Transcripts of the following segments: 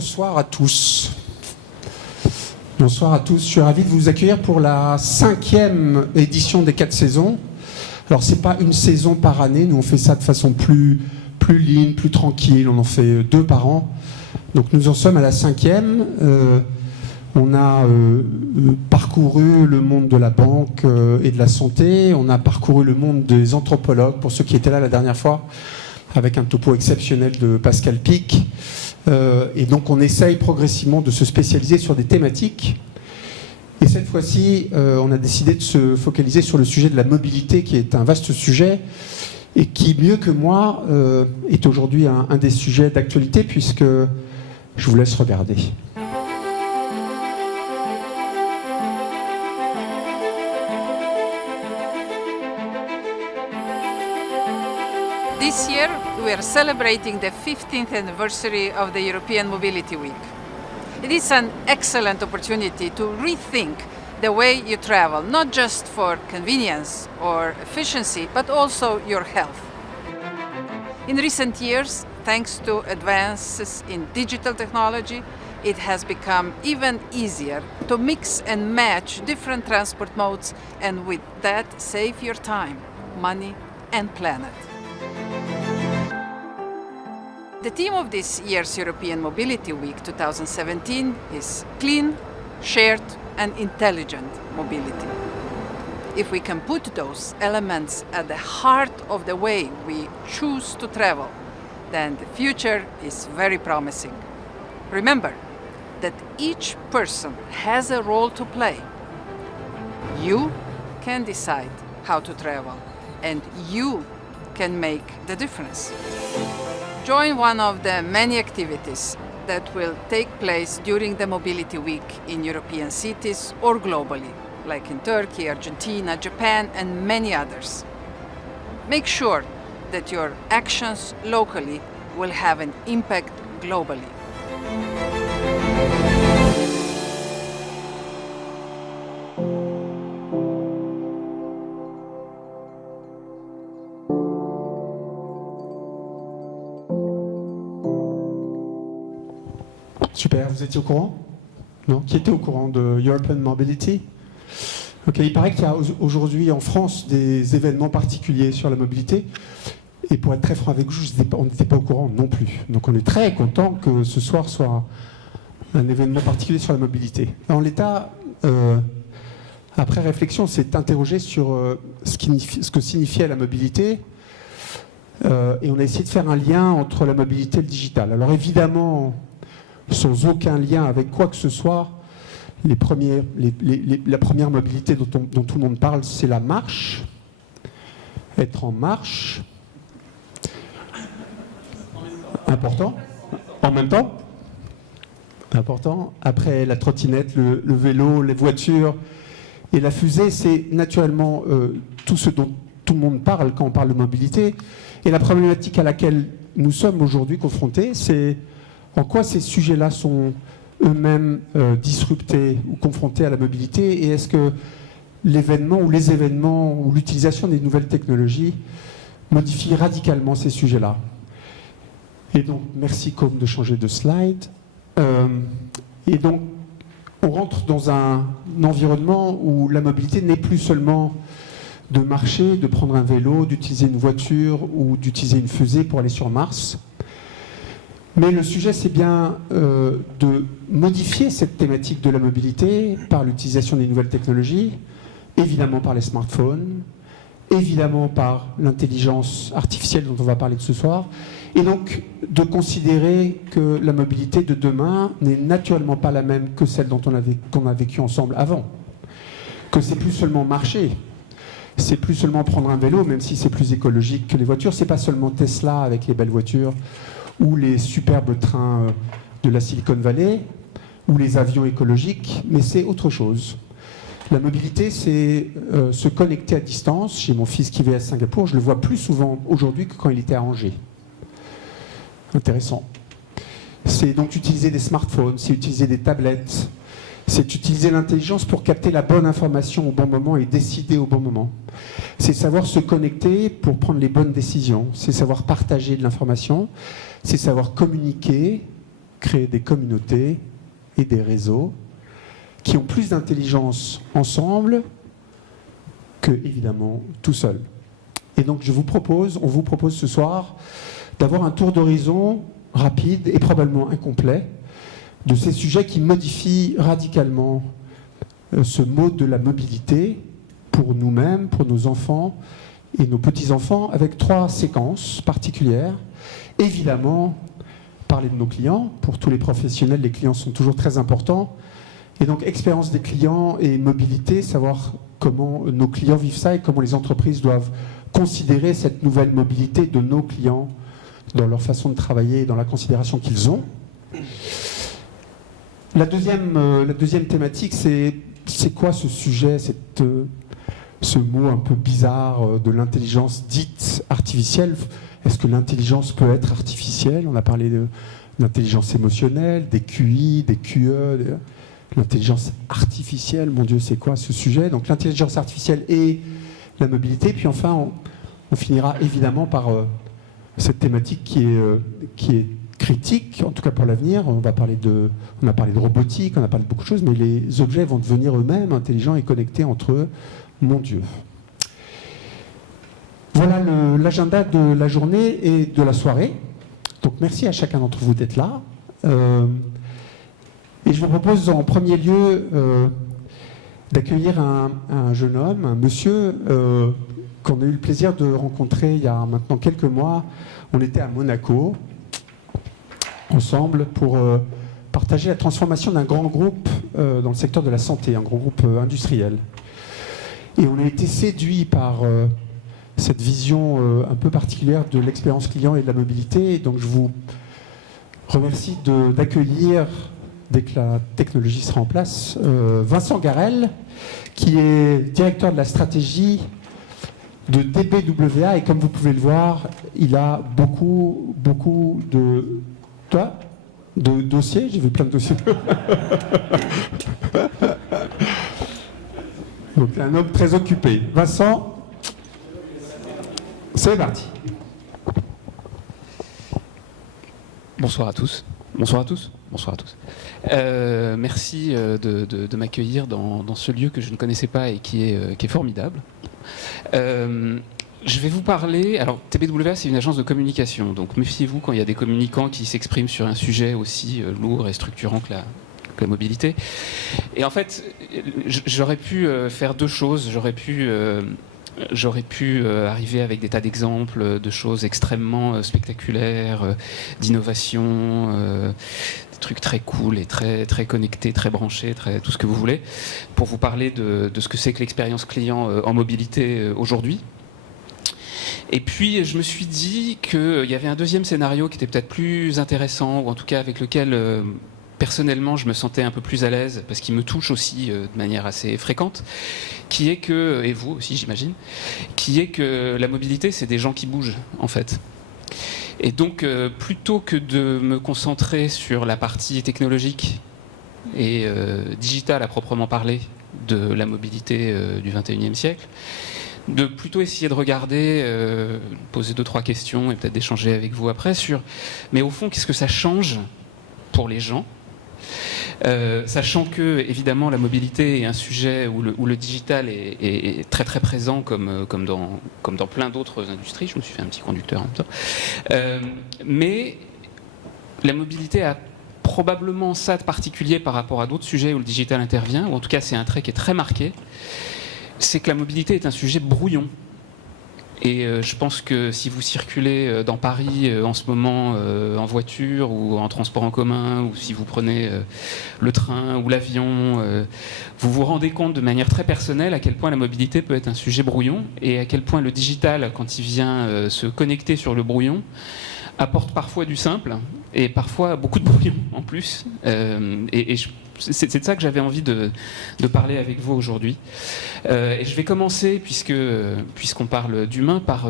bonsoir à tous. Bonsoir à tous, je suis ravi de vous accueillir pour la 5e édition des 4 saisons. Alors c'est pas une saison par année, nous on fait ça de façon plus lean, plus tranquille, on en fait 2 par an. Donc nous en sommes à la 5e. On a parcouru le monde de la banque et de la santé, on a parcouru le monde des anthropologues, pour ceux qui étaient là la dernière fois, avec un topo exceptionnel de Pascal Pic. Et donc on essaye progressivement de se spécialiser sur des thématiques. Et cette fois-ci, on a décidé de se focaliser sur le sujet de la mobilité, qui est un vaste sujet, et qui, mieux que moi, est aujourd'hui un des sujets d'actualité, puisque je vous laisse regarder. This year, we are celebrating the 15th anniversary of the European Mobility Week. It is an excellent opportunity to rethink the way you travel, not just for convenience or efficiency, but also your health. In recent years, thanks to advances in digital technology, it has become even easier to mix and match different transport modes and with that save your time, money and planet. The theme of this year's European Mobility Week 2017 is Clean, Shared and Intelligent Mobility. If we can put those elements at the heart of the way we choose to travel, then the future is very promising. Remember that each person has a role to play. You can decide how to travel, and you can make the difference. Join one of the many activities that will take place during the Mobility Week in European cities or globally, like in Turkey, Argentina, Japan, and many others. Make sure that your actions locally will have an impact globally. Super, vous étiez au courant? Non? Qui était au courant de European Mobility? Ok, il paraît qu'il y a aujourd'hui en France des événements particuliers sur la mobilité. Et pour être très franc avec vous, on n'était pas au courant non plus. Donc on est très content que ce soir soit un événement particulier sur la mobilité. Alors l'État, après réflexion, s'est interrogé sur ce que signifiait la mobilité. Et on a essayé de faire un lien entre la mobilité et le digital. Alors évidemment, sans aucun lien avec quoi que ce soit, la première mobilité dont tout le monde parle, c'est la marche. Être en marche. Important. En même temps. Important. Après, la trottinette, le vélo, les voitures et la fusée, c'est naturellement tout ce dont tout le monde parle quand on parle de mobilité. Et la problématique à laquelle nous sommes aujourd'hui confrontés, c'est en quoi ces sujets-là sont eux-mêmes disruptés ou confrontés à la mobilité, et est-ce que l'événement ou les événements ou l'utilisation des nouvelles technologies modifie radicalement ces sujets-là. Et donc, merci Com de changer de slide. Et donc, on rentre dans un environnement où la mobilité n'est plus seulement de marcher, de prendre un vélo, d'utiliser une voiture ou d'utiliser une fusée pour aller sur Mars. Mais le sujet, c'est bien de modifier cette thématique de la mobilité par l'utilisation des nouvelles technologies, évidemment par les smartphones, évidemment par l'intelligence artificielle dont on va parler de ce soir, et donc de considérer que la mobilité de demain n'est naturellement pas la même que celle dont qu'on a vécu ensemble avant. Que c'est plus seulement marcher, c'est plus seulement prendre un vélo, même si c'est plus écologique que les voitures, c'est pas seulement Tesla avec les belles voitures, ou les superbes trains de la Silicon Valley, ou les avions écologiques, mais c'est autre chose. La mobilité, c'est se connecter à distance. J'ai mon fils qui vit à Singapour, je le vois plus souvent aujourd'hui que quand il était à Angers. Intéressant. C'est donc utiliser des smartphones, c'est utiliser des tablettes, c'est utiliser l'intelligence pour capter la bonne information au bon moment et décider au bon moment. C'est savoir se connecter pour prendre les bonnes décisions, c'est savoir partager de l'information, c'est savoir communiquer créer des communautés et des réseaux qui ont plus d'intelligence ensemble que, évidemment, tout seul. Et donc on vous propose ce soir d'avoir un tour d'horizon rapide et probablement incomplet de ces sujets qui modifient radicalement ce mode de la mobilité pour nous-mêmes, pour nos enfants et nos petits-enfants, avec 3 séquences particulières. Évidemment, parler de nos clients. Pour tous les professionnels, les clients sont toujours très importants. Et donc, expérience des clients et mobilité, savoir comment nos clients vivent ça et comment les entreprises doivent considérer cette nouvelle mobilité de nos clients dans leur façon de travailler et dans la considération qu'ils ont. La deuxième thématique, c'est quoi ce sujet, ce mot un peu bizarre de l'intelligence dite artificielle? Est-ce que l'intelligence peut être artificielle? On a parlé d'intelligence émotionnelle, des QI, des QE, l'intelligence artificielle. Mon Dieu, c'est quoi ce sujet? Donc l'intelligence artificielle et la mobilité. Puis enfin, on finira évidemment par cette thématique qui est critique, en tout cas pour l'avenir. On a parlé de robotique, on a parlé de beaucoup de choses, mais les objets vont devenir eux-mêmes intelligents et connectés entre eux. Mon Dieu. Voilà l'agenda de la journée et de la soirée. Donc merci à chacun d'entre vous d'être là. Et je vous propose en premier lieu d'accueillir un jeune homme, un monsieur qu'on a eu le plaisir de rencontrer il y a maintenant quelques mois. On était à Monaco ensemble pour partager la transformation d'un grand groupe dans le secteur de la santé, un grand groupe industriel. Et on a été séduits par cette vision un peu particulière de l'expérience client et de la mobilité. Et donc je vous remercie d'accueillir, dès que la technologie sera en place, Vincent Garel, qui est directeur de la stratégie de DBWA. Et comme vous pouvez le voir, il a beaucoup de dossiers. J'ai vu plein de dossiers. Donc un homme très occupé. Vincent, c'est parti. Bonsoir à tous. Bonsoir à tous. Bonsoir à tous. Merci de m'accueillir dans ce lieu que je ne connaissais pas et qui est formidable. Je vais vous parler... Alors, TBWA, c'est une agence de communication. Donc, méfiez-vous quand il y a des communicants qui s'expriment sur un sujet aussi lourd et structurant que la mobilité. Et en fait, j'aurais pu faire 2 choses. J'aurais pu arriver avec des tas d'exemples de choses extrêmement spectaculaires, d'innovation, des trucs très cool et très, très connectés, très branchés, tout ce que vous voulez, pour vous parler de ce que c'est que l'expérience client en mobilité aujourd'hui. Et puis, je me suis dit qu'il y avait un deuxième scénario qui était peut-être plus intéressant, ou en tout cas avec lequel... personnellement, je me sentais un peu plus à l'aise, parce qu'il me touche aussi de manière assez fréquente, qui est que, et vous aussi j'imagine, qui est que la mobilité, c'est des gens qui bougent, en fait. Et donc, plutôt que de me concentrer sur la partie technologique et digitale à proprement parler de la mobilité du XXIe siècle, de plutôt essayer de regarder, poser 2-3 questions et peut-être d'échanger avec vous après sur, mais au fond, qu'est-ce que ça change pour les gens, sachant que, évidemment, la mobilité est un sujet où le digital est très très présent, comme dans plein d'autres industries. Je me suis fait un petit conducteur en même temps. Mais la mobilité a probablement ça de particulier par rapport à d'autres sujets où le digital intervient, ou en tout cas c'est un trait qui est très marqué, c'est que la mobilité est un sujet brouillon. Et je pense que si vous circulez dans Paris en ce moment en voiture ou en transport en commun, ou si vous prenez le train ou l'avion, vous vous rendez compte de manière très personnelle à quel point la mobilité peut être un sujet brouillon et à quel point le digital, quand il vient se connecter sur le brouillon, apporte parfois du simple et parfois beaucoup de brouillon en plus. C'est de ça que j'avais envie de parler avec vous aujourd'hui. Et je vais commencer, puisqu'on parle d'humain, par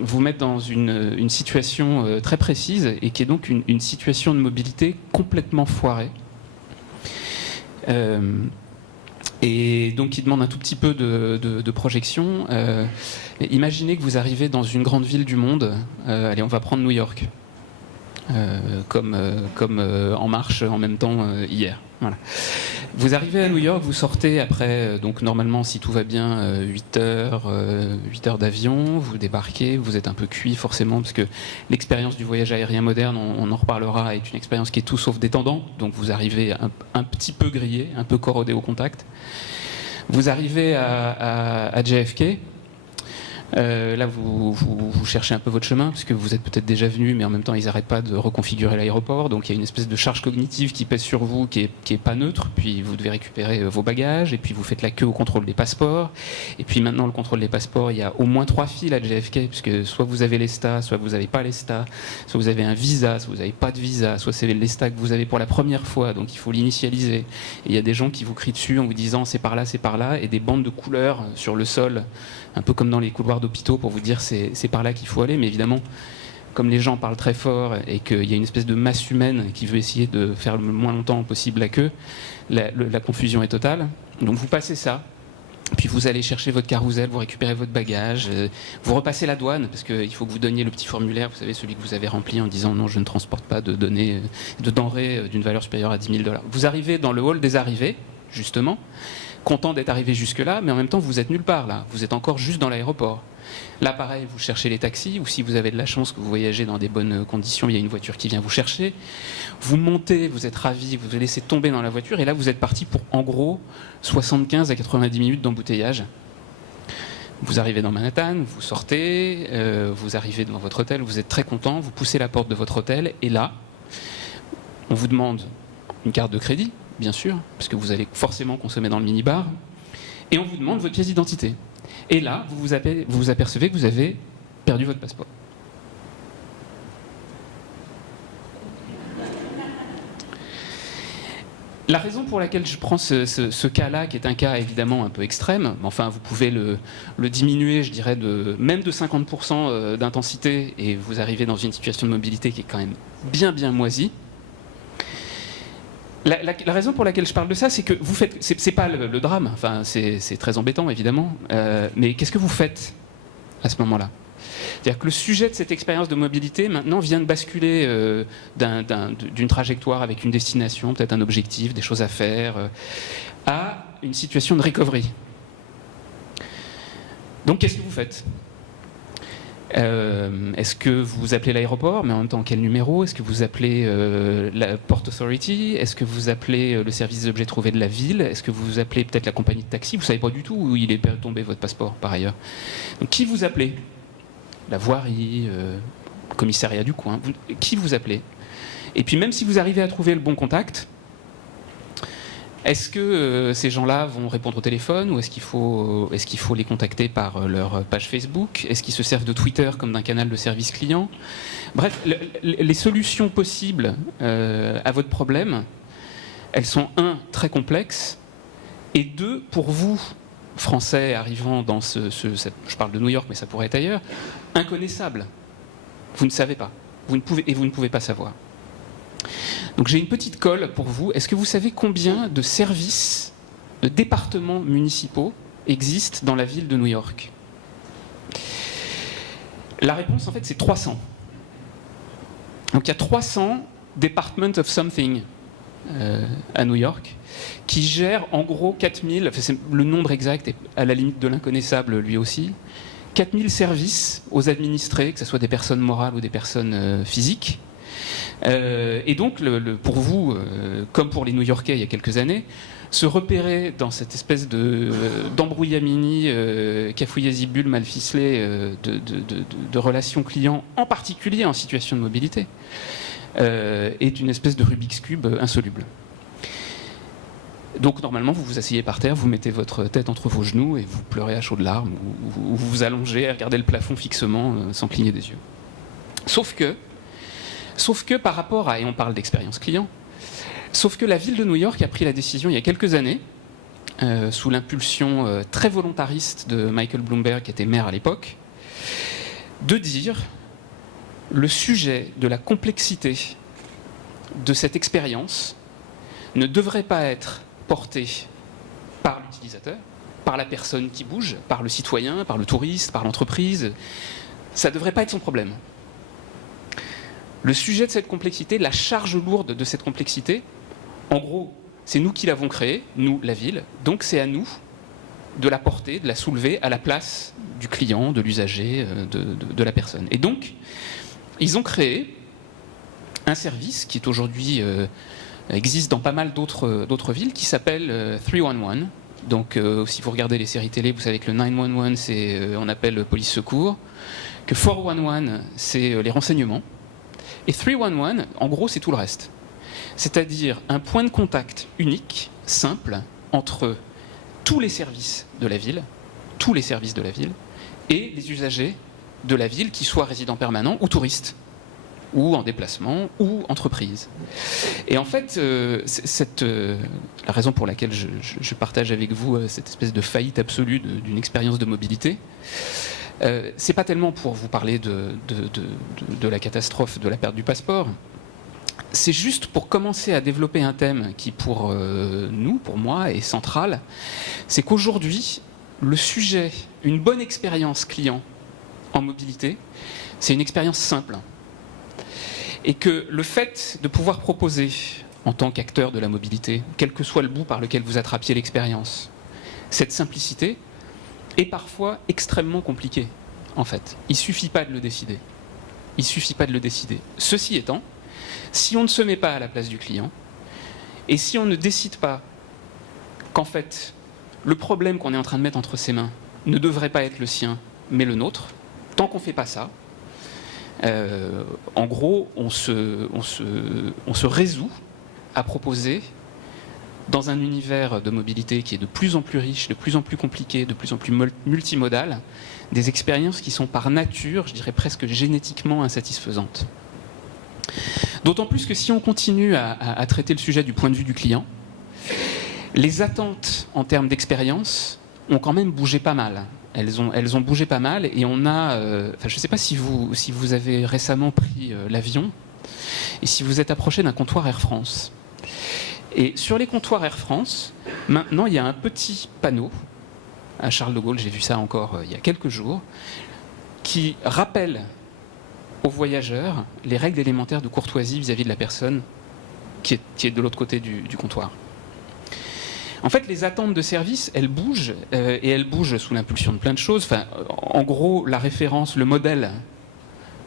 vous mettre dans une situation très précise, et qui est donc une situation de mobilité complètement foirée. Et donc qui demande un tout petit peu de projection. Imaginez que vous arrivez dans une grande ville du monde. Allez, on va prendre New York. comme En Marche en même temps hier. Voilà. Vous arrivez à New York, vous sortez après, donc normalement si tout va bien, 8 heures d'avion, vous débarquez, vous êtes un peu cuit forcément, parce que l'expérience du voyage aérien moderne, on en reparlera, est une expérience qui est tout sauf détendante, donc vous arrivez un petit peu grillé, un peu corrodé au contact. Vous arrivez à JFK. Là, vous cherchez un peu votre chemin, parce que vous êtes peut-être déjà venu, mais en même temps, ils n'arrêtent pas de reconfigurer l'aéroport. Donc, il y a une espèce de charge cognitive qui pèse sur vous, qui est pas neutre. Puis, vous devez récupérer vos bagages, et puis vous faites la queue au contrôle des passeports. Et puis, maintenant, le contrôle des passeports, il y a au moins 3 files à JFK, puisque soit vous avez l'ESTA, soit vous n'avez pas l'ESTA, soit vous avez un visa, soit vous n'avez pas de visa, soit c'est l'ESTA que vous avez pour la première fois, donc il faut l'initialiser. Et il y a des gens qui vous crient dessus en vous disant c'est par là, et des bandes de couleurs sur le sol, un peu comme dans les couloirs d'hôpitaux pour vous dire c'est par là qu'il faut aller. Mais évidemment, comme les gens parlent très fort et qu'il y a une espèce de masse humaine qui veut essayer de faire le moins longtemps possible la queue, la confusion est totale. Donc vous passez ça, puis vous allez chercher votre carrousel, vous récupérez votre bagage, vous repassez la douane, parce qu'il faut que vous donniez le petit formulaire, vous savez, celui que vous avez rempli en disant non, je ne transporte pas de données, de denrées d'une valeur supérieure à 10 000 $. Vous arrivez dans le hall des arrivées, justement, content d'être arrivé jusque-là, mais en même temps, vous êtes nulle part, là. Vous êtes encore juste dans l'aéroport. Là, pareil, vous cherchez les taxis, ou si vous avez de la chance que vous voyagez dans des bonnes conditions, il y a une voiture qui vient vous chercher. Vous montez, vous êtes ravi, vous vous laissez tomber dans la voiture, et là, vous êtes parti pour, en gros, 75 à 90 minutes d'embouteillage. Vous arrivez dans Manhattan, vous sortez, vous arrivez devant votre hôtel, vous êtes très content, vous poussez la porte de votre hôtel, et là, on vous demande une carte de crédit, bien sûr, parce que vous allez forcément consommer dans le minibar, et on vous demande votre pièce d'identité. Et là, vous vous apercevez que vous avez perdu votre passeport. La raison pour laquelle je prends ce cas-là, qui est un cas évidemment un peu extrême, enfin vous pouvez le diminuer, je dirais, même de 50% d'intensité, et vous arrivez dans une situation de mobilité qui est quand même bien moisie. La raison pour laquelle je parle de ça, c'est que vous faites, c'est pas le drame, enfin c'est très embêtant évidemment, mais qu'est-ce que vous faites à ce moment-là ? C'est-à-dire que le sujet de cette expérience de mobilité maintenant vient de basculer d'une trajectoire avec une destination, peut-être un objectif, des choses à faire, à une situation de recovery. Donc qu'est-ce que vous faites ? Est-ce que vous appelez l'aéroport, mais en même temps quel numéro ? Est-ce que vous appelez la Port Authority ? Est-ce que vous appelez le service des objets trouvés de la ville ? Est-ce que vous appelez peut-être la compagnie de taxi ? Vous ne savez pas du tout où il est tombé votre passeport par ailleurs. Donc qui vous appelez ? La voirie, le commissariat du coin. Qui vous appelez ? Et puis même si vous arrivez à trouver le bon contact, est-ce que ces gens-là vont répondre au téléphone ou est-ce qu'il faut les contacter par leur page Facebook ? Est-ce qu'ils se servent de Twitter comme d'un canal de service client ? Bref, les solutions possibles à votre problème, elles sont, 1, très complexes, et 2, pour vous, Français arrivant dans je parle de New York, mais ça pourrait être ailleurs, inconnaissables. Vous ne savez pas. Vous ne pouvez pas savoir. Donc j'ai une petite colle pour vous. Est-ce que vous savez combien de services, de départements municipaux existent dans la ville de New York ? La réponse, en fait, c'est 300. Donc il y a 300 Department of Something à New York qui gèrent en gros 4000, enfin, le nombre exact est à la limite de l'inconnaissable lui aussi, 4000 services aux administrés, que ce soit des personnes morales ou des personnes physiques. Et donc, pour vous, comme pour les New-Yorkais il y a quelques années, se repérer dans cette espèce d'embrouillamini, cafouillazibule mal ficelé de relations clients, en particulier en situation de mobilité, est une espèce de Rubik's Cube insoluble. Donc normalement, vous vous asseyez par terre, vous mettez votre tête entre vos genoux et vous pleurez à chaudes larmes, ou vous vous allongez à regarder le plafond fixement sans cligner des yeux. Sauf que par rapport à, et on parle d'expérience client, sauf que la ville de New York a pris la décision il y a quelques années, sous l'impulsion très volontariste de Michael Bloomberg, qui était maire à l'époque, de dire le sujet de la complexité de cette expérience ne devrait pas être porté par l'utilisateur, par la personne qui bouge, par le citoyen, par le touriste, par l'entreprise. Ça ne devrait pas être son problème. Le sujet de cette complexité, la charge lourde de cette complexité, en gros, c'est nous qui l'avons créée, nous, la ville, donc c'est à nous de la porter, de la soulever à la place du client, de l'usager, de la personne. Et donc, ils ont créé un service qui est aujourd'hui existe dans pas mal d'autres villes, qui s'appelle 311. Donc, si vous regardez les séries télé, vous savez que le 911, on appelle police secours, que 411, c'est les renseignements, et 311, en gros, c'est tout le reste. C'est-à-dire un point de contact unique, simple, entre tous les services de la ville, et les usagers de la ville, qu'ils soient résidents permanents ou touristes, ou en déplacement, ou entreprise. Et en fait, la raison pour laquelle je partage avec vous cette espèce de faillite absolue d'une expérience de mobilité, c'est pas tellement pour vous parler de la catastrophe de la perte du passeport, c'est juste pour commencer à développer un thème qui, pour nous, pour moi, est central. C'est qu'aujourd'hui, le sujet, une bonne expérience client en mobilité, c'est une expérience simple. Et que le fait de pouvoir proposer, en tant qu'acteur de la mobilité, quel que soit le bout par lequel vous attrapiez l'expérience, cette simplicité est parfois extrêmement compliquée, en fait. Il ne suffit pas de le décider. Ceci étant, si on ne se met pas à la place du client, et si on ne décide pas qu'en fait, le problème qu'on est en train de mettre entre ses mains ne devrait pas être le sien, mais le nôtre, tant qu'on ne fait pas ça, en gros, on se résout à proposer, dans un univers de mobilité qui est de plus en plus riche, de plus en plus compliqué, de plus en plus multimodal, des expériences qui sont par nature, je dirais presque génétiquement insatisfaisantes. D'autant plus que si on continue à traiter le sujet du point de vue du client, les attentes en termes d'expérience ont quand même bougé pas mal. Elles ont bougé pas mal et on a... je ne sais pas si vous avez récemment pris l'avion et si vous êtes approché d'un comptoir Air France. Et sur les comptoirs Air France, maintenant, il y a un petit panneau, à Charles de Gaulle, j'ai vu ça encore il y a quelques jours, qui rappelle aux voyageurs les règles élémentaires de courtoisie vis-à-vis de la personne qui est de l'autre côté du comptoir. En fait, les attentes de service, elles bougent, et elles bougent sous l'impulsion de plein de choses. Enfin, en gros, la référence, le modèle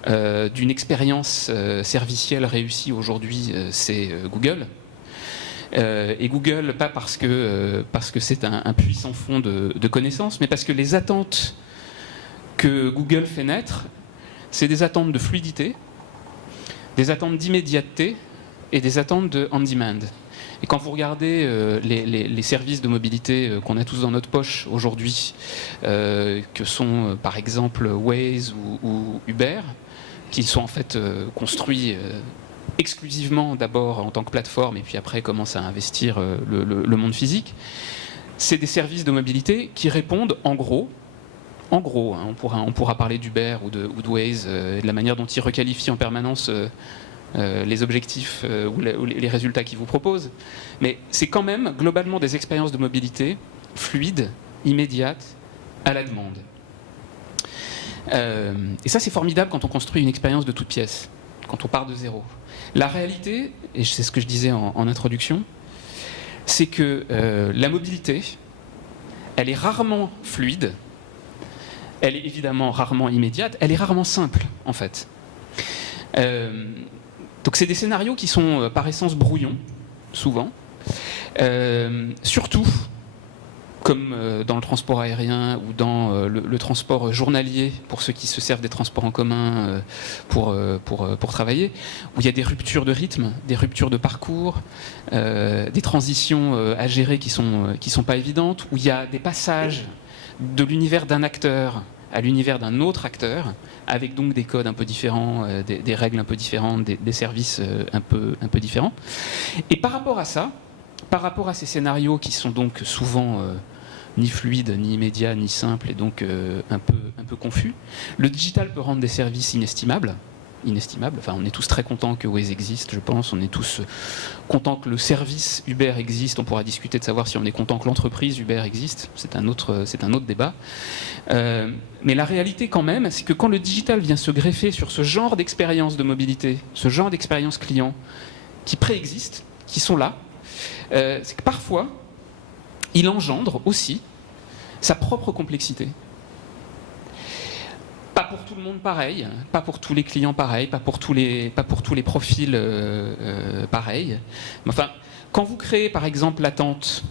d'une expérience servicielle réussie aujourd'hui, c'est Google. Et Google, pas parce que c'est un puissant fond de connaissances, mais parce que les attentes que Google fait naître, c'est des attentes de fluidité, des attentes d'immédiateté et des attentes de on-demand. Et quand vous regardez les services de mobilité qu'on a tous dans notre poche aujourd'hui, que sont par exemple Waze ou Uber, qui sont en fait construits exclusivement d'abord en tant que plateforme et puis après commencent à investir le monde physique, c'est des services de mobilité qui répondent en gros, hein, on pourra parler d'Uber ou de Waze, de la manière dont ils requalifient en permanence les objectifs ou les résultats qu'ils vous proposent, mais c'est quand même globalement des expériences de mobilité fluides, immédiates, à la demande. Et ça c'est formidable quand on construit une expérience de toute pièce, quand on part de zéro. La réalité, et c'est ce que je disais en introduction, c'est que la mobilité, elle est rarement fluide, elle est évidemment rarement immédiate, elle est rarement simple en fait. Donc c'est des scénarios qui sont par essence brouillons, souvent. Surtout, comme dans le transport aérien ou dans le transport journalier, pour ceux qui se servent des transports en commun pour travailler, où il y a des ruptures de rythme, des ruptures de parcours, des transitions à gérer qui sont pas évidentes, où il y a des passages de l'univers d'un acteur à l'univers d'un autre acteur, avec donc des codes un peu différents, des règles un peu différentes, des services un peu différents. Et par rapport à ça, par rapport à ces scénarios qui sont donc souvent ni fluides, ni immédiats, ni simples, et donc un peu confus, le digital peut rendre des services inestimables, inestimable. Enfin, on est tous très contents que Waze existe, je pense. On est tous contents que le service Uber existe. On pourra discuter de savoir si on est content que l'entreprise Uber existe. C'est un autre débat. Mais la réalité, quand même, c'est que quand le digital vient se greffer sur ce genre d'expérience de mobilité, ce genre d'expérience client qui préexistent, qui sont là, c'est que parfois, il engendre aussi sa propre complexité. Pas pour tout le monde pareil, pas pour tous les clients pareil, pas pour tous les profils pareils. Mais enfin, quand vous créez par exemple l'attente,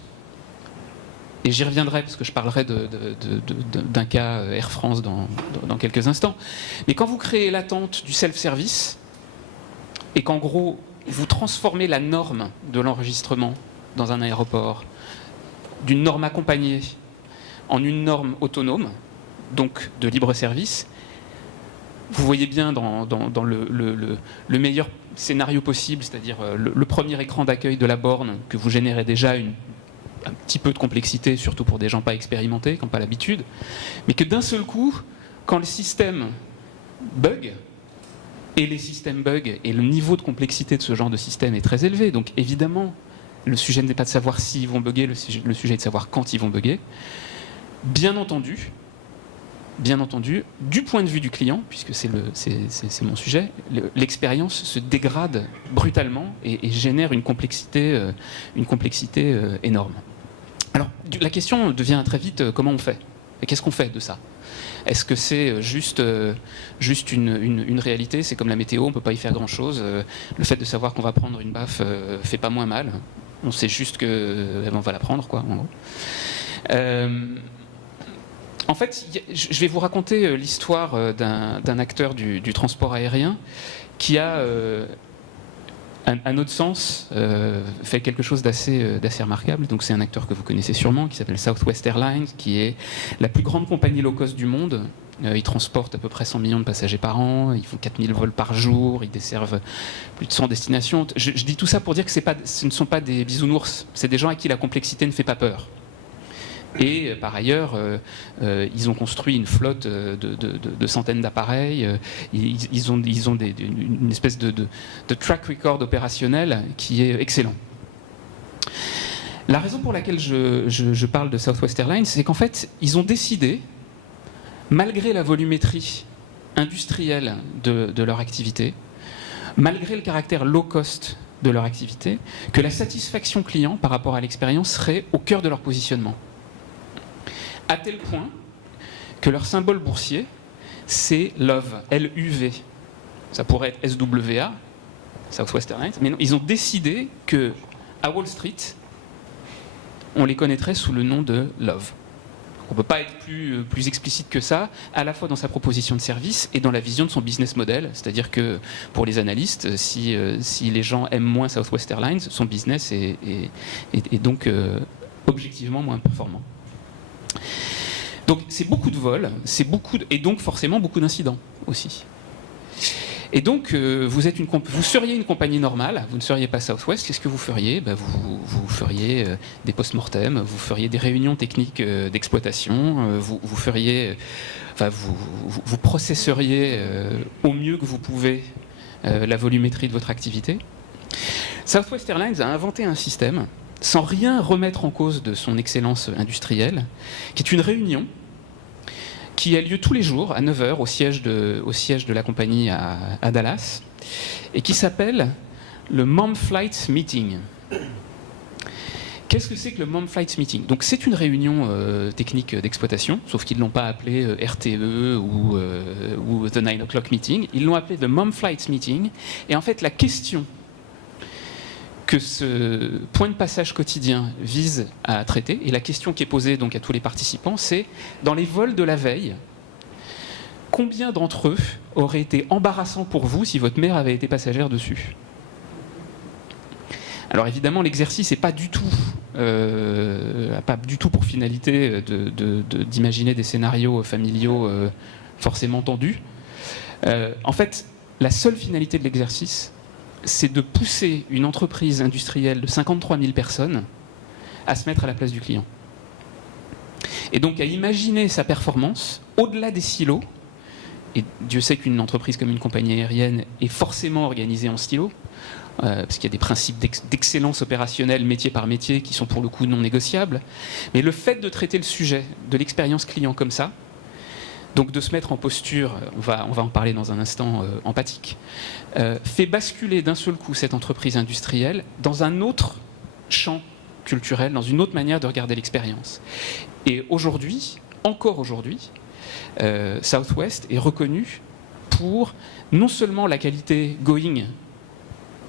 et j'y reviendrai parce que je parlerai d'un cas Air France dans quelques instants, mais quand vous créez l'attente du self-service, et qu'en gros, vous transformez la norme de l'enregistrement dans un aéroport d'une norme accompagnée en une norme autonome, donc de libre service, vous voyez bien dans le meilleur scénario possible, c'est-à-dire le premier écran d'accueil de la borne, que vous générez déjà un petit peu de complexité, surtout pour des gens pas expérimentés, qui n'ont pas l'habitude, mais que d'un seul coup, quand le système bug, et les systèmes bug, et le niveau de complexité de ce genre de système est très élevé, donc évidemment, le sujet n'est pas de savoir s'ils vont bugger, le sujet est de savoir quand ils vont bugger. Bien entendu, du point de vue du client, puisque c'est mon sujet, l'expérience se dégrade brutalement et génère une complexité énorme. Alors, la question devient très vite comment on fait ? Et qu'est-ce qu'on fait de ça ? Est-ce que c'est juste une réalité ? C'est comme la météo, on ne peut pas y faire grand-chose. Le fait de savoir qu'on va prendre une baffe fait pas moins mal. On sait juste qu'on va la prendre, quoi, en gros. En fait, je vais vous raconter l'histoire d'un acteur du transport aérien qui a, à notre sens, fait quelque chose d'assez remarquable. Donc, c'est un acteur que vous connaissez sûrement, qui s'appelle Southwest Airlines, qui est la plus grande compagnie low cost du monde. Ils transportent à peu près 100 millions de passagers par an, ils font 4000 vols par jour, ils desservent plus de 100 destinations. Je dis tout ça pour dire que ce ne sont pas des bisounours, c'est des gens à qui la complexité ne fait pas peur. Et par ailleurs, ils ont construit une flotte de centaines d'appareils, ils ont une espèce de track record opérationnel qui est excellent. La raison pour laquelle je parle de Southwest Airlines, c'est qu'en fait, ils ont décidé, malgré la volumétrie industrielle de leur activité, malgré le caractère low cost de leur activité, que la satisfaction client par rapport à l'expérience serait au cœur de leur positionnement. À tel point que leur symbole boursier, c'est LUV, L-U-V. Ça pourrait être SWA, Southwest Airlines, mais non, ils ont décidé qu'à Wall Street, on les connaîtrait sous le nom de LUV. On ne peut pas être plus explicite que ça, à la fois dans sa proposition de service et dans la vision de son business model. C'est-à-dire que pour les analystes, si les gens aiment moins Southwest Airlines, son business est donc objectivement moins performant. Donc c'est beaucoup de vols, et donc forcément beaucoup d'incidents aussi. Et donc vous seriez une compagnie normale, vous ne seriez pas Southwest, qu'est-ce que vous feriez ? Vous feriez des post-mortem, vous feriez des réunions techniques d'exploitation, vous processeriez au mieux que vous pouvez la volumétrie de votre activité. Southwest Airlines a inventé un système sans rien remettre en cause de son excellence industrielle, qui est une réunion qui a lieu tous les jours à 9h au siège de la compagnie à Dallas, et qui s'appelle le Mom Flight Meeting. Qu'est-ce que c'est que le Mom Flight Meeting ? Donc c'est une réunion technique d'exploitation, sauf qu'ils ne l'ont pas appelé RTE ou The 9 O'Clock Meeting, ils l'ont appelé The Mom Flight Meeting, et en fait la question que ce point de passage quotidien vise à traiter, et la question qui est posée donc à tous les participants, c'est dans les vols de la veille, combien d'entre eux auraient été embarrassants pour vous si votre mère avait été passagère dessus ? Alors évidemment, l'exercice n'est pas du tout pour finalité d'imaginer des scénarios familiaux forcément tendus. En fait, la seule finalité de l'exercice, c'est de pousser une entreprise industrielle de 53 000 personnes à se mettre à la place du client. Et donc à imaginer sa performance au-delà des silos et Dieu sait qu'une entreprise comme une compagnie aérienne est forcément organisée en stylo, parce qu'il y a des principes d'excellence opérationnelle métier par métier qui sont pour le coup non négociables. Mais le fait de traiter le sujet de l'expérience client comme ça, donc de se mettre en posture, on va en parler dans un instant, empathique, fait basculer d'un seul coup cette entreprise industrielle dans un autre champ culturel, dans une autre manière de regarder l'expérience. Et aujourd'hui, encore aujourd'hui, Southwest est reconnu pour non seulement la qualité going,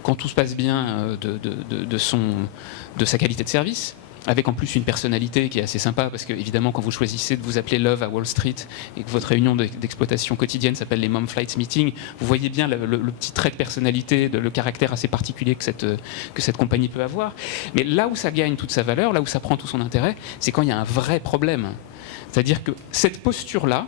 quand tout se passe bien, de sa qualité de service, avec en plus une personnalité qui est assez sympa, parce que évidemment quand vous choisissez de vous appeler Love à Wall Street et que votre réunion d'exploitation quotidienne s'appelle les Mom Flights Meeting, vous voyez bien le petit trait de personnalité, le caractère assez particulier que cette compagnie peut avoir. Mais là où ça gagne toute sa valeur, là où ça prend tout son intérêt, c'est quand il y a un vrai problème. C'est-à-dire que cette posture-là,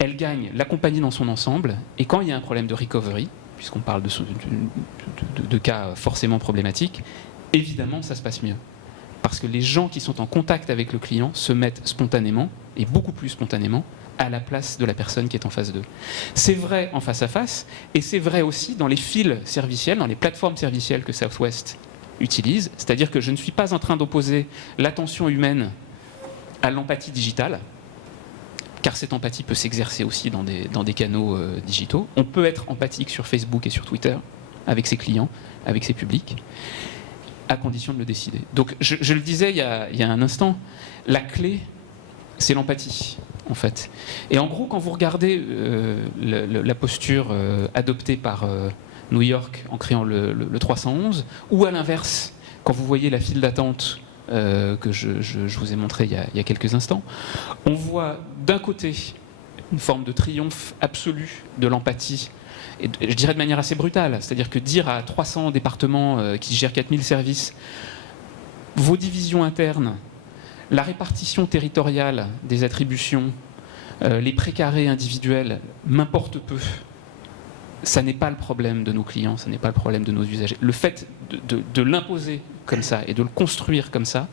elle gagne la compagnie dans son ensemble, et quand il y a un problème de recovery, puisqu'on parle de cas forcément problématiques, évidemment, ça se passe mieux. Parce que les gens qui sont en contact avec le client se mettent spontanément, et beaucoup plus spontanément, à la place de la personne qui est en face d'eux. C'est vrai en face à face, et c'est vrai aussi dans les fils serviciels, dans les plateformes servicielles que Southwest utilise. C'est-à-dire que je ne suis pas en train d'opposer l'attention humaine à l'empathie digitale, car cette empathie peut s'exercer aussi dans des canaux digitaux. On peut être empathique sur Facebook et sur Twitter, avec ses clients, avec ses publics, à condition de le décider. Donc, je le disais il y a un instant, la clé, c'est l'empathie, en fait. Et en gros, quand vous regardez la posture adoptée par New York en créant le 311, ou à l'inverse, quand vous voyez la file d'attente que je vous ai montré il y a quelques instants, on voit d'un côté une forme de triomphe absolu de l'empathie, et je dirais de manière assez brutale, c'est-à-dire que dire à 300 départements qui gèrent 4000 services, vos divisions internes, la répartition territoriale des attributions, les précarés individuels, m'importe peu. Ça n'est pas le problème de nos clients, ça n'est pas le problème de nos usagers. Le fait de l'imposer comme ça et de le construire comme ça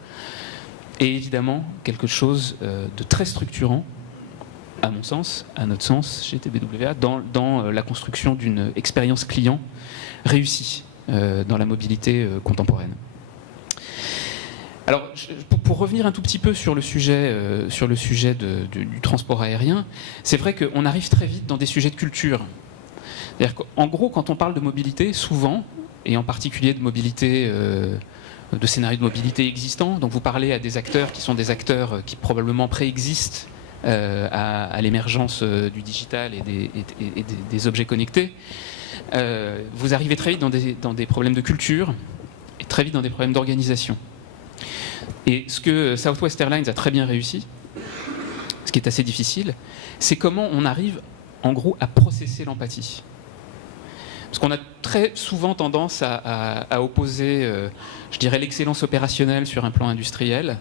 est évidemment quelque chose de très structurant, à mon sens, à notre sens, chez TBWA, dans la construction d'une expérience client réussie dans la mobilité contemporaine. Alors, pour revenir un tout petit peu sur le sujet du transport aérien, c'est vrai qu'on arrive très vite dans des sujets de culture. C'est-à-dire qu'en gros, quand on parle de mobilité, souvent, et en particulier de mobilité, de scénarios de mobilité existants, donc vous parlez à des acteurs qui sont des acteurs qui probablement préexistent à l'émergence du digital et des objets connectés, vous arrivez très vite dans des problèmes de culture et très vite dans des problèmes d'organisation. Et ce que Southwest Airlines a très bien réussi, ce qui est assez difficile, c'est comment on arrive en gros à processer l'empathie. Parce qu'on a très souvent tendance à opposer, je dirais, l'excellence opérationnelle sur un plan industriel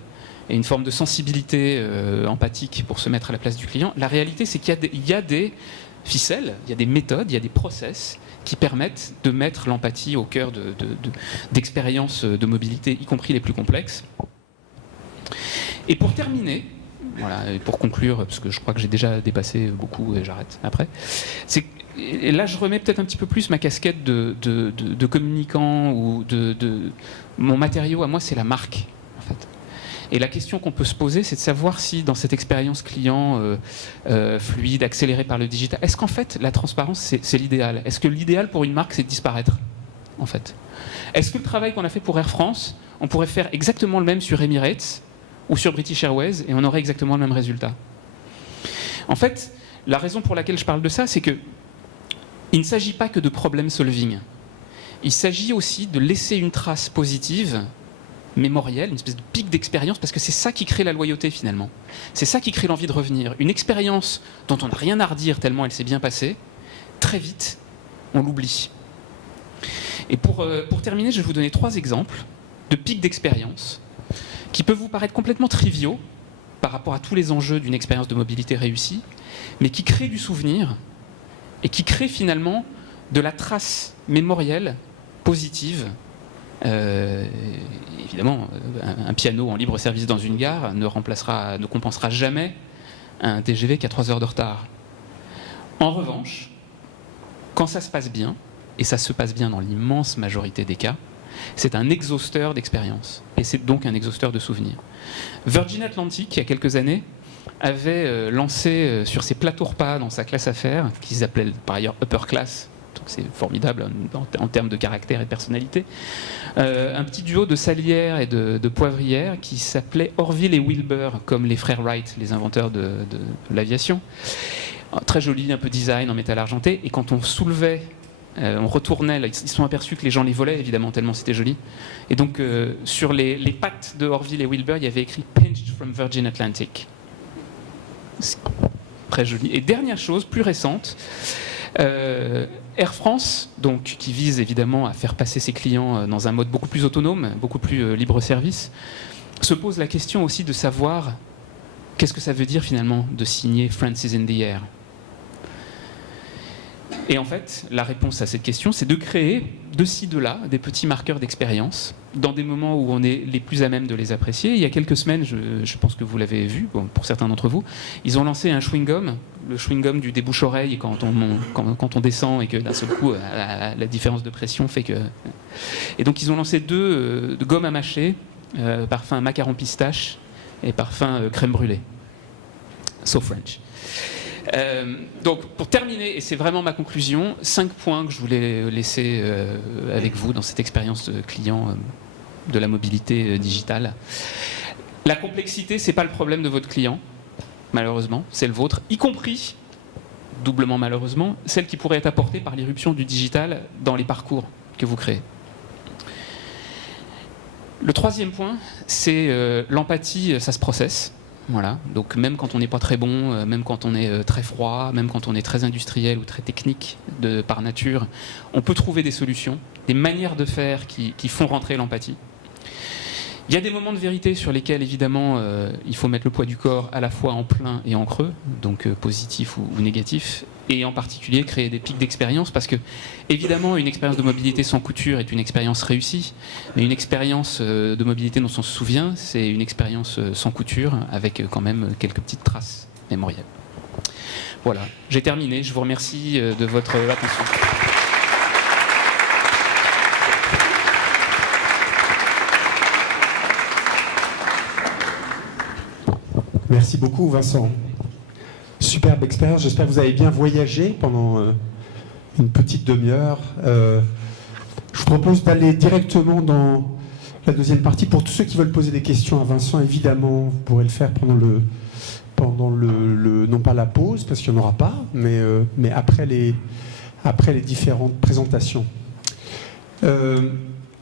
et une forme de sensibilité empathique pour se mettre à la place du client. La réalité, c'est qu'il y a des ficelles, il y a des méthodes, il y a des process qui permettent de mettre l'empathie au cœur d'expériences de mobilité, y compris les plus complexes. Et pour terminer, voilà, et pour conclure, parce que je crois que j'ai déjà dépassé beaucoup et j'arrête après, et là je remets peut-être un petit peu plus ma casquette de communicant, ou mon matériau à moi, c'est la marque, en fait. Et la question qu'on peut se poser, c'est de savoir si dans cette expérience client fluide, accélérée par le digital, est-ce qu'en fait la transparence c'est l'idéal? Est-ce que l'idéal pour une marque c'est de disparaître, en fait? Est-ce que le travail qu'on a fait pour Air France, on pourrait faire exactement le même sur Emirates ou sur British Airways et on aurait exactement le même résultat? En fait, la raison pour laquelle je parle de ça, c'est que il ne s'agit pas que de problem solving. Il s'agit aussi de laisser une trace positive, mémorielle, une espèce de pic d'expérience, parce que c'est ça qui crée la loyauté finalement. C'est ça qui crée l'envie de revenir. Une expérience dont on n'a rien à redire tellement elle s'est bien passée, très vite, on l'oublie. Et pour terminer, je vais vous donner 3 exemples de pics d'expérience qui peuvent vous paraître complètement triviaux par rapport à tous les enjeux d'une expérience de mobilité réussie, mais qui créent du souvenir et qui créent finalement de la trace mémorielle positive. Évidemment, un piano en libre service dans une gare ne compensera jamais un TGV qui a 3 heures de retard. En revanche, quand ça se passe bien, et ça se passe bien dans l'immense majorité des cas, c'est un exhausteur d'expérience. Et c'est donc un exhausteur de souvenirs. Virgin Atlantic, il y a quelques années, avait lancé sur ses plateaux repas dans sa classe affaires, qu'ils appelaient par ailleurs upper class, donc c'est formidable en termes de caractère et de personnalité, un petit duo de salières et de poivrières qui s'appelait Orville et Wilbur, comme les frères Wright, les inventeurs de l'aviation. Très joli, un peu design en métal argenté, et quand on soulevait, on retournait, là, ils se sont aperçus que les gens les volaient, évidemment, tellement c'était joli. Et donc, sur les pattes de Orville et Wilbur, il y avait écrit « Pinched from Virgin Atlantic ». Très joli. Et dernière chose, plus récente, Air France, donc, qui vise évidemment à faire passer ses clients dans un mode beaucoup plus autonome, beaucoup plus libre-service, se pose la question aussi de savoir qu'est-ce que ça veut dire finalement de signer Friends is in the Air. Et en fait, la réponse à cette question, c'est de créer de ci, de là, des petits marqueurs d'expérience, dans des moments où on est les plus à même de les apprécier. Il y a quelques semaines, je pense que vous l'avez vu, bon, pour certains d'entre vous, ils ont lancé un chewing-gum, le chewing-gum du débouche-oreille quand on descend et que d'un seul coup, la différence de pression fait que... Et donc ils ont lancé 2 de gommes à mâcher, parfum macaron pistache et parfum crème brûlée. So French. Donc, pour terminer, et c'est vraiment ma conclusion, 5 points que je voulais laisser avec vous dans cette expérience client de la mobilité digitale. La complexité, c'est pas le problème de votre client, malheureusement, c'est le vôtre, y compris, doublement malheureusement, celle qui pourrait être apportée par l'irruption du digital dans les parcours que vous créez. Le 3e point, c'est l'empathie, ça se processe. Voilà. Donc même quand on n'est pas très bon, même quand on est très froid, même quand on est très industriel ou très technique par nature, on peut trouver des solutions, des manières de faire qui font rentrer l'empathie. Il y a des moments de vérité sur lesquels, évidemment, il faut mettre le poids du corps à la fois en plein et en creux, donc positif ou négatif, et en particulier créer des pics d'expérience, parce que, évidemment, une expérience de mobilité sans couture est une expérience réussie, mais une expérience de mobilité dont on se souvient, c'est une expérience sans couture, avec quand même quelques petites traces mémorielles. Voilà, j'ai terminé, je vous remercie de votre attention. Merci beaucoup, Vincent. Superbe expérience. J'espère que vous avez bien voyagé pendant une petite demi-heure. Je vous propose d'aller directement dans la deuxième partie. Pour tous ceux qui veulent poser des questions à Vincent, évidemment, vous pourrez le faire pendant non pas la pause, parce qu'il n'y en aura pas, mais après les différentes présentations.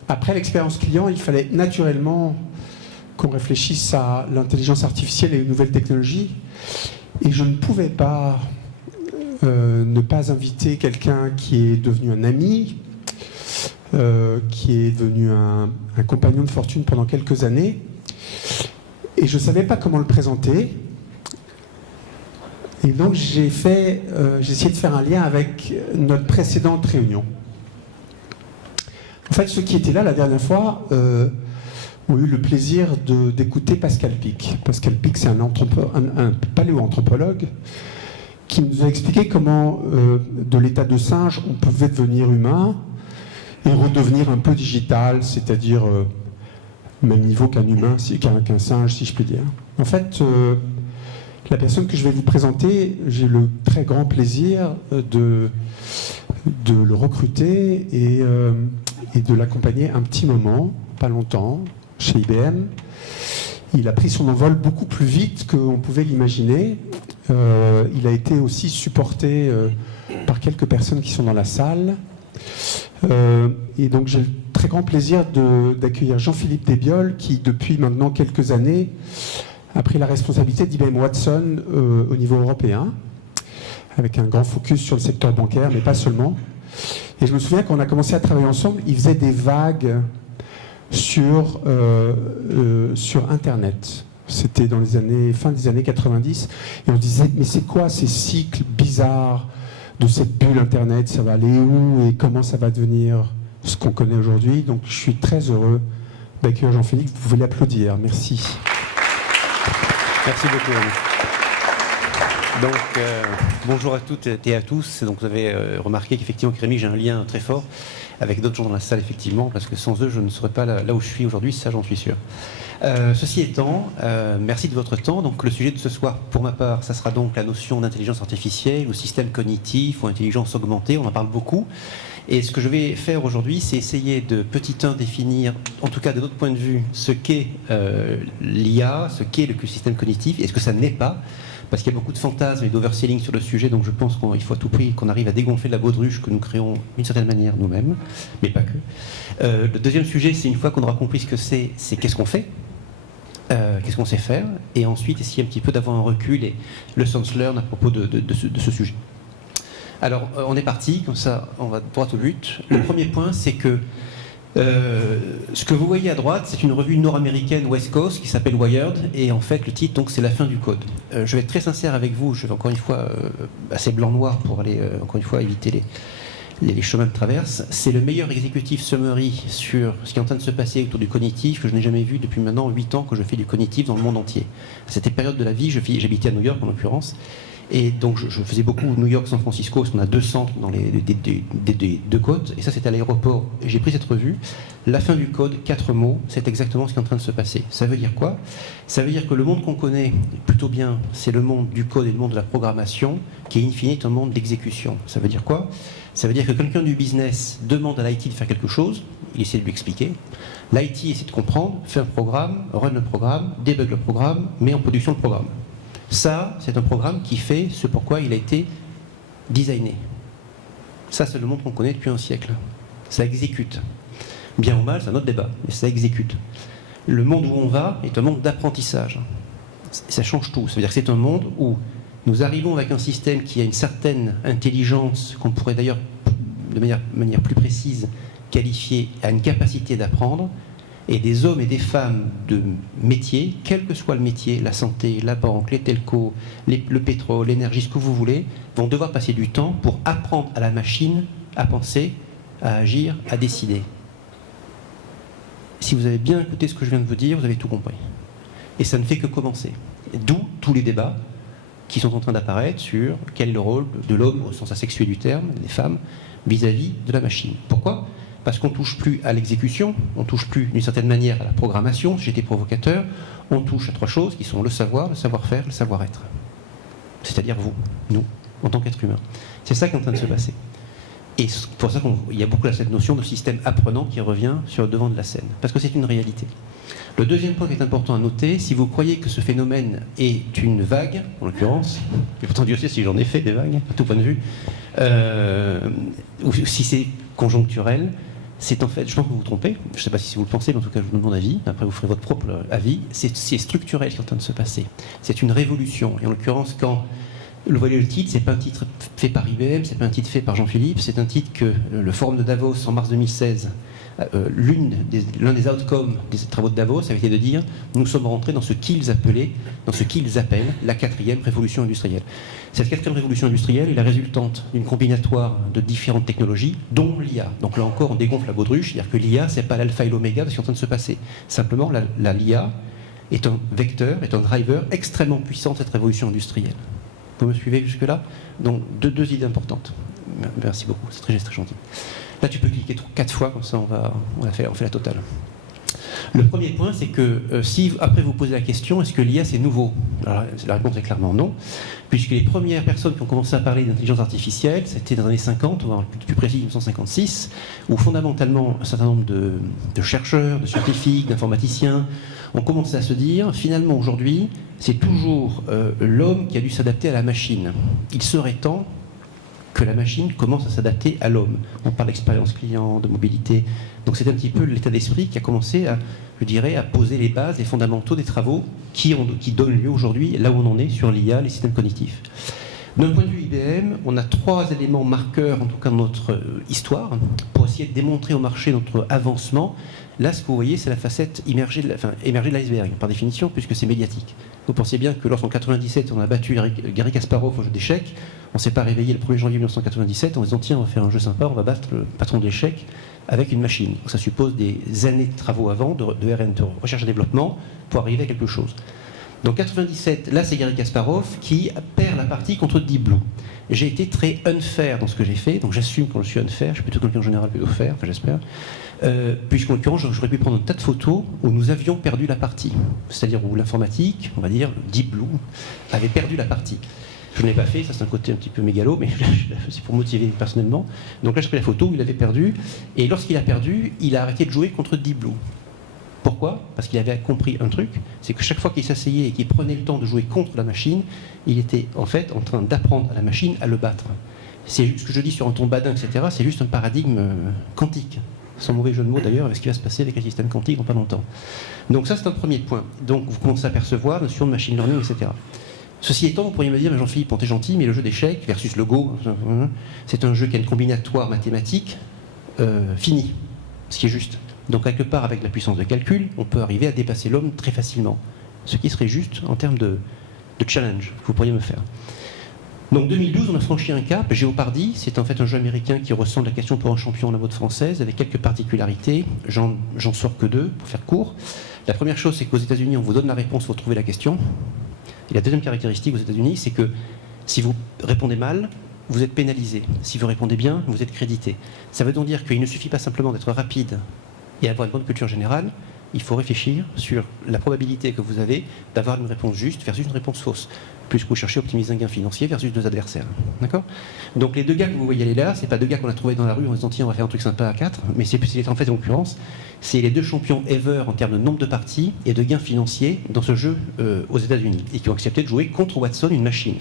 Après l'expérience client, il fallait naturellement qu'on réfléchisse à l'intelligence artificielle et aux nouvelles technologies. Et je ne pouvais pas ne pas inviter quelqu'un qui est devenu un ami, qui est devenu un compagnon de fortune pendant quelques années. Et je ne savais pas comment le présenter. Et donc j'ai essayé de faire un lien avec notre précédente réunion. En fait, ceux qui étaient là la dernière fois ont eu le plaisir d'écouter Pascal Pic. Pascal Pic, c'est un paléoanthropologue qui nous a expliqué comment, de l'état de singe, on pouvait devenir humain et redevenir un peu digital, c'est-à-dire même niveau qu'un humain, qu'un singe, si je puis dire. En fait, la personne que je vais vous présenter, j'ai le très grand plaisir de le recruter et de l'accompagner un petit moment, pas longtemps, chez IBM. Il a pris son envol beaucoup plus vite qu'on pouvait l'imaginer. Il a été aussi supporté par quelques personnes qui sont dans la salle. Et donc j'ai le très grand plaisir d'accueillir Jean-Philippe Desbioles, qui depuis maintenant quelques années a pris la responsabilité d'IBM Watson au niveau européen, avec un grand focus sur le secteur bancaire, mais pas seulement. Et je me souviens quand on a commencé à travailler ensemble, il faisait des vagues sur Internet. C'était dans fin des années 90. Et on se disait, mais c'est quoi ces cycles bizarres de cette bulle Internet? Ça va aller où et comment ça va devenir ce qu'on connaît aujourd'hui? Donc je suis très heureux d'accueillir Jean-Philippe. Vous pouvez l'applaudir. Merci. Merci beaucoup. Donc, bonjour à toutes et à tous. Donc, vous avez remarqué qu'effectivement, Rémi, j'ai un lien très fort avec d'autres gens dans la salle, effectivement, parce que sans eux, je ne serais pas là où je suis aujourd'hui, ça j'en suis sûr. Ceci étant, merci de votre temps. Donc, le sujet de ce soir, pour ma part, ça sera donc la notion d'intelligence artificielle ou système cognitif ou intelligence augmentée. On en parle beaucoup. Et ce que je vais faire aujourd'hui, c'est essayer de petit 1 définir, en tout cas de notre point de vue, ce qu'est l'IA, ce qu'est le système cognitif et ce que ça n'est pas. Parce qu'il y a beaucoup de fantasmes et d'overselling sur le sujet, donc je pense qu'il faut à tout prix qu'on arrive à dégonfler la baudruche que nous créons d'une certaine manière nous-mêmes, mais pas que. Le deuxième sujet, c'est une fois qu'on aura compris ce que c'est qu'est-ce qu'on fait, qu'est-ce qu'on sait faire, et ensuite essayer un petit peu d'avoir un recul et le sense learn à propos de ce sujet. Alors, on est parti, comme ça, on va droit au but. Le premier point, c'est que ce que vous voyez à droite, c'est une revue nord-américaine West Coast qui s'appelle Wired, et en fait, le titre, donc, c'est la fin du code. Je vais être très sincère avec vous, je vais encore une fois assez blanc-noir pour aller, encore une fois, éviter les chemins de traverse. C'est le meilleur executive summary sur ce qui est en train de se passer autour du cognitif que je n'ai jamais vu depuis maintenant 8 ans que je fais du cognitif dans le monde entier. À cette période de la vie, j'habitais à New York en l'occurrence, et donc je faisais beaucoup New York, San Francisco, parce qu'on a 2 centres dans les deux côtes, et ça c'était à l'aéroport. Et j'ai pris cette revue, la fin du code, 4 mots, c'est exactement ce qui est en train de se passer. Ça veut dire quoi? Ça veut dire que le monde qu'on connaît plutôt bien, c'est le monde du code et le monde de la programmation, qui in fine est un monde d'exécution. Ça veut dire quoi? Ça veut dire que quelqu'un du business demande à l'IT de faire quelque chose, il essaie de lui expliquer, l'IT essaie de comprendre, fait un programme, run le programme, débug le programme, met en production le programme. Ça, c'est un programme qui fait ce pourquoi il a été designé. Ça, c'est le monde qu'on connaît depuis un siècle. Ça exécute. Bien ou mal, c'est un autre débat, mais ça exécute. Le monde où on va est un monde d'apprentissage. Ça change tout. Ça veut dire que c'est un monde où nous arrivons avec un système qui a une certaine intelligence, qu'on pourrait d'ailleurs, de manière plus précise, qualifier à une capacité d'apprendre, et des hommes et des femmes de métier, quel que soit le métier, la santé, la banque, les telcos, le pétrole, l'énergie, ce que vous voulez, vont devoir passer du temps pour apprendre à la machine à penser, à agir, à décider. Si vous avez bien écouté ce que je viens de vous dire, vous avez tout compris. Et ça ne fait que commencer. D'où tous les débats qui sont en train d'apparaître sur quel est le rôle de l'homme, au sens asexué du terme, des femmes, vis-à-vis de la machine. Pourquoi ? Parce qu'on ne touche plus à l'exécution, on ne touche plus d'une certaine manière à la programmation, si j'étais provocateur, on touche à 3 choses qui sont le savoir, le savoir-faire, le savoir-être. C'est-à-dire vous, nous, en tant qu'être humain. C'est ça qui est en train de se passer. Et c'est pour ça qu'il y a beaucoup cette notion de système apprenant qui revient sur le devant de la scène, parce que c'est une réalité. Le deuxième point qui est important à noter, si vous croyez que ce phénomène est une vague, en l'occurrence, et pourtant Dieu sait si j'en ai fait des vagues, à tout point de vue, ou si c'est conjoncturel, c'est en fait, je pense que vous vous trompez, je ne sais pas si vous le pensez, mais en tout cas je vous donne mon avis, après vous ferez votre propre avis, c'est structurel ce qui est en train de se passer. C'est une révolution, et en l'occurrence quand vous voyez le titre, c'est pas un titre fait par IBM, c'est pas un titre fait par Jean-Philippe, c'est un titre que le forum de Davos en mars 2016, l'un des outcomes des travaux de Davos avait été de dire nous sommes rentrés dans ce qu'ils appellent la 4e révolution industrielle. Cette 4e révolution industrielle est la résultante d'une combinatoire de différentes technologies, dont l'IA. Donc là encore, on dégonfle la baudruche, c'est-à-dire que l'IA, c'est pas l'alpha et l'oméga de ce qui est en train de se passer. Simplement, l'IA est un vecteur, est un driver extrêmement puissant de cette révolution industrielle. Vous me suivez jusque-là? Donc, deux idées importantes. Merci beaucoup, c'est très gentil. Là, tu peux cliquer 4 fois, comme ça on fait la totale. Le premier point, c'est que si après vous posez la question, est-ce que l'IA c'est nouveau? Alors, la réponse est clairement non, puisque les premières personnes qui ont commencé à parler d'intelligence artificielle, c'était dans les années 50, ou plus précis 1956, où fondamentalement un certain nombre de chercheurs, de scientifiques, d'informaticiens ont commencé à se dire, finalement aujourd'hui, c'est toujours l'homme qui a dû s'adapter à la machine. Il serait temps que la machine commence à s'adapter à l'homme. On parle d'expérience client, de mobilité. Donc c'est un petit peu l'état d'esprit qui a commencé à poser les bases, les fondamentaux des travaux qui donnent lieu aujourd'hui, là où on en est, sur l'IA, les systèmes cognitifs. D'un point de vue IBM, on a 3 éléments marqueurs, en tout cas de notre histoire, pour essayer de démontrer au marché notre avancement. Là, ce que vous voyez, c'est la facette émergée de l'iceberg, par définition, puisque c'est médiatique. Vous pensez bien que lorsqu'en 1997, on a battu Garry Kasparov au jeu d'échecs, on ne s'est pas réveillé le 1er janvier 1997 en disant tiens, on va faire un jeu sympa, on va battre le patron de l'échec avec une machine. Donc, ça suppose des années de travaux avant, de recherche et développement, pour arriver à quelque chose. Donc 97, là c'est Garry Kasparov qui perd la partie contre Deep Blue. J'ai été très unfair dans ce que j'ai fait, donc j'assume quand je suis unfair, je suis plutôt quelqu'un en général plutôt fair, enfin j'espère, puisqu'en l'occurrence j'aurais pu prendre un tas de photos où nous avions perdu la partie, c'est-à-dire où l'informatique, on va dire Deep Blue, avait perdu la partie. Je ne l'ai pas fait, ça c'est un côté un petit peu mégalo, mais c'est pour motiver personnellement. Donc là j'ai pris la photo où il avait perdu, et lorsqu'il a perdu, il a arrêté de jouer contre Deep Blue. Pourquoi ? Parce qu'il avait compris un truc, c'est que chaque fois qu'il s'asseyait et qu'il prenait le temps de jouer contre la machine, il était en fait en train d'apprendre à la machine à le battre. C'est ce que je dis sur un ton badin, etc., c'est juste un paradigme quantique. Sans mauvais jeu de mots d'ailleurs, avec ce qui va se passer avec un système quantique dans pas longtemps. Donc ça c'est un premier point. Donc vous commencez à percevoir la notion de machine learning, etc. Ceci étant, vous pourriez me dire, mais Jean-Philippe, t'es gentil, mais le jeu d'échecs versus le Go, c'est un jeu qui a une combinatoire mathématique finie, ce qui est juste. Donc quelque part, avec la puissance de calcul, on peut arriver à dépasser l'homme très facilement. Ce qui serait juste en termes de challenge que vous pourriez me faire. Donc 2012, on a franchi un cap. Jeopardy, c'est en fait un jeu américain qui ressemble à la question pour un champion en la mode française, avec quelques particularités. J'en sors que deux, pour faire court. La première chose, c'est qu'aux États-Unis, on vous donne la réponse pour trouver la question. Et la deuxième caractéristique aux États-Unis, c'est que si vous répondez mal, vous êtes pénalisé. Si vous répondez bien, vous êtes crédité. Ça veut donc dire qu'il ne suffit pas simplement d'être rapide et avoir une bonne culture générale, il faut réfléchir sur la probabilité que vous avez d'avoir une réponse juste versus une réponse fausse, puisque vous cherchez à optimiser un gain financier versus deux adversaires. D'accord ? Donc les deux gars que vous voyez aller là, c'est pas deux gars qu'on a trouvés dans la rue en disant tiens on va faire un truc sympa à 4, mais c'est en fait en l'occurrence, c'est les deux champions ever en termes de nombre de parties et de gains financiers dans ce jeu aux États-Unis, et qui ont accepté de jouer contre Watson, une machine.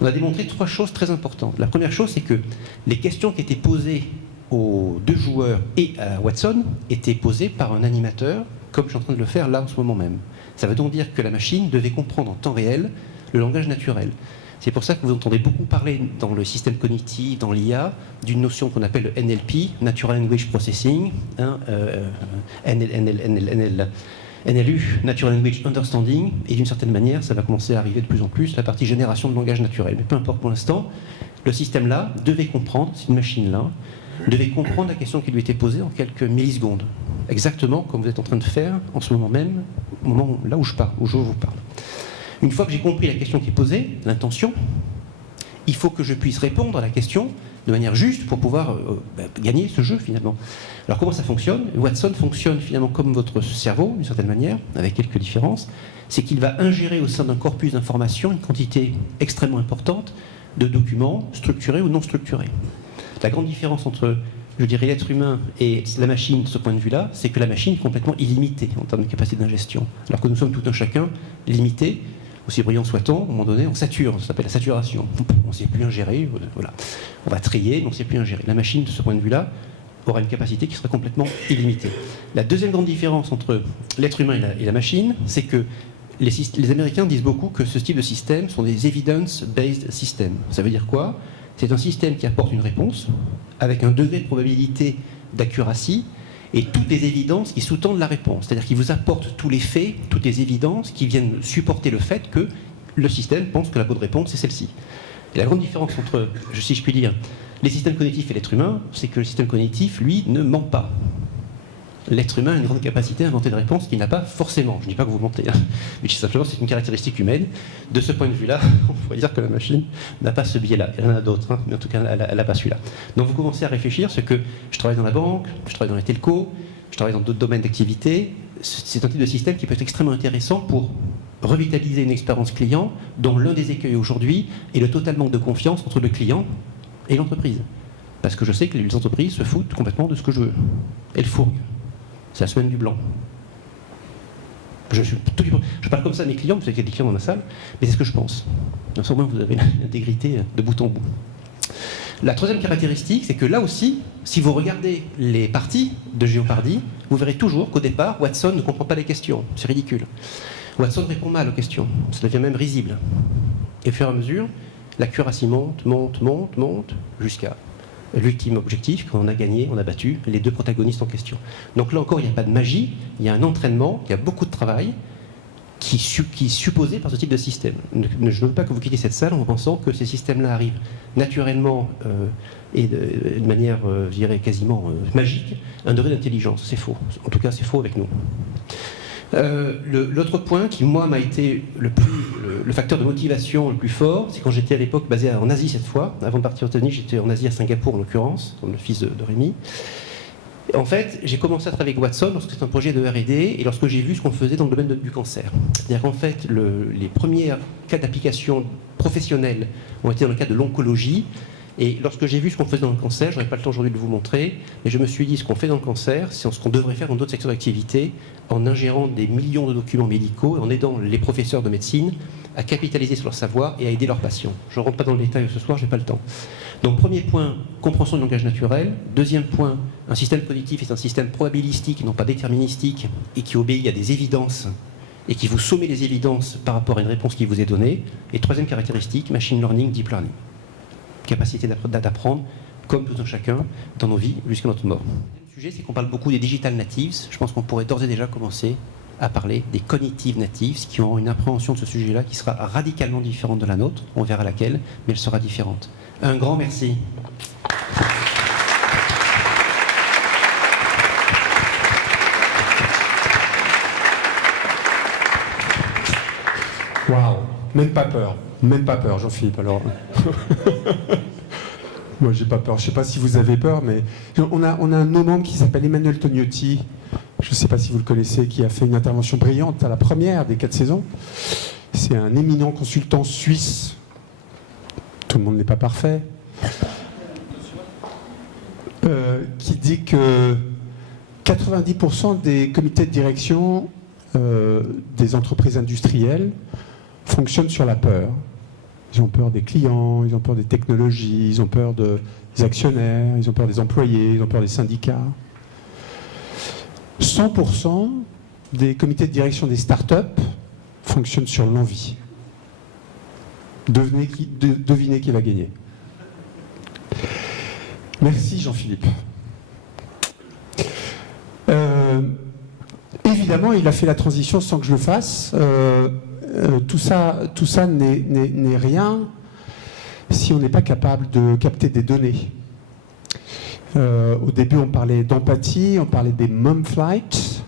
On a démontré trois choses très importantes. La première chose, c'est que les questions qui étaient posées aux deux joueurs et à Watson étaient posées par un animateur, comme je suis en train de le faire là en ce moment même. Ça veut donc dire que la machine devait comprendre en temps réel le langage naturel. C'est pour ça que vous entendez beaucoup parler dans le système cognitif, dans l'IA, d'une notion qu'on appelle le NLP, Natural Language Processing, NLU, Natural Language Understanding, et d'une certaine manière, ça va commencer à arriver de plus en plus, la partie génération de langage naturel. Mais peu importe pour l'instant, le système-là devait comprendre, cette machine-là, devait comprendre la question qui lui était posée en quelques millisecondes. Exactement comme vous êtes en train de faire en ce moment même, au moment là où je vous parle. Une fois que j'ai compris la question qui est posée, l'intention, il faut que je puisse répondre à la question de manière juste pour pouvoir gagner ce jeu finalement. Alors comment ça fonctionne ? Watson fonctionne finalement comme votre cerveau, d'une certaine manière, avec quelques différences. C'est qu'il va ingérer au sein d'un corpus d'informations une quantité extrêmement importante de documents structurés ou non structurés. La grande différence entre, je dirais, l'être humain et la machine de ce point de vue-là, c'est que la machine est complètement illimitée en termes de capacité d'ingestion. Alors que nous sommes tout un chacun limités, aussi brillant soit-on, à un moment donné, on sature, ça s'appelle la saturation. On ne sait plus ingérer, voilà. On va trier, mais on ne sait plus ingérer. La machine, de ce point de vue-là, aura une capacité qui sera complètement illimitée. La deuxième grande différence entre l'être humain et la machine, c'est que les Américains disent beaucoup que ce type de système sont des evidence-based systems. Ça veut dire quoi ? C'est un système qui apporte une réponse avec un degré de probabilité d'accuracy et toutes les évidences qui sous-tendent la réponse. C'est-à-dire qu'il vous apporte tous les faits, toutes les évidences qui viennent supporter le fait que le système pense que la bonne réponse est celle-ci. Et la grande différence entre, si je puis dire, les systèmes cognitifs et l'être humain, c'est que le système cognitif, lui, ne ment pas. L'être humain a une grande capacité à inventer des réponses qu'il n'a pas forcément. Je ne dis pas que vous mentez, hein, mais simplement c'est une caractéristique humaine. De ce point de vue-là, on pourrait dire que la machine n'a pas ce biais-là. Elle en a d'autres, hein, mais en tout cas, elle n'a pas celui-là. Donc vous commencez à réfléchir, ce que je travaille dans la banque, je travaille dans les telcos, je travaille dans d'autres domaines d'activité. C'est un type de système qui peut être extrêmement intéressant pour revitaliser une expérience client dont l'un des écueils aujourd'hui est le total manque de confiance entre le client et l'entreprise. Parce que je sais que les entreprises se foutent complètement de ce que je veux. Elles fourguent. C'est la semaine du blanc. Je parle comme ça à mes clients, vous avez des clients dans ma salle, mais c'est ce que je pense. Au moins, vous avez l'intégrité de bout en bout. La troisième caractéristique, c'est que là aussi, si vous regardez les parties de Jeopardy, vous verrez toujours qu'au départ, Watson ne comprend pas les questions. C'est ridicule. Watson répond mal aux questions. Ça devient même risible. Et au fur et à mesure, l'accuracy monte, jusqu'à l'ultime objectif, quand on a gagné, on a battu les deux protagonistes en question. Donc là encore, il n'y a pas de magie, il y a un entraînement, il y a beaucoup de travail qui est supposé par ce type de système. Je ne veux pas que vous quittiez cette salle en pensant que ces systèmes-là arrivent naturellement et de manière, je dirais, quasiment magique, à un degré d'intelligence. C'est faux. En tout cas, c'est faux avec nous. L'autre point qui, moi, m'a été le facteur de motivation le plus fort, c'est quand j'étais à l'époque basé en Asie cette fois. Avant de partir aux États-Unis, j'étais en Asie, à Singapour en l'occurrence, comme le fils de Rémi. En fait, j'ai commencé à travailler avec Watson lorsque c'était un projet de R&D et lorsque j'ai vu ce qu'on faisait dans le domaine du cancer. C'est-à-dire qu'en fait, les premiers cas d'application professionnels ont été dans le cas de l'oncologie. Et lorsque j'ai vu ce qu'on faisait dans le cancer, je n'aurai pas le temps aujourd'hui de vous montrer, mais je me suis dit ce qu'on fait dans le cancer, c'est ce qu'on devrait faire dans d'autres secteurs d'activité, en ingérant des millions de documents médicaux et en aidant les professeurs de médecine à capitaliser sur leur savoir et à aider leurs patients. Je ne rentre pas dans le détail ce soir, je n'ai pas le temps. Donc premier point, compréhension du langage naturel. Deuxième point, un système cognitif est un système probabilistique, non pas déterministique, et qui obéit à des évidences, et qui vous sommet les évidences par rapport à une réponse qui vous est donnée. Et troisième caractéristique, machine learning, deep learning. Capacité d'apprendre, comme tout un chacun, dans nos vies, jusqu'à notre mort. Le sujet, c'est qu'on parle beaucoup des digital natives. Je pense qu'on pourrait d'ores et déjà commencer à parler des cognitive natives, qui ont une appréhension de ce sujet-là qui sera radicalement différente de la nôtre. On verra laquelle, mais elle sera différente. Un grand merci. Waouh, même pas peur, Jean-Philippe. Alors, moi j'ai pas peur. Je sais pas si vous avez peur, mais on a un membre qui s'appelle Emmanuel Tognotti. Je ne sais pas si vous le connaissez, qui a fait une intervention brillante à la première des 4 saisons. C'est un éminent consultant suisse. Tout le monde n'est pas parfait. Qui dit que 90% des comités de direction des entreprises industrielles fonctionnent sur la peur. Ils ont peur des clients, ils ont peur des technologies, ils ont peur des actionnaires, ils ont peur des employés, ils ont peur des syndicats. 100% des comités de direction des startups fonctionnent sur l'envie. Devinez qui va gagner. Merci Jean-Philippe. Évidemment, il a fait la transition sans que je le fasse. Tout ça n'est rien si on n'est pas capable de capter des données. Au début, on parlait d'empathie, on parlait des mom flights.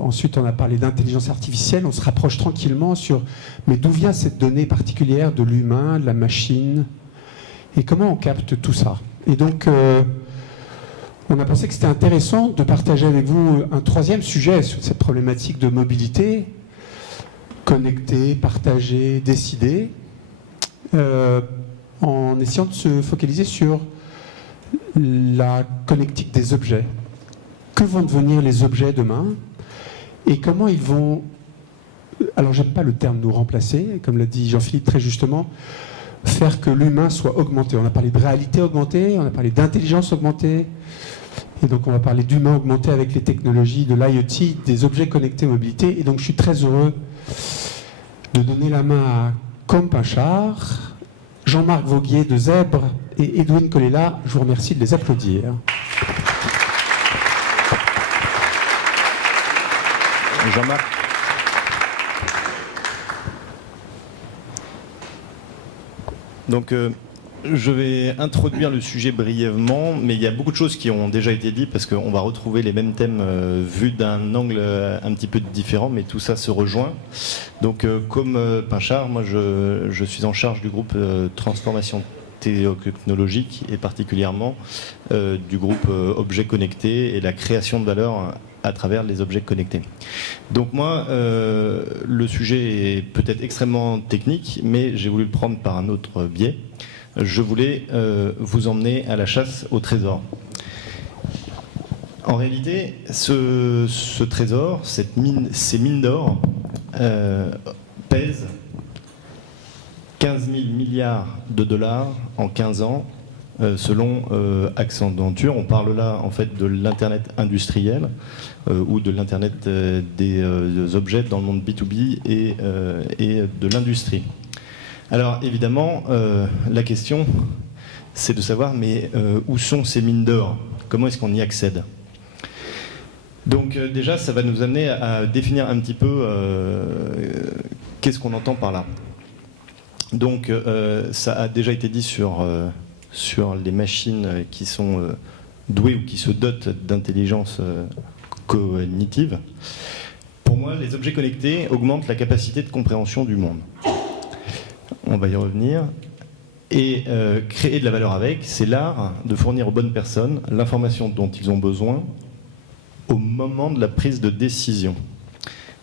Ensuite, on a parlé d'intelligence artificielle. On se rapproche tranquillement sur mais d'où vient cette donnée particulière de l'humain, de la machine, et comment on capte tout ça. Et donc, on a pensé que c'était intéressant de partager avec vous un troisième sujet sur cette problématique de mobilité, connecter, partager, décider, en essayant de se focaliser sur la connectique des objets. Que vont devenir les objets demain et comment ils vont... Alors, j'aime pas le terme nous remplacer, comme l'a dit Jean-Philippe très justement, faire que l'humain soit augmenté. On a parlé de réalité augmentée, on a parlé d'intelligence augmentée, et donc on va parler d'humain augmenté avec les technologies de l'IoT, des objets connectés mobilité. Et donc je suis très heureux de donner la main à Com Pinchard, Jean-Marc Vauguier de Zèbre et Edwin Colella. Je vous remercie de les applaudir. Jean-Marc. Donc, je vais introduire le sujet brièvement, mais il y a beaucoup de choses qui ont déjà été dites parce qu'on va retrouver les mêmes thèmes vus d'un angle un petit peu différent, mais tout ça se rejoint. Donc, comme Pinchard, moi je suis en charge du groupe Transformation technologique et particulièrement du groupe Objets connectés et la création de valeur à travers les objets connectés. Donc moi, le sujet est peut-être extrêmement technique, mais j'ai voulu le prendre par un autre biais. Je voulais vous emmener à la chasse au trésor. En réalité, ce trésor, ces mines d'or, pèsent 15 000 milliards de dollars en 15 ans, selon Accenture. On parle là en fait de l'Internet industriel ou de l'Internet des objets dans le monde B2B et de l'industrie. Alors évidemment, la question, c'est de savoir, mais où sont ces mines d'or? Comment est-ce qu'on y accède? Donc déjà, ça va nous amener à définir un petit peu qu'est-ce qu'on entend par là. Donc ça a déjà été dit sur les machines qui sont douées ou qui se dotent d'intelligence cognitive. Pour moi, les objets connectés augmentent la capacité de compréhension du monde. On va y revenir. Et créer de la valeur avec, c'est l'art de fournir aux bonnes personnes l'information dont ils ont besoin au moment de la prise de décision.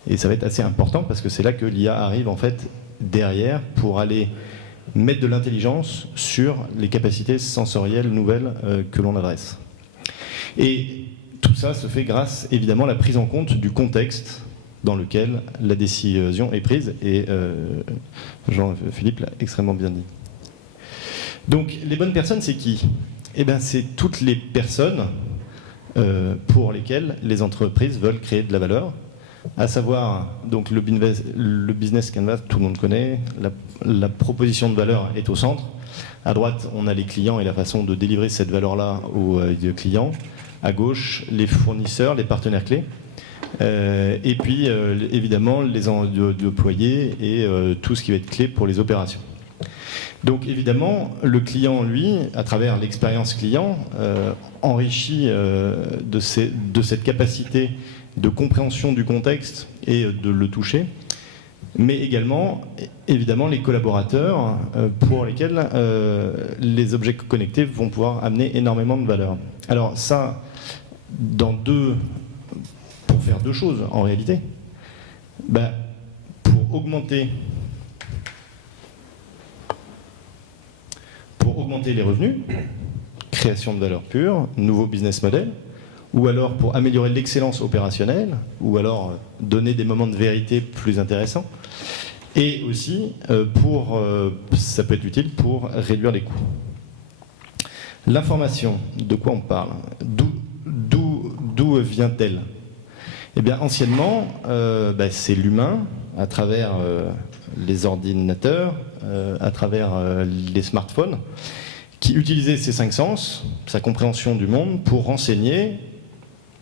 Et ça va être assez important parce que c'est là que l'IA arrive en fait derrière pour aller mettre de l'intelligence sur les capacités sensorielles nouvelles que l'on adresse. Et tout ça se fait grâce évidemment à la prise en compte du contexte dans lequel la décision est prise, et Jean-Philippe l'a extrêmement bien dit. Donc les bonnes personnes, c'est qui ? Eh bien c'est toutes les personnes pour lesquelles les entreprises veulent créer de la valeur, à savoir donc le business canvas, tout le monde connaît, la proposition de valeur est au centre. À droite, on a les clients et la façon de délivrer cette valeur-là aux clients. À gauche, les fournisseurs, les partenaires clés. Et puis, évidemment, les employés et tout ce qui va être clé pour les opérations. Donc, évidemment, le client, lui, à travers l'expérience client, enrichi de cette capacité de compréhension du contexte et de le toucher, mais également, évidemment, les collaborateurs pour lesquels les objets connectés vont pouvoir amener énormément de valeur. Alors ça, pour faire deux choses en réalité. Pour augmenter les revenus, création de valeur pure, nouveau business model, ou alors pour améliorer l'excellence opérationnelle, ou alors donner des moments de vérité plus intéressants, et aussi ça peut être utile pour réduire les coûts. L'information, de quoi on parle ? D'où vient-elle ? Eh bien, anciennement, c'est l'humain, à travers les ordinateurs, à travers les smartphones, qui utilisait ses cinq sens, sa compréhension du monde, pour renseigner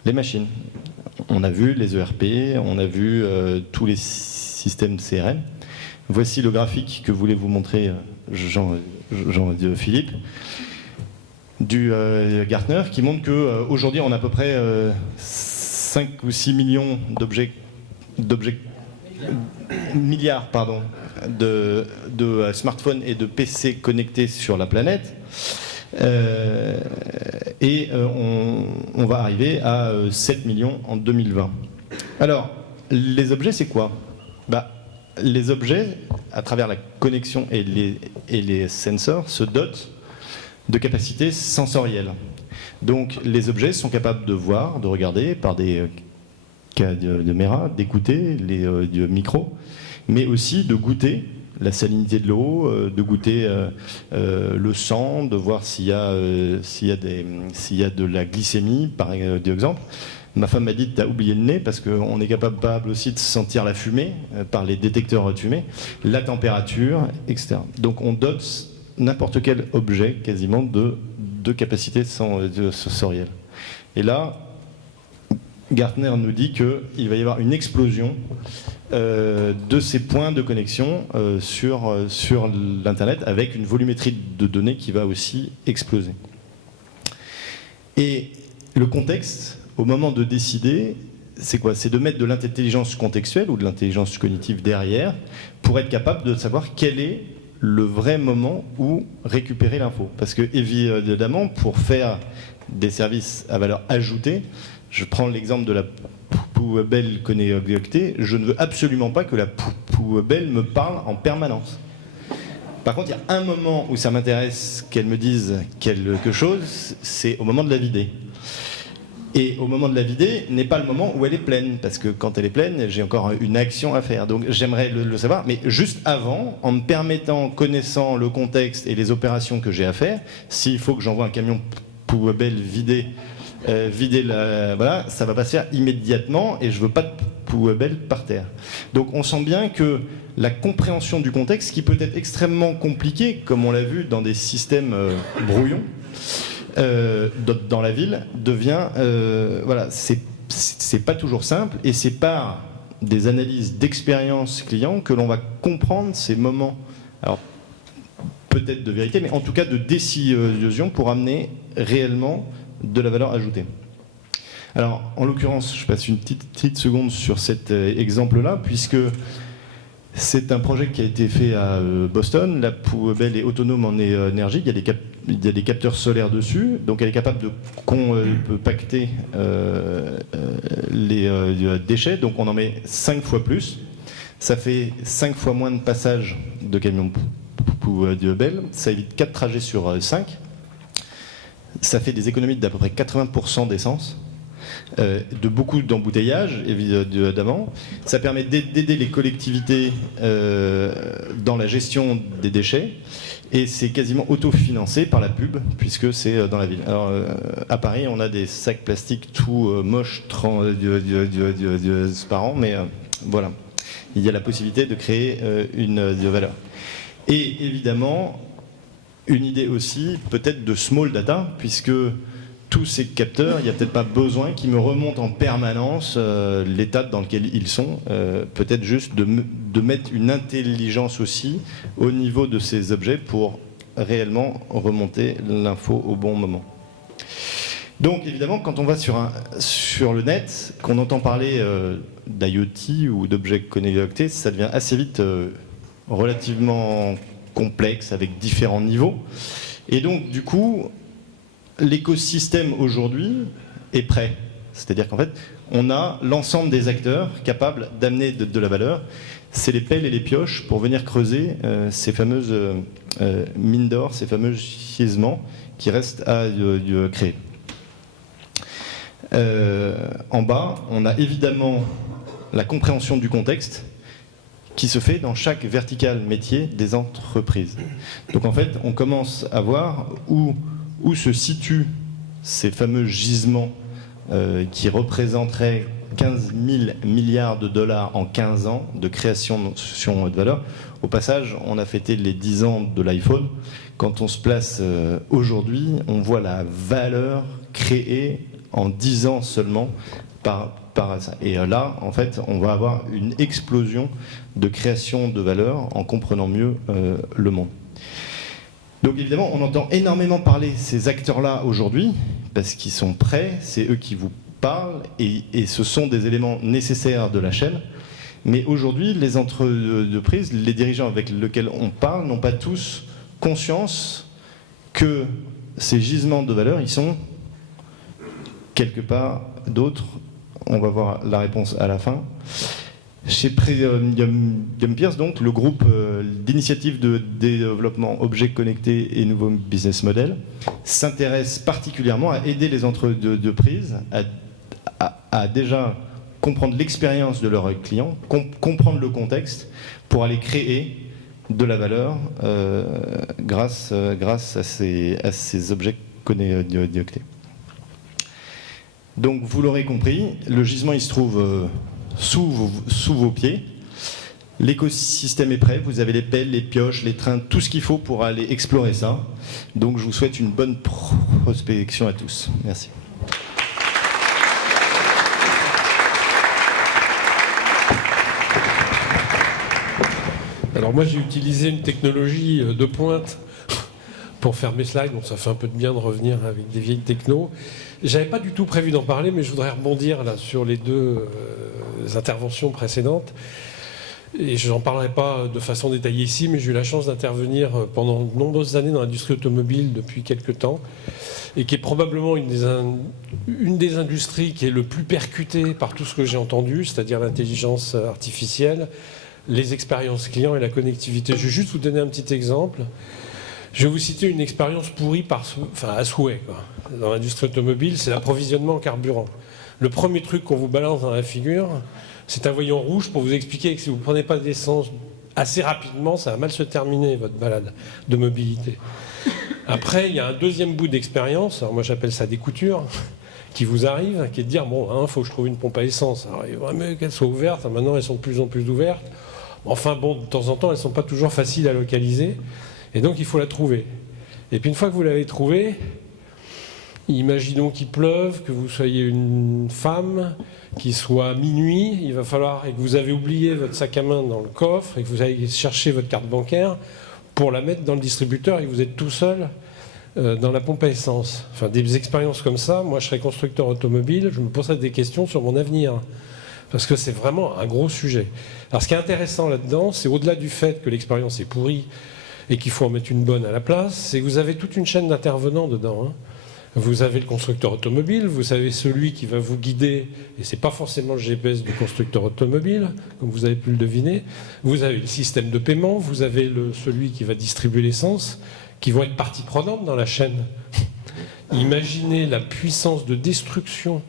les machines. On a vu les ERP, on a vu tous les systèmes CRM. Voici le graphique que voulait vous montrer Jean-Philippe, du Gartner, qui montre qu'aujourd'hui, on a à peu près 5 ou 6 millions milliards de smartphones et de PC connectés sur la planète. Et on va arriver à 7 millions en 2020. Alors, les objets, c'est quoi ? Les objets, à travers la connexion et les sensors, se dotent de capacités sensorielles. Donc, les objets sont capables de voir, de regarder par des caméras, d'écouter les micros, mais aussi de goûter la salinité de l'eau, de goûter le sang, de voir s'il y a de la glycémie, par exemple. Ma femme m'a dit, t'as oublié le nez, parce qu'on est capable aussi de sentir la fumée par les détecteurs de fumée, la température, etc. Donc on dote n'importe quel objet quasiment de capacités sensorielles. Et là, Gartner nous dit qu'il va y avoir une explosion de ces points de connexion sur l'Internet, avec une volumétrie de données qui va aussi exploser. Et le contexte, au moment de décider, c'est quoi ? C'est de mettre de l'intelligence contextuelle ou de l'intelligence cognitive derrière pour être capable de savoir quel est le vrai moment où récupérer l'info. Parce que, évidemment, pour faire des services à valeur ajoutée, je prends l'exemple de la poubelle connectée, je ne veux absolument pas que la poubelle me parle en permanence. Par contre, il y a un moment où ça m'intéresse qu'elle me dise quelque chose, c'est au moment de la vider. Et au moment de la vider n'est pas le moment où elle est pleine, parce que quand elle est pleine, j'ai encore une action à faire. Donc j'aimerais le savoir, mais juste avant, en me permettant, connaissant le contexte et les opérations que j'ai à faire, s'il faut que j'envoie un camion poubelle vider voilà, ça va pas se faire immédiatement, et je veux pas de poubelle par terre. Donc on sent bien que la compréhension du contexte, qui peut être extrêmement compliqué, comme on l'a vu dans des systèmes brouillons, dans la ville, devient voilà, c'est pas toujours simple, et c'est par des analyses d'expérience client que l'on va comprendre ces moments, alors peut-être de vérité, mais en tout cas de décision, pour amener réellement de la valeur ajoutée. Alors, en l'occurrence, je passe une petite seconde sur cet exemple-là, puisque c'est un projet qui a été fait à Boston. La poubelle est autonome en énergie. Il y a des capteurs solaires dessus. Donc, elle est capable de compacter les déchets. Donc, on en met 5 fois plus. Ça fait 5 fois moins de passages de camions poubelle. Ça évite 4 trajets sur 5. Ça fait des économies d'à peu près 80% d'essence. De beaucoup d'embouteillages, évidemment. Ça permet d'aider les collectivités dans la gestion des déchets. Et c'est quasiment autofinancé par la pub, puisque c'est dans la ville. Alors, à Paris, on a des sacs plastiques tout moches, transparents, mais voilà. Il y a la possibilité de créer une valeur. Et évidemment, une idée aussi, peut-être de small data, puisque tous ces capteurs, il n'y a peut-être pas besoin qu'ils me remontent en permanence l'état dans lequel ils sont. Peut-être juste de mettre une intelligence aussi au niveau de ces objets pour réellement remonter l'info au bon moment. Donc évidemment, quand on va sur le net, qu'on entend parler d'IoT ou d'objets connectés, ça devient assez vite relativement complexe avec différents niveaux. Et donc du coup, l'écosystème aujourd'hui est prêt. C'est-à-dire qu'en fait, on a l'ensemble des acteurs capables d'amener de la valeur. C'est les pelles et les pioches pour venir creuser ces fameuses mines d'or, ces fameux gisements qui restent à créer. En bas, on a évidemment la compréhension du contexte qui se fait dans chaque verticale métier des entreprises. Donc en fait, on commence à voir où se situent ces fameux gisements qui représenteraient 15 000 milliards de dollars en 15 ans de création de valeur. Au passage, on a fêté les 10 ans de l'iPhone. Quand on se place aujourd'hui, on voit la valeur créée en 10 ans seulement par ça. Et là, en fait, on va avoir une explosion de création de valeur en comprenant mieux le monde. Donc évidemment, on entend énormément parler ces acteurs-là aujourd'hui, parce qu'ils sont prêts, c'est eux qui vous parlent, et ce sont des éléments nécessaires de la chaîne. Mais aujourd'hui, les entreprises, les dirigeants avec lesquels on parle, n'ont pas tous conscience que ces gisements de valeur, ils sont quelque part d'autres. On va voir la réponse à la fin. Chez Premium Peers, donc, le groupe d'initiative de développement objets connectés et nouveaux business models s'intéresse particulièrement à aider les entreprises à déjà comprendre l'expérience de leurs clients, comprendre le contexte pour aller créer de la valeur grâce à ces objets connectés. Donc vous l'aurez compris, le gisement il se trouve sous vos pieds. L'écosystème est prêt, vous avez les pelles, les pioches, les trains, tout ce qu'il faut pour aller explorer ça. Donc je vous souhaite une bonne prospection à tous. Merci. Alors moi j'ai utilisé une technologie de pointe pour faire mes slides, donc ça fait un peu de bien de revenir avec des vieilles technos. J'avais pas du tout prévu d'en parler, mais je voudrais rebondir là sur les deux interventions précédentes. Et je n'en parlerai pas de façon détaillée ici, mais j'ai eu la chance d'intervenir pendant de nombreuses années dans l'industrie automobile depuis quelques temps, et qui est probablement une des industries qui est le plus percutée par tout ce que j'ai entendu, c'est-à-dire l'intelligence artificielle, les expériences clients et la connectivité. Je vais juste vous donner un petit exemple. Je vais vous citer une expérience pourrie à souhait, quoi. Dans l'industrie automobile, c'est l'approvisionnement en carburant. Le premier truc qu'on vous balance dans la figure, c'est un voyant rouge pour vous expliquer que si vous ne prenez pas d'essence assez rapidement, ça va mal se terminer, votre balade de mobilité. Après, il y a un deuxième bout d'expérience, alors moi j'appelle ça des coutures, qui vous arrive, qui est de dire, bon, faut que je trouve une pompe à essence. Alors, il faudrait mieux qu'elle soit ouverte, maintenant elles sont de plus en plus ouvertes. Enfin bon, de temps en temps, elles ne sont pas toujours faciles à localiser. Et donc il faut la trouver. Et puis une fois que vous l'avez trouvée, imaginons qu'il pleuve, que vous soyez une femme, qu'il soit minuit, il va falloir, et que vous avez oublié votre sac à main dans le coffre, et que vous allez chercher votre carte bancaire pour la mettre dans le distributeur, et que vous êtes tout seul dans la pompe à essence. Enfin, des expériences comme ça, moi je serais constructeur automobile, je me poserais des questions sur mon avenir. Parce que c'est vraiment un gros sujet. Alors ce qui est intéressant là-dedans, c'est au-delà du fait que l'expérience est pourrie et qu'il faut en mettre une bonne à la place, c'est que vous avez toute une chaîne d'intervenants dedans. Hein. Vous avez le constructeur automobile, vous avez celui qui va vous guider, et c'est pas forcément le GPS du constructeur automobile, comme vous avez pu le deviner. Vous avez le système de paiement, vous avez celui qui va distribuer l'essence, qui vont être partie prenante dans la chaîne. Imaginez la puissance de destruction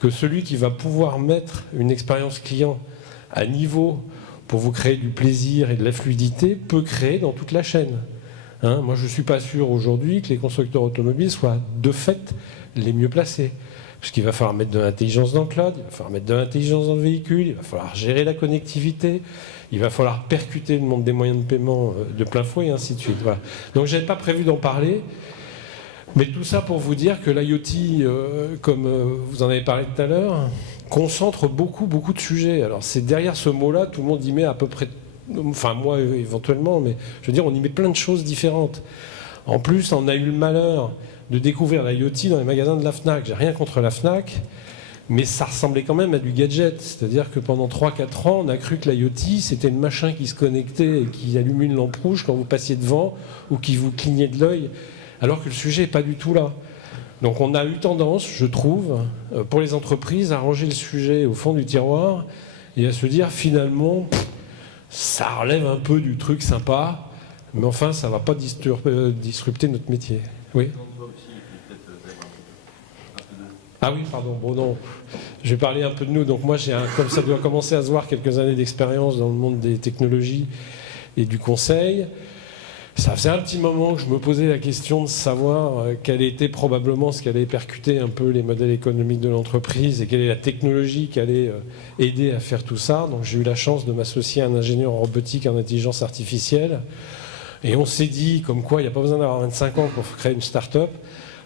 que celui qui va pouvoir mettre une expérience client à niveau pour vous créer du plaisir et de la fluidité peut créer dans toute la chaîne. Hein, moi, je ne suis pas sûr aujourd'hui que les constructeurs automobiles soient de fait les mieux placés. Parce qu'il va falloir mettre de l'intelligence dans le cloud, il va falloir mettre de l'intelligence dans le véhicule, il va falloir gérer la connectivité, il va falloir percuter le monde des moyens de paiement de plein fouet, et ainsi de suite. Voilà. Donc, je n'avais pas prévu d'en parler. Mais tout ça pour vous dire que l'IoT, comme vous en avez parlé tout à l'heure, concentre beaucoup de sujets. Alors, c'est derrière ce mot-là, tout le monde y met à peu près... Enfin, moi, éventuellement, mais je veux dire, on y met plein de choses différentes. En plus, on a eu le malheur de découvrir l'IoT dans les magasins de la FNAC. J'ai rien contre la FNAC, mais ça ressemblait quand même à du gadget. C'est-à-dire que pendant 3-4 ans, on a cru que l'IoT, c'était le machin qui se connectait et qui allumait une lampe rouge quand vous passiez devant ou qui vous clignait de l'œil, alors que le sujet n'est pas du tout là. Donc on a eu tendance, je trouve, pour les entreprises, à ranger le sujet au fond du tiroir et à se dire, finalement... ça relève un peu du truc sympa, mais enfin, ça ne va pas disrupter notre métier. Oui. Ah oui, pardon. Bon, non. Je vais parler un peu de nous. Donc moi, comme ça doit commencer à se voir, quelques années d'expérience dans le monde des technologies et du conseil. Ça faisait un petit moment que je me posais la question de savoir quel était probablement ce qui allait percuter un peu les modèles économiques de l'entreprise et quelle est la technologie qui allait aider à faire tout ça. Donc j'ai eu la chance de m'associer à un ingénieur en robotique et en intelligence artificielle. Et on s'est dit, comme quoi il n'y a pas besoin d'avoir 25 ans pour créer une start-up.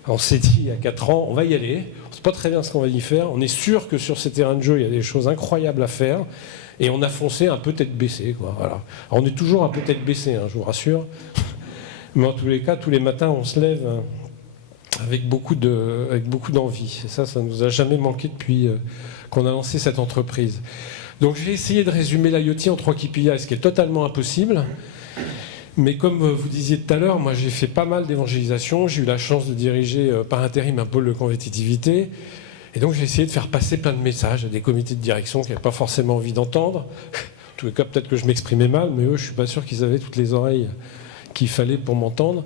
On s'est dit, il y a 4 ans, on va y aller. On ne sait pas très bien ce qu'on va y faire. On est sûr que sur ces terrains de jeu, il y a des choses incroyables à faire. Et on a foncé un peu tête baissée, quoi. Voilà. Alors, on est toujours un peu tête baissée, hein, je vous rassure. Mais en tous les cas, tous les matins, on se lève avec beaucoup d'envie. Et ça ne nous a jamais manqué depuis qu'on a lancé cette entreprise. Donc j'ai essayé de résumer l'IoT en 3 KPI, ce qui est totalement impossible. Mais comme vous disiez tout à l'heure, moi j'ai fait pas mal d'évangélisation. J'ai eu la chance de diriger par intérim un pôle de compétitivité. Et donc j'ai essayé de faire passer plein de messages à des comités de direction qui n'avaient pas forcément envie d'entendre. En tous les cas, peut-être que je m'exprimais mal, mais eux, je ne suis pas sûr qu'ils avaient toutes les oreilles qu'il fallait pour m'entendre.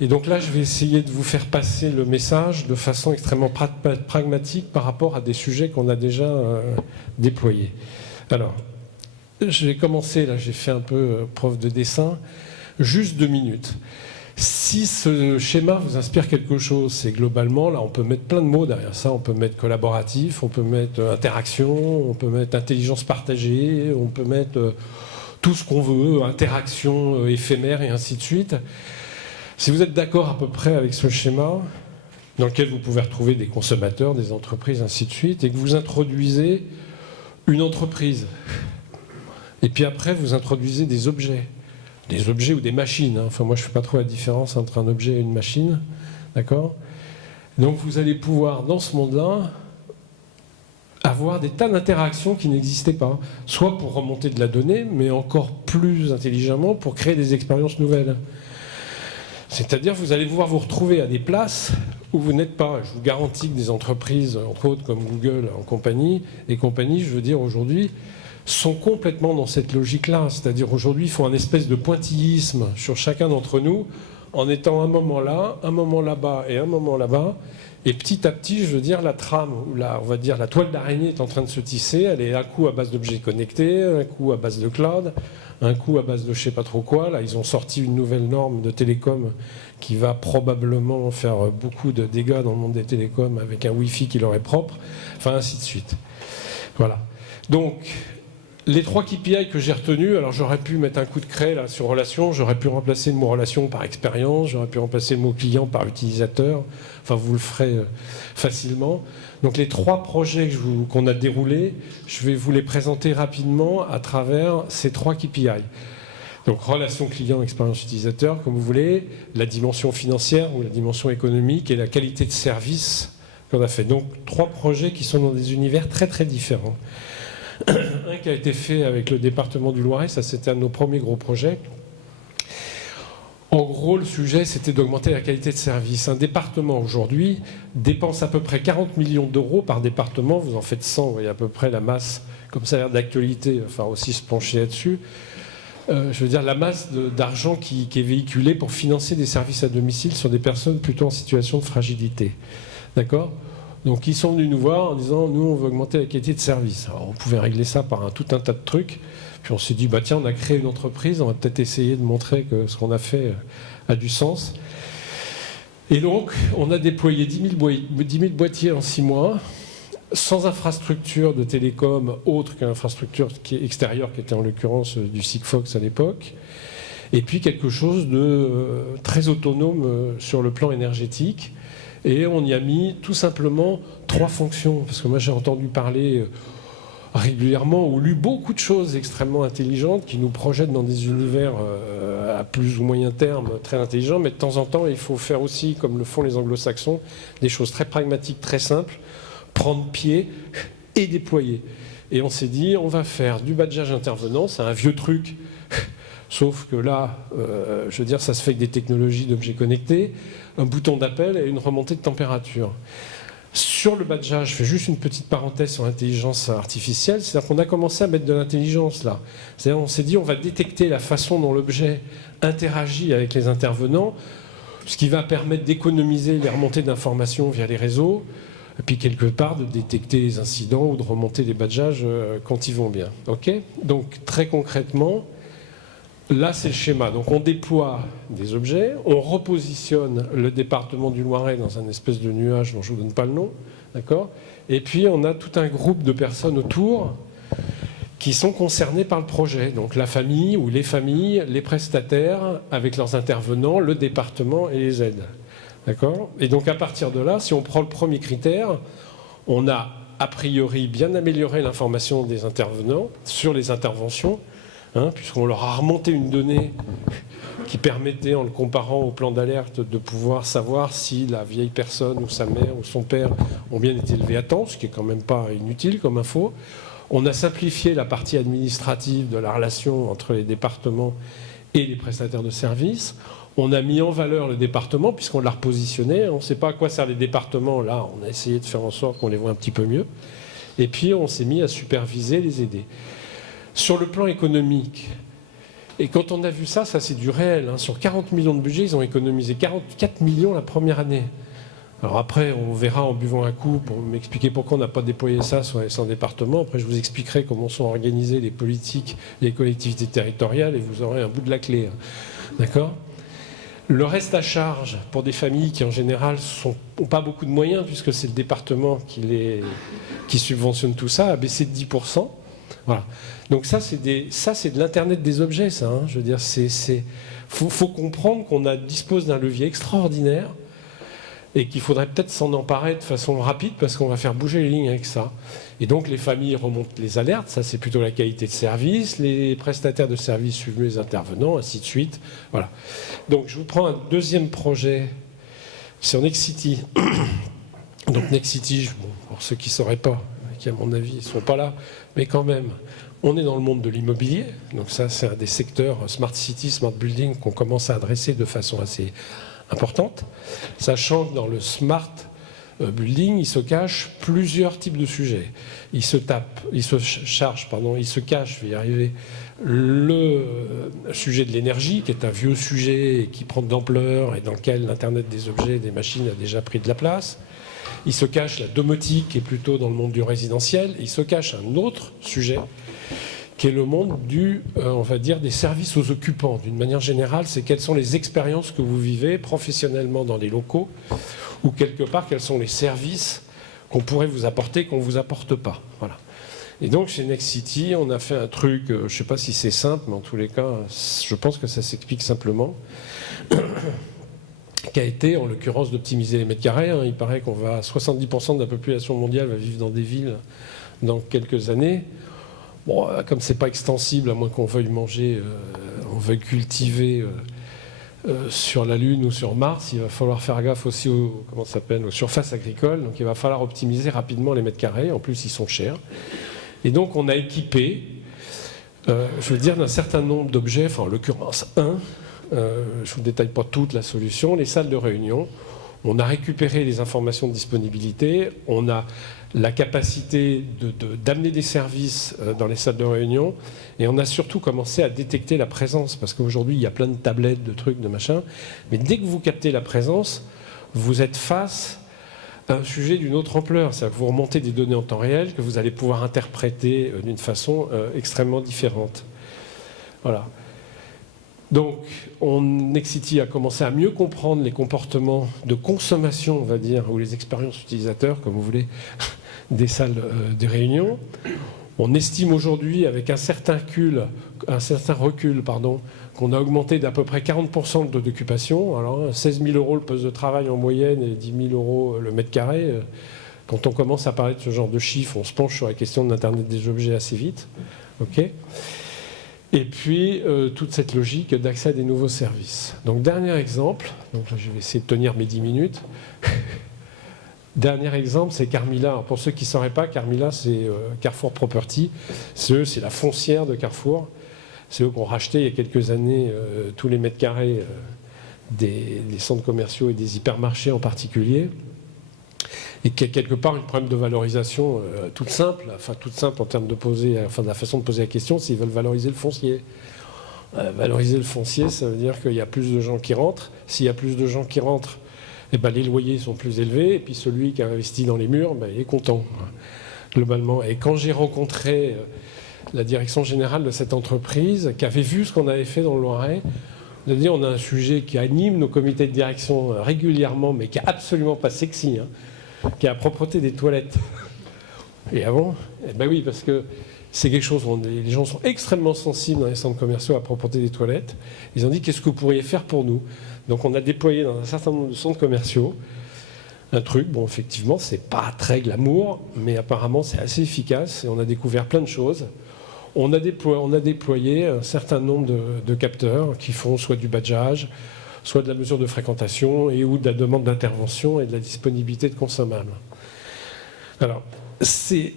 Et donc là, je vais essayer de vous faire passer le message de façon extrêmement pragmatique par rapport à des sujets qu'on a déjà déployés. Alors, je vais commencer, là j'ai fait un peu prof de dessin, juste 2 minutes. Si ce schéma vous inspire quelque chose, c'est globalement, là on peut mettre plein de mots derrière ça, on peut mettre collaboratif, on peut mettre interaction, on peut mettre intelligence partagée, on peut mettre tout ce qu'on veut, interaction éphémère et ainsi de suite. Si vous êtes d'accord à peu près avec ce schéma, dans lequel vous pouvez retrouver des consommateurs, des entreprises, ainsi de suite, et que vous introduisez une entreprise, et puis après vous introduisez des objets ou des machines, hein. Enfin moi je ne fais pas trop la différence entre un objet et une machine, d'accord? Donc vous allez pouvoir, dans ce monde-là, avoir des tas d'interactions qui n'existaient pas, soit pour remonter de la donnée, mais encore plus intelligemment pour créer des expériences nouvelles. C'est-à-dire vous allez pouvoir vous retrouver à des places où vous n'êtes pas. Je vous garantis que des entreprises, entre autres comme Google et compagnie, je veux dire aujourd'hui, sont complètement dans cette logique-là. C'est-à-dire aujourd'hui, ils font un espèce de pointillisme sur chacun d'entre nous, en étant un moment là, un moment là-bas et un moment là-bas. Et petit à petit, je veux dire, la trame, ou on va dire la toile d'araignée est en train de se tisser. Elle est un coup à base d'objets connectés, un coup à base de cloud, un coup à base de je ne sais pas trop quoi. Là, ils ont sorti une nouvelle norme de télécom qui va probablement faire beaucoup de dégâts dans le monde des télécoms avec un Wi-Fi qui leur est propre, enfin ainsi de suite. Voilà. Donc, les 3 KPI que j'ai retenus, alors j'aurais pu mettre un coup de craie là, sur relation, j'aurais pu remplacer le mot relation par expérience, j'aurais pu remplacer le mot client par utilisateur, enfin vous le ferez facilement. Donc les 3 projets qu'on a déroulés, je vais vous les présenter rapidement à travers ces 3 KPI. Donc relation client, expérience utilisateur, comme vous voulez, la dimension financière ou la dimension économique et la qualité de service qu'on a fait. Donc 3 projets qui sont dans des univers très très différents. Un qui a été fait avec le département du Loiret, ça c'était un de nos premiers gros projets. En gros, le sujet, c'était d'augmenter la qualité de service. Un département, aujourd'hui, dépense à peu près 40 millions d'euros par département. Vous en faites 100, vous voyez à peu près la masse, comme ça a l'air d'actualité, enfin aussi se pencher là-dessus. Je veux dire, la masse d'argent qui est véhiculée pour financer des services à domicile sur des personnes plutôt en situation de fragilité. D'accord ? Donc, ils sont venus nous voir en disant, nous, on veut augmenter la qualité de service. Alors, on pouvait régler ça par tout un tas de trucs. Puis on s'est dit, bah tiens, on a créé une entreprise, on va peut-être essayer de montrer que ce qu'on a fait a du sens. Et donc, on a déployé 10 000 boîtiers en 6 mois, sans infrastructure de télécom autre qu'une infrastructure extérieure, qui était en l'occurrence du Sigfox à l'époque, et puis quelque chose de très autonome sur le plan énergétique. Et on y a mis tout simplement 3 fonctions, parce que moi j'ai entendu parler régulièrement ou lu beaucoup de choses extrêmement intelligentes qui nous projettent dans des univers à plus ou moyen terme très intelligents, mais de temps en temps il faut faire aussi, comme le font les anglo-saxons, des choses très pragmatiques, très simples, prendre pied et déployer. Et on s'est dit, on va faire du badgeage intervenant, c'est un vieux truc, sauf que là, je veux dire, ça se fait avec des technologies d'objets connectés, un bouton d'appel et une remontée de température. Sur le badgeage, je fais juste une petite parenthèse sur l'intelligence artificielle, c'est-à-dire qu'on a commencé à mettre de l'intelligence là. C'est-à-dire on s'est dit on va détecter la façon dont l'objet interagit avec les intervenants, ce qui va permettre d'économiser les remontées d'informations via les réseaux, et puis quelque part de détecter les incidents ou de remonter les badgeages quand ils vont bien. Okay ? Donc très concrètement, là c'est le schéma. Donc on déploie des objets, on repositionne le département du Loiret dans un espèce de nuage dont je ne vous donne pas le nom, d'accord ? Et puis on a tout un groupe de personnes autour qui sont concernées par le projet. Donc la famille ou les familles, les prestataires avec leurs intervenants, le département et les aides. D'accord ? Et donc à partir de là, si on prend le premier critère, on a a priori bien amélioré l'information des intervenants sur les interventions, puisqu'on leur a remonté une donnée qui permettait, en le comparant au plan d'alerte, de pouvoir savoir si la vieille personne ou sa mère ou son père ont bien été élevés à temps, ce qui est quand même pas inutile comme info. On a simplifié la partie administrative de la relation entre les départements et les prestataires de services. On a mis en valeur le département puisqu'on l'a repositionné. On ne sait pas à quoi servent les départements. Là, on a essayé de faire en sorte qu'on les voit un petit peu mieux. Et puis, on s'est mis à superviser, les aider. Sur le plan économique, et quand on a vu ça, ça c'est du réel. Sur 40 millions de budget, ils ont économisé 44 millions la première année. Alors après, on verra en buvant un coup pour m'expliquer pourquoi on n'a pas déployé ça sur les 100 départements. Après, je vous expliquerai comment sont organisées les politiques, les collectivités territoriales, et vous aurez un bout de la clé. D'accord ? Le reste à charge pour des familles qui en général n'ont pas beaucoup de moyens, puisque c'est le département qui subventionne tout ça, a baissé de 10%. Voilà. Donc ça c'est de l'Internet des objets, ça. Je veux dire, faut comprendre qu'on dispose d'un levier extraordinaire et qu'il faudrait peut-être s'en emparer de façon rapide parce qu'on va faire bouger les lignes avec ça. Et donc les familles remontent les alertes, ça c'est plutôt la qualité de service, les prestataires de services suivent les intervenants, ainsi de suite. Voilà. Donc je vous prends un deuxième projet, c'est en Nexity. Donc Nexity, pour ceux qui ne sauraient pas, qui à mon avis ne sont pas là, mais quand même, on est dans le monde de l'immobilier, donc ça c'est un des secteurs Smart City, Smart Building qu'on commence à adresser de façon assez importante, sachant que dans le Smart Building, il se cache plusieurs types de sujets. Il se cache, je vais y arriver, le sujet de l'énergie, qui est un vieux sujet et qui prend de l'ampleur et dans lequel l'Internet des objets et des machines a déjà pris de la place. Il se cache la domotique, qui est plutôt dans le monde du résidentiel. Il se cache un autre sujet, qui est le monde on va dire, des services aux occupants. D'une manière générale, c'est quelles sont les expériences que vous vivez professionnellement dans les locaux, ou quelque part, quels sont les services qu'on pourrait vous apporter, qu'on ne vous apporte pas. Voilà. Et donc, chez Nexity, on a fait un truc, je ne sais pas si c'est simple, mais en tous les cas, je pense que ça s'explique simplement, qui a été, en l'occurrence, d'optimiser les mètres carrés. Il paraît qu'on va, 70% de la population mondiale va vivre dans des villes dans quelques années. Bon, comme c'est pas extensible, à moins qu'on veuille manger on veut cultiver sur la Lune ou sur Mars, il va falloir faire gaffe aussi aux surfaces agricoles. Donc il va falloir optimiser rapidement les mètres carrés. En plus, ils sont chers. Et donc on a équipé, je veux dire, d'un certain nombre d'objets, enfin en l'occurrence je ne vous détaille pas toute la solution, les salles de réunion. On a récupéré les informations de disponibilité, on a la capacité d'amener des services dans les salles de réunion, et on a surtout commencé à détecter la présence, parce qu'aujourd'hui il y a plein de tablettes, de trucs, de machins, mais dès que vous captez la présence, vous êtes face à un sujet d'une autre ampleur, c'est-à-dire que vous remontez des données en temps réel que vous allez pouvoir interpréter d'une façon extrêmement différente. Voilà. Donc, Nexity a commencé à mieux comprendre les comportements de consommation, on va dire, ou les expériences utilisateurs, comme vous voulez, des salles de réunion. On estime aujourd'hui, avec un certain recul, qu'on a augmenté d'à peu près 40% le taux d'occupation. Alors, 16 000 € le poste de travail en moyenne et 10 000 € le mètre carré. Quand on commence à parler de ce genre de chiffres, on se penche sur la question de l'Internet des objets assez vite. OK ? Et puis, toute cette logique d'accès à des nouveaux services. Donc, dernier exemple, donc là, je vais essayer de tenir mes 10 minutes. Dernier exemple, c'est Carmila. Alors, pour ceux qui ne sauraient pas, Carmila, c'est Carrefour Property. C'est la foncière de Carrefour. C'est eux qui ont racheté il y a quelques années tous les mètres carrés des centres commerciaux et des hypermarchés en particulier. Et qui a quelque part une problème de valorisation toute simple en termes de la façon de poser la question, c'est qu'ils veulent valoriser le foncier. Valoriser le foncier, ça veut dire qu'il y a plus de gens qui rentrent. S'il y a plus de gens qui rentrent, les loyers sont plus élevés, et puis celui qui a investi dans les murs, il est content, globalement. Et quand j'ai rencontré la direction générale de cette entreprise, qui avait vu ce qu'on avait fait dans le Loiret, on a un sujet qui anime nos comités de direction régulièrement, mais qui n'est absolument pas sexy, qui est la propreté des toilettes. Et avant, oui, parce que c'est quelque chose où les gens sont extrêmement sensibles dans les centres commerciaux à la propreté des toilettes. Ils ont dit, qu'est-ce que vous pourriez faire pour nous? Donc on a déployé dans un certain nombre de centres commerciaux un truc, effectivement, c'est pas très glamour, mais apparemment c'est assez efficace, et on a découvert plein de choses. On a déployé un certain nombre de capteurs qui font soit du badgeage, soit de la mesure de fréquentation ou de la demande d'intervention et de la disponibilité de consommables. Alors, c'est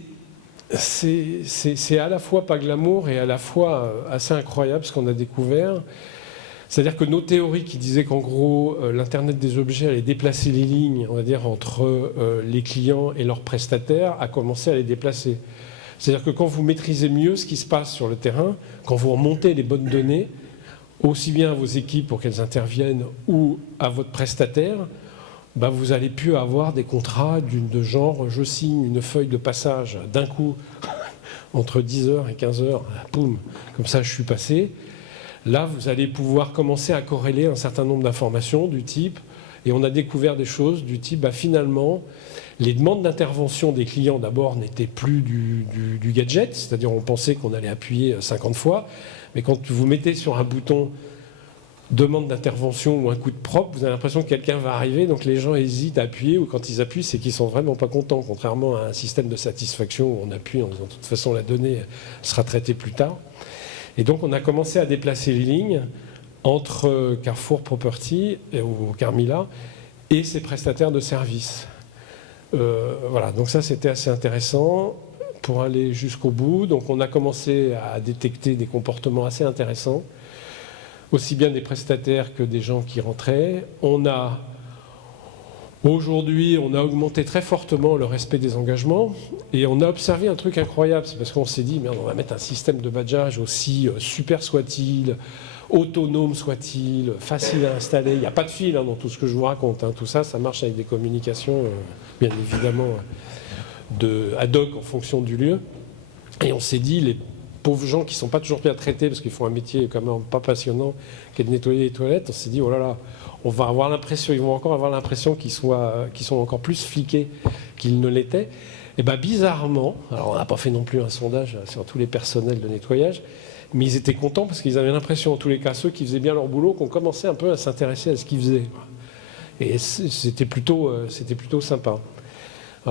à la fois pas glamour et à la fois assez incroyable ce qu'on a découvert. C'est-à-dire que nos théories qui disaient qu'en gros, l'Internet des objets allait déplacer les lignes, on va dire, entre les clients et leurs prestataires, a commencé à les déplacer. C'est-à-dire que quand vous maîtrisez mieux ce qui se passe sur le terrain, quand vous remontez les bonnes données, aussi bien à vos équipes pour qu'elles interviennent ou à votre prestataire, vous n'allez plus avoir des contrats de genre je signe une feuille de passage d'un coup entre 10h et 15h, boum, comme ça je suis passé. Là, vous allez pouvoir commencer à corréler un certain nombre d'informations du type, et on a découvert des choses du type, finalement, les demandes d'intervention des clients d'abord n'étaient plus du gadget, c'est-à-dire on pensait qu'on allait appuyer 50 fois, mais quand vous mettez sur un bouton demande d'intervention ou un coup de propre, vous avez l'impression que quelqu'un va arriver, donc les gens hésitent à appuyer, ou quand ils appuient, c'est qu'ils sont vraiment pas contents, contrairement à un système de satisfaction où on appuie en disant de toute façon la donnée sera traitée plus tard. Et donc on a commencé à déplacer les lignes entre Carrefour Property ou Carmila et ses prestataires de services. Voilà, donc ça c'était assez intéressant pour aller jusqu'au bout. Donc on a commencé à détecter des comportements assez intéressants, aussi bien des prestataires que des gens qui rentraient. Aujourd'hui, on a augmenté très fortement le respect des engagements et on a observé un truc incroyable. C'est parce qu'on s'est dit, merde, on va mettre un système de badgeage aussi super soit-il, autonome soit-il, facile à installer. Il n'y a pas de fil dans tout ce que je vous raconte. Tout ça, ça marche avec des communications, bien évidemment, ad hoc en fonction du lieu. Et on s'est dit, les pauvres gens qui ne sont pas toujours bien traités parce qu'ils font un métier quand même pas passionnant qui est de nettoyer les toilettes, on s'est dit, oh là là, on va avoir l'impression, ils vont encore avoir l'impression qu'ils sont encore plus fliqués qu'ils ne l'étaient. Et bizarrement, alors on n'a pas fait non plus un sondage sur tous les personnels de nettoyage, mais ils étaient contents parce qu'ils avaient l'impression, en tous les cas, ceux qui faisaient bien leur boulot, qu'on commençait un peu à s'intéresser à ce qu'ils faisaient. Et c'était plutôt sympa.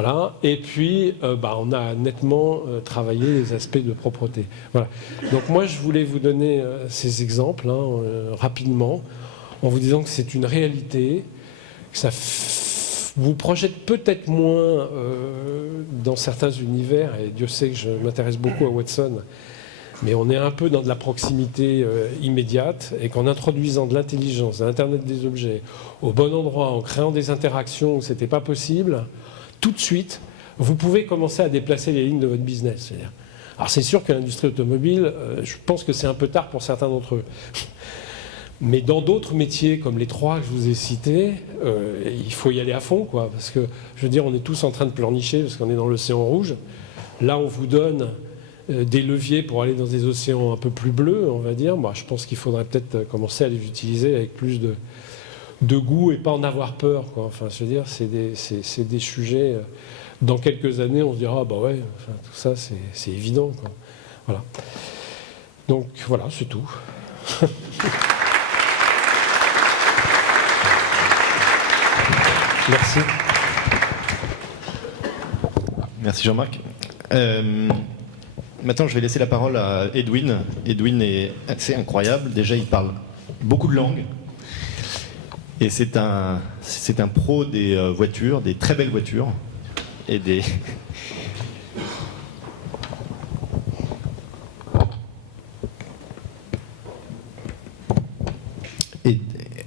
Voilà. Et puis, on a nettement travaillé les aspects de propreté. Voilà. Donc moi, je voulais vous donner ces exemples rapidement, en vous disant que c'est une réalité, que ça vous projette peut-être moins dans certains univers, et Dieu sait que je m'intéresse beaucoup à Watson, mais on est un peu dans de la proximité immédiate, et qu'en introduisant de l'intelligence, de l'Internet des objets, au bon endroit, en créant des interactions où ce n'était pas possible, tout de suite, vous pouvez commencer à déplacer les lignes de votre business. Alors c'est sûr que l'industrie automobile, je pense que c'est un peu tard pour certains d'entre eux. Mais dans d'autres métiers, comme les 3 que je vous ai cités, il faut y aller à fond, quoi. Parce que, je veux dire, on est tous en train de pleurnicher parce qu'on est dans l'océan rouge. Là, on vous donne des leviers pour aller dans des océans un peu plus bleus, on va dire. Je pense qu'il faudrait peut-être commencer à les utiliser avec plus de goût et pas en avoir peur, quoi. Enfin, je veux dire, c'est des sujets... dans quelques années, on se dira, tout ça, c'est évident, quoi. Voilà. Donc, voilà, c'est tout. Merci. Merci Jean-Marc. Maintenant, je vais laisser la parole à Edwin. Edwin est assez incroyable. Déjà, il parle beaucoup de langues. Et c'est un pro des voitures, des très belles voitures. Et des...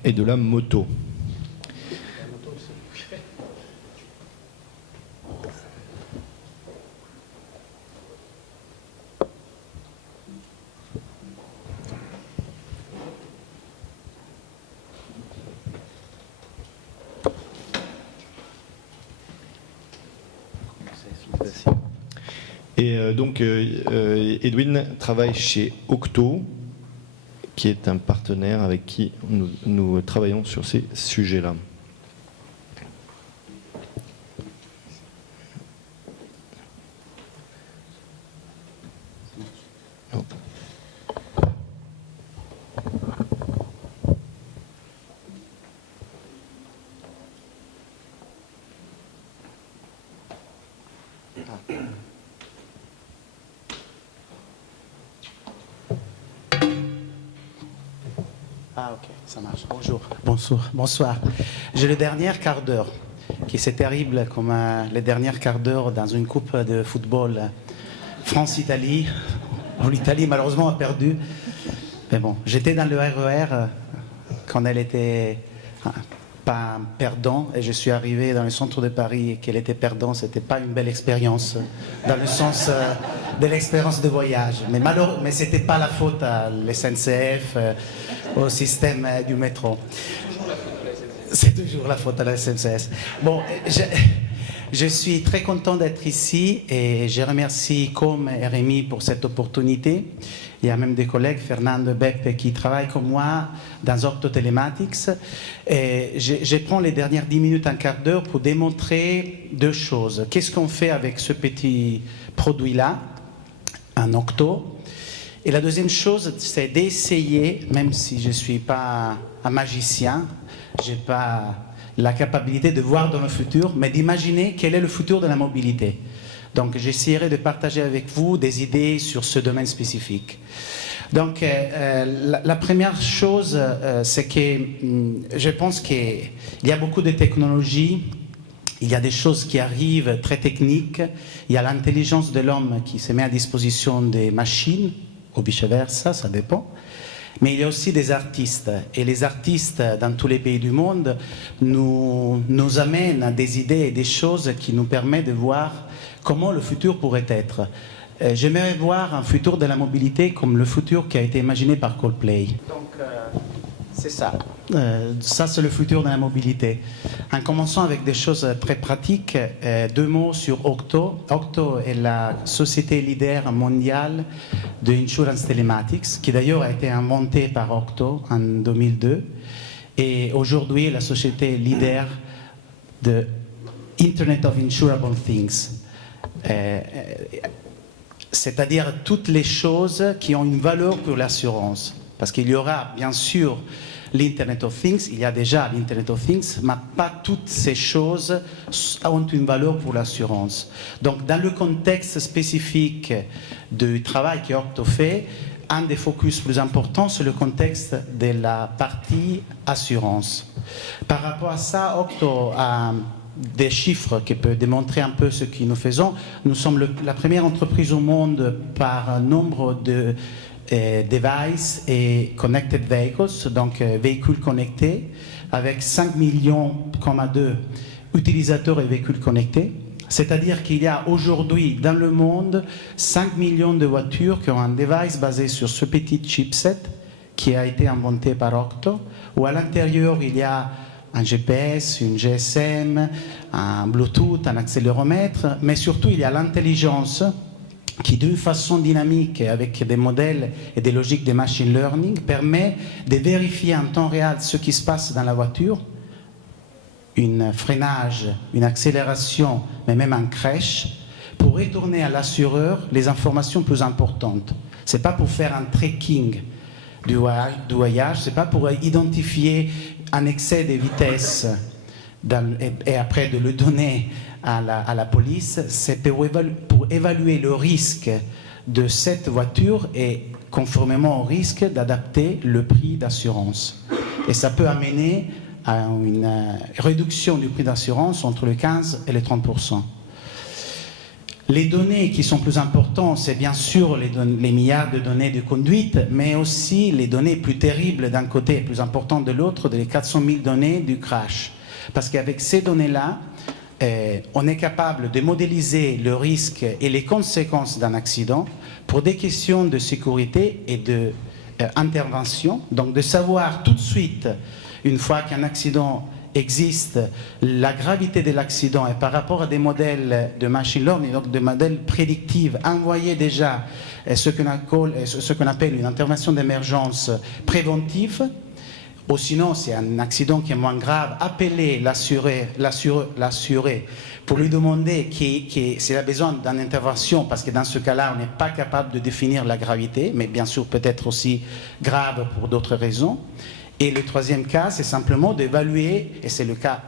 et de la moto. Et donc, Edwin travaille chez Octo, qui est un partenaire avec qui nous travaillons sur ces sujets-là. Ah ok, ça marche. Bonjour. Bonsoir. J'ai le dernier quart d'heure, qui c'est terrible comme le dernier quart d'heure dans une coupe de football France-Italie. L'Italie malheureusement a perdu. Mais bon, j'étais dans le RER quand elle était pas perdant et je suis arrivé dans le centre de Paris et qu'elle était perdant. C'était pas une belle expérience dans le sens de l'expérience de voyage. Mais c'était pas la faute à l'SNCF. Au système du métro. C'est toujours la faute à la SNCF. Bon, je suis très content d'être ici et je remercie Com et Rémi pour cette opportunité. Il y a même des collègues, Fernando et Beppe, qui travaillent comme moi dans Octo Telematics. Et je prends les dernières 10 minutes, un quart d'heure pour démontrer 2 choses. Qu'est-ce qu'on fait avec ce petit produit-là, un Octo? Et la deuxième chose, c'est d'essayer, même si je ne suis pas un magicien, je n'ai pas la capacité de voir dans le futur, mais d'imaginer quel est le futur de la mobilité. Donc j'essaierai de partager avec vous des idées sur ce domaine spécifique. Donc la première chose, c'est que je pense qu'il y a beaucoup de technologies, il y a des choses qui arrivent très techniques, il y a l'intelligence de l'homme qui se met à disposition des machines, ou vice-versa, ça dépend. Mais il y a aussi des artistes. Et les artistes, dans tous les pays du monde, nous amènent à des idées et des choses qui nous permettent de voir comment le futur pourrait être. J'aimerais voir un futur de la mobilité comme le futur qui a été imaginé par Coldplay. Donc, c'est ça. Ça, c'est le futur de la mobilité. En commençant avec des choses très pratiques, 2 mots sur Octo. Octo est la société leader mondiale de Insurance Telematics, qui d'ailleurs a été inventée par Octo en 2002. Et aujourd'hui, la société leader de Internet of Insurable Things. C'est-à-dire toutes les choses qui ont une valeur pour l'assurance. Parce qu'il y aura bien sûr l'Internet of Things, il y a déjà l'Internet of Things, mais pas toutes ces choses ont une valeur pour l'assurance. Donc dans le contexte spécifique du travail qu'Octo fait, un des focus plus importants, c'est le contexte de la partie assurance. Par rapport à ça, Octo a des chiffres qui peuvent démontrer un peu ce que nous faisons. Nous sommes la première entreprise au monde par nombre de devices et connected vehicles, donc véhicules connectés, avec 5,2 millions utilisateurs et véhicules connectés. C'est-à-dire qu'il y a aujourd'hui dans le monde 5 millions de voitures qui ont un device basé sur ce petit chipset qui a été inventé par Octo, où à l'intérieur il y a un GPS, une GSM, un Bluetooth, un accéléromètre, mais surtout il y a l'intelligence qui d'une façon dynamique avec des modèles et des logiques de machine learning permet de vérifier en temps réel ce qui se passe dans la voiture, un freinage, une accélération, mais même un crash, pour retourner à l'assureur les informations plus importantes. Ce n'est pas pour faire un tracking du voyage, ce n'est pas pour identifier un excès de vitesse et après de le donner à la police, c'est pour évaluer le risque de cette voiture et conformément au risque d'adapter le prix d'assurance. Et ça peut amener à une réduction du prix d'assurance entre le 15 et les 30%. Les données qui sont plus importantes, c'est bien sûr les milliards de données de conduite, mais aussi les données plus terribles d'un côté et plus importantes de l'autre, les 400 000 données du crash. Parce qu'avec ces données-là, on est capable de modéliser le risque et les conséquences d'un accident pour des questions de sécurité et d'intervention. Donc de savoir tout de suite, une fois qu'un accident existe, la gravité de l'accident et par rapport à des modèles de machine learning, donc des modèles prédictifs, envoyer déjà ce qu'on appelle une intervention d'émergence préventive, ou sinon c'est un accident qui est moins grave, appeler l'assuré pour lui demander s'il a besoin d'une intervention, parce que dans ce cas-là on n'est pas capable de définir la gravité, mais bien sûr peut-être aussi grave pour d'autres raisons. Et le troisième cas, c'est simplement d'évaluer, et c'est le cas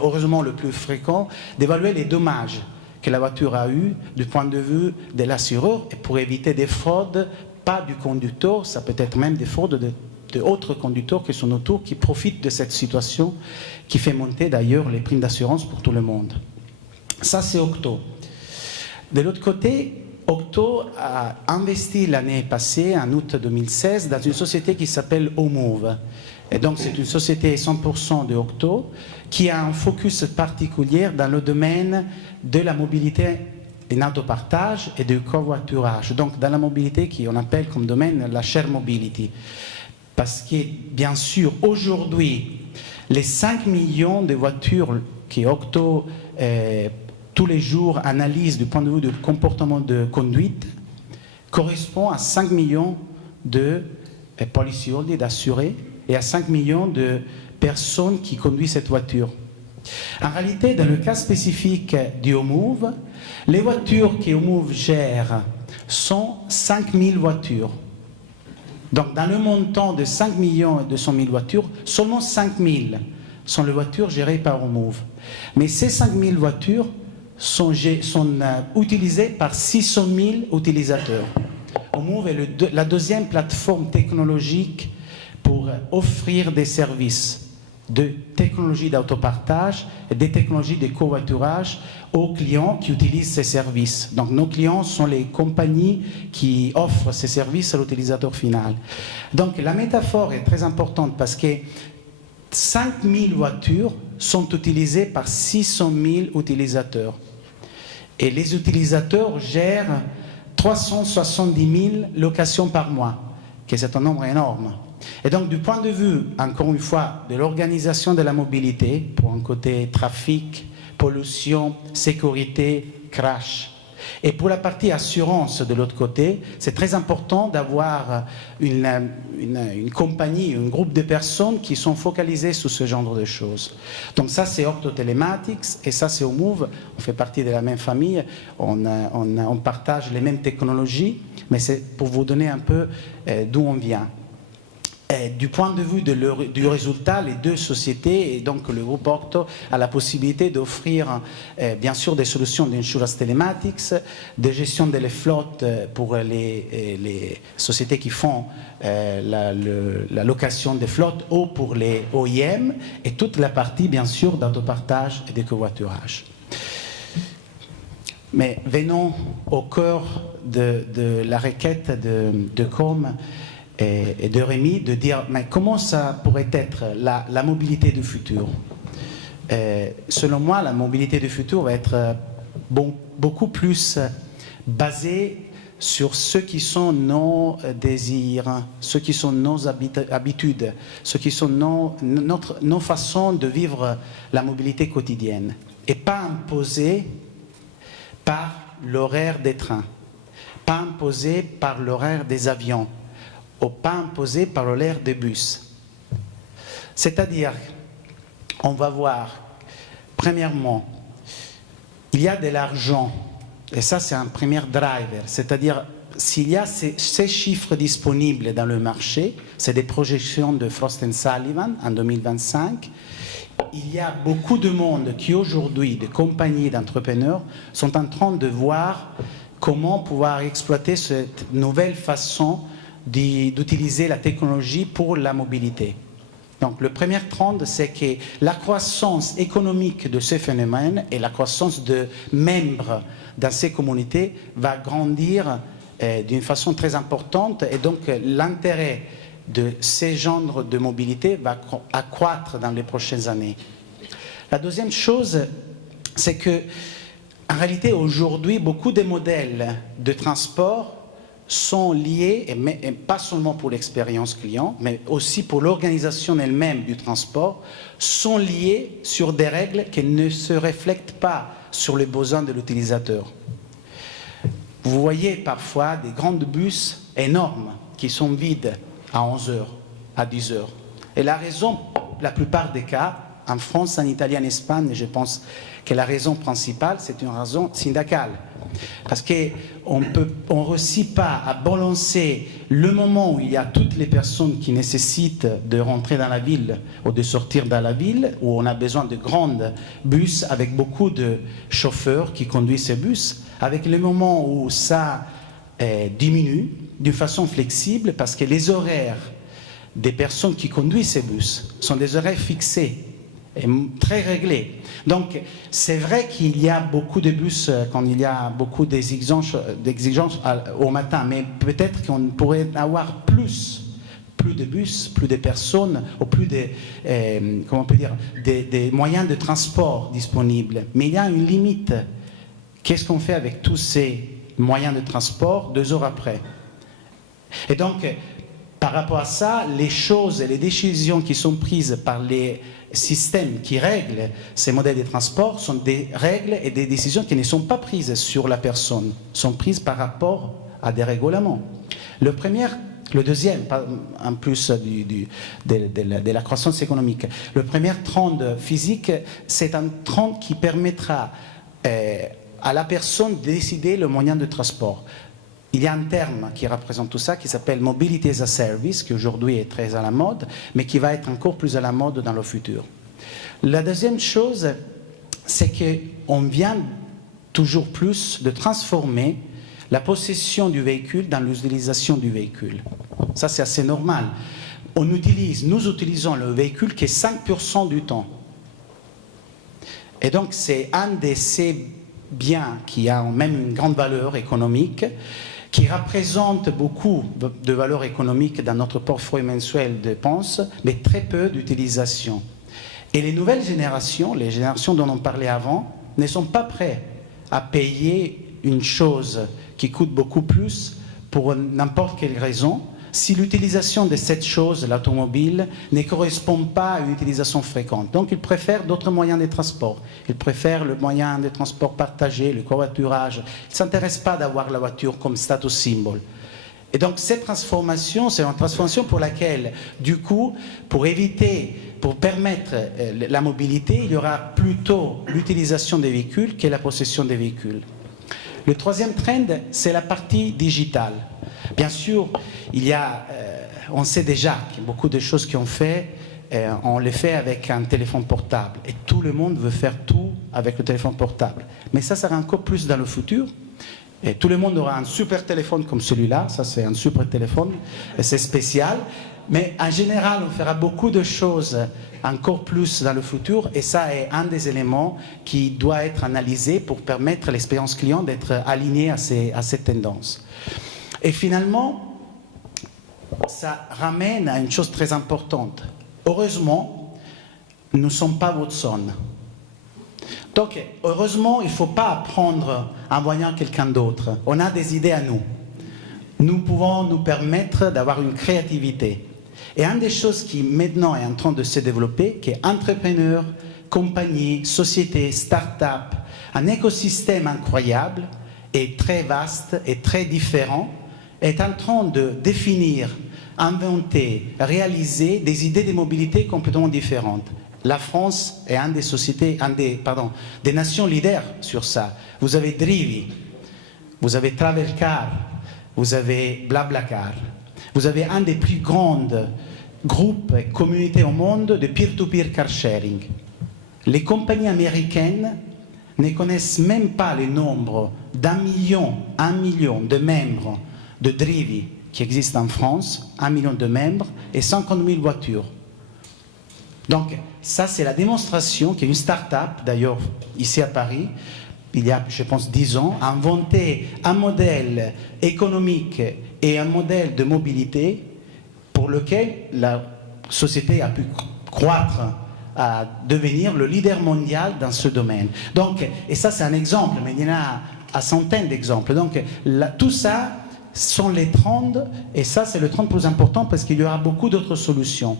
heureusement le plus fréquent, d'évaluer les dommages que la voiture a eu du point de vue de l'assureur, et pour éviter des fraudes, pas du conducteur, ça peut être même des fraudes d'autres conducteurs qui sont autour, qui profitent de cette situation, qui fait monter d'ailleurs les primes d'assurance pour tout le monde. Ça, c'est Octo. De l'autre côté, Octo a investi l'année passée, en août 2016, dans une société qui s'appelle Omove. Et donc c'est une société 100% de Octo qui a un focus particulier dans le domaine de la mobilité en autopartage et du covoiturage. Donc dans la mobilité qu'on appelle comme domaine la share mobility. Parce que bien sûr aujourd'hui, les 5 millions de voitures que Octo tous les jours analyse du point de vue du comportement de conduite correspond à 5 millions de policiers, d'assurés, et à 5 millions de personnes qui conduisent cette voiture. En réalité, dans le cas spécifique du Omove, les voitures que Omove gère sont 5000 voitures. Donc dans le montant de 5 millions et 200 000 voitures, seulement 5000 sont les voitures gérées par Omove. Mais ces 5000 voitures sont utilisées par 600 000 utilisateurs. Omove est la deuxième plateforme technologique pour offrir des services de technologie d'autopartage et des technologies de covoiturage aux clients qui utilisent ces services. Donc nos clients sont les compagnies qui offrent ces services à l'utilisateur final. Donc la métaphore est très importante parce que 5000 voitures sont utilisées par 600 000 utilisateurs. Et les utilisateurs gèrent 370 000 locations par mois, qui est un nombre énorme. Et donc, du point de vue, encore une fois, de l'organisation de la mobilité, pour un côté trafic, pollution, sécurité, crash, Et pour la partie assurance de l'autre côté, c'est très important d'avoir une compagnie, un groupe de personnes qui sont focalisées sur ce genre de choses. Donc ça, c'est Octo Telematics et ça, c'est Omove. On fait partie de la même famille, on partage les mêmes technologies, mais c'est pour vous donner un peu d'où on vient. Du point de vue du résultat, les deux sociétés, et donc le groupe Octo, a la possibilité d'offrir bien sûr des solutions d'insurance telematics, de gestion des flottes pour les sociétés qui font la location des flottes ou pour les OEM, et toute la partie bien sûr d'autopartage et de covoiturage. Mais venons au cœur de la requête de Com et de Rémi, de dire mais comment ça pourrait être la mobilité du futur. Selon moi, la mobilité du futur va être beaucoup plus basée sur ce qui sont nos désirs, ce qui sont nos habitudes, ce qui sont nos façons de vivre la mobilité quotidienne, et pas imposée par l'horaire des trains, pas imposée par l'horaire des avions, ou pas imposé par l'horaire des bus. C'est-à-dire, on va voir, premièrement, il y a de l'argent, et ça c'est un premier driver, c'est-à-dire s'il y a ces chiffres disponibles dans le marché, c'est des projections de Frost & Sullivan en 2025, il y a beaucoup de monde qui aujourd'hui, des compagnies d'entrepreneurs, sont en train de voir comment pouvoir exploiter cette nouvelle façon d'utiliser la technologie pour la mobilité. Donc le premier trend, c'est que la croissance économique de ce phénomène et la croissance de membres dans ces communautés va grandir d'une façon très importante, et donc l'intérêt de ces genres de mobilité va accroître dans les prochaines années. La deuxième chose, c'est que en réalité aujourd'hui beaucoup de modèles de transport sont liés, et pas seulement pour l'expérience client, mais aussi pour l'organisation elle-même du transport, sont liés sur des règles qui ne se reflètent pas sur les besoins de l'utilisateur. Vous voyez parfois des grandes bus énormes qui sont vides à 11h, à 10h. Et la raison, la plupart des cas, en France, en Italie, en Espagne, je pense que la raison principale, c'est une raison syndicale. Parce qu'on ne réussit pas à balancer le moment où il y a toutes les personnes qui nécessitent de rentrer dans la ville ou de sortir dans la ville, où on a besoin de grandes bus avec beaucoup de chauffeurs qui conduisent ces bus, avec le moment où ça diminue d'une façon flexible, parce que les horaires des personnes qui conduisent ces bus sont des horaires fixés et très réglés. Donc, c'est vrai qu'il y a beaucoup de bus quand il y a beaucoup d'exigences au matin, mais peut-être qu'on pourrait avoir plus de bus, plus de personnes, ou plus comment on peut dire, des moyens de transport disponibles. Mais il y a une limite. Qu'est-ce qu'on fait avec tous ces moyens de transport 2 heures après? Et donc, par rapport à ça, les choses et les décisions qui sont prises par les systèmes qui règlent ces modèles de transport sont des règles et des décisions qui ne sont pas prises sur la personne, sont prises par rapport à des règlements. Le deuxième, en plus de la croissance économique, le premier trend physique, c'est un trend qui permettra à la personne de décider le moyen de transport. Il y a un terme qui représente tout ça, qui s'appelle Mobility as a Service, qui aujourd'hui est très à la mode, mais qui va être encore plus à la mode dans le futur. La deuxième chose, c'est qu'on vient toujours plus de transformer la possession du véhicule dans l'utilisation du véhicule. Ça, c'est assez normal. Nous utilisons le véhicule qui est 5% du temps. Et donc, c'est un de ces biens qui a même une grande valeur économique, qui représente beaucoup de valeur économique dans notre portefeuille mensuel de dépenses, mais très peu d'utilisation. Et les nouvelles générations, les générations dont on parlait avant, ne sont pas prêtes à payer une chose qui coûte beaucoup plus pour n'importe quelle raison, si l'utilisation de cette chose, l'automobile, ne correspond pas à une utilisation fréquente. Donc ils préfèrent d'autres moyens de transport. Ils préfèrent le moyen de transport partagé, le covoiturage. Ils ne s'intéressent pas d'avoir la voiture comme status symbole. Et donc cette transformation, c'est une transformation pour laquelle, du coup, pour permettre la mobilité, il y aura plutôt l'utilisation des véhicules que la possession des véhicules. Le troisième trend, c'est la partie digitale. Bien sûr, on sait déjà que beaucoup de choses qu'on fait, on les fait avec un téléphone portable. Et tout le monde veut faire tout avec le téléphone portable. Mais ça sera encore plus dans le futur. Et tout le monde aura un super téléphone comme celui-là. Ça, c'est un super téléphone. Et c'est spécial. Mais en général, on fera beaucoup de choses encore plus dans le futur. Et ça est un des éléments qui doit être analysé pour permettre à l'expérience client d'être alignée à ces tendances. Et finalement, ça ramène à une chose très importante. Heureusement, nous ne sommes pas Watson. Donc, heureusement, il ne faut pas apprendre en voyant quelqu'un d'autre. On a des idées à nous. Nous pouvons nous permettre d'avoir une créativité. Et une des choses qui maintenant est en train de se développer, qui est entrepreneurs, compagnies, sociétés, start-up, un écosystème incroyable et très vaste et très différent, est en train de définir, inventer, réaliser des idées de mobilité complètement différentes. La France est des nations leaders sur ça. Vous avez Drivi, vous avez Travelcar, vous avez Blablacar. Vous avez un des plus grands groupes et communautés au monde de peer-to-peer car sharing. Les compagnies américaines ne connaissent même pas le nombre d'1 million de membres de Drivi qui existent en France, 1 million de membres et 50 000 voitures. Donc, ça, c'est la démonstration qu'une start-up, d'ailleurs, ici à Paris, il y a, je pense, 10 ans, a inventé un modèle économique et un modèle de mobilité pour lequel la société a pu croître à devenir le leader mondial dans ce domaine. Donc, et ça, c'est un exemple, mais il y en a à centaines d'exemples. Donc, tout ça sont les trends, et ça, c'est le trend plus important parce qu'il y aura beaucoup d'autres solutions.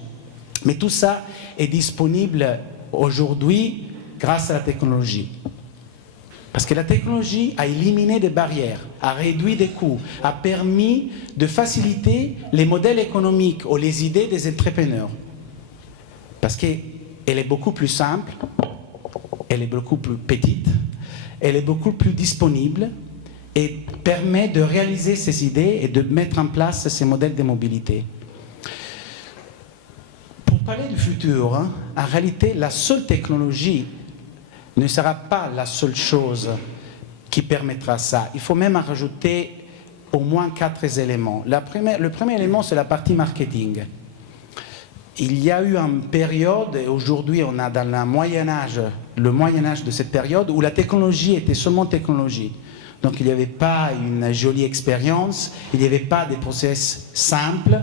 Mais tout ça est disponible aujourd'hui grâce à la technologie. Parce que la technologie a éliminé des barrières, a réduit des coûts, a permis de faciliter les modèles économiques ou les idées des entrepreneurs. Parce qu'elle est beaucoup plus simple, elle est beaucoup plus petite, elle est beaucoup plus disponible et permet de réaliser ces idées et de mettre en place ces modèles de mobilité. Pour parler du futur, en réalité, la seule technologie ne sera pas la seule chose qui permettra ça. Il faut même en rajouter au moins 4 éléments. Le premier élément, c'est la partie marketing. Il y a eu une période, et aujourd'hui on a dans le Moyen Âge de cette période, où la technologie était seulement technologie. Donc il n'y avait pas une jolie expérience, il n'y avait pas des process simples,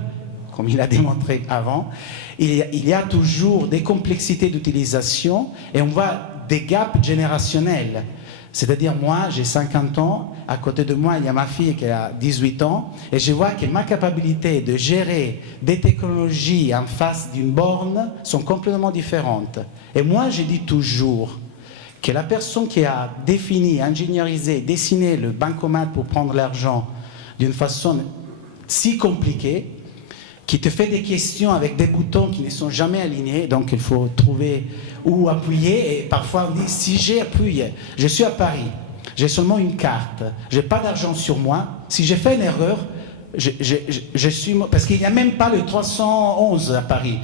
comme il a démontré avant. Il y a toujours des complexités d'utilisation et on voit des gaps générationnels. C'est-à-dire, moi, j'ai 50 ans, à côté de moi, il y a ma fille qui a 18 ans, et je vois que ma capacité de gérer des technologies en face d'une borne sont complètement différentes. Et moi, je dis toujours que la personne qui a défini, ingénierisé, dessiné le bancomat pour prendre l'argent d'une façon si compliquée, qui te fait des questions avec des boutons qui ne sont jamais alignés, donc il faut trouver où appuyer, et parfois on dit, si j'ai appuyé, je suis à Paris, j'ai seulement une carte, je n'ai pas d'argent sur moi, si j'ai fait une erreur, je suis... Parce qu'il n'y a même pas le 311 à Paris,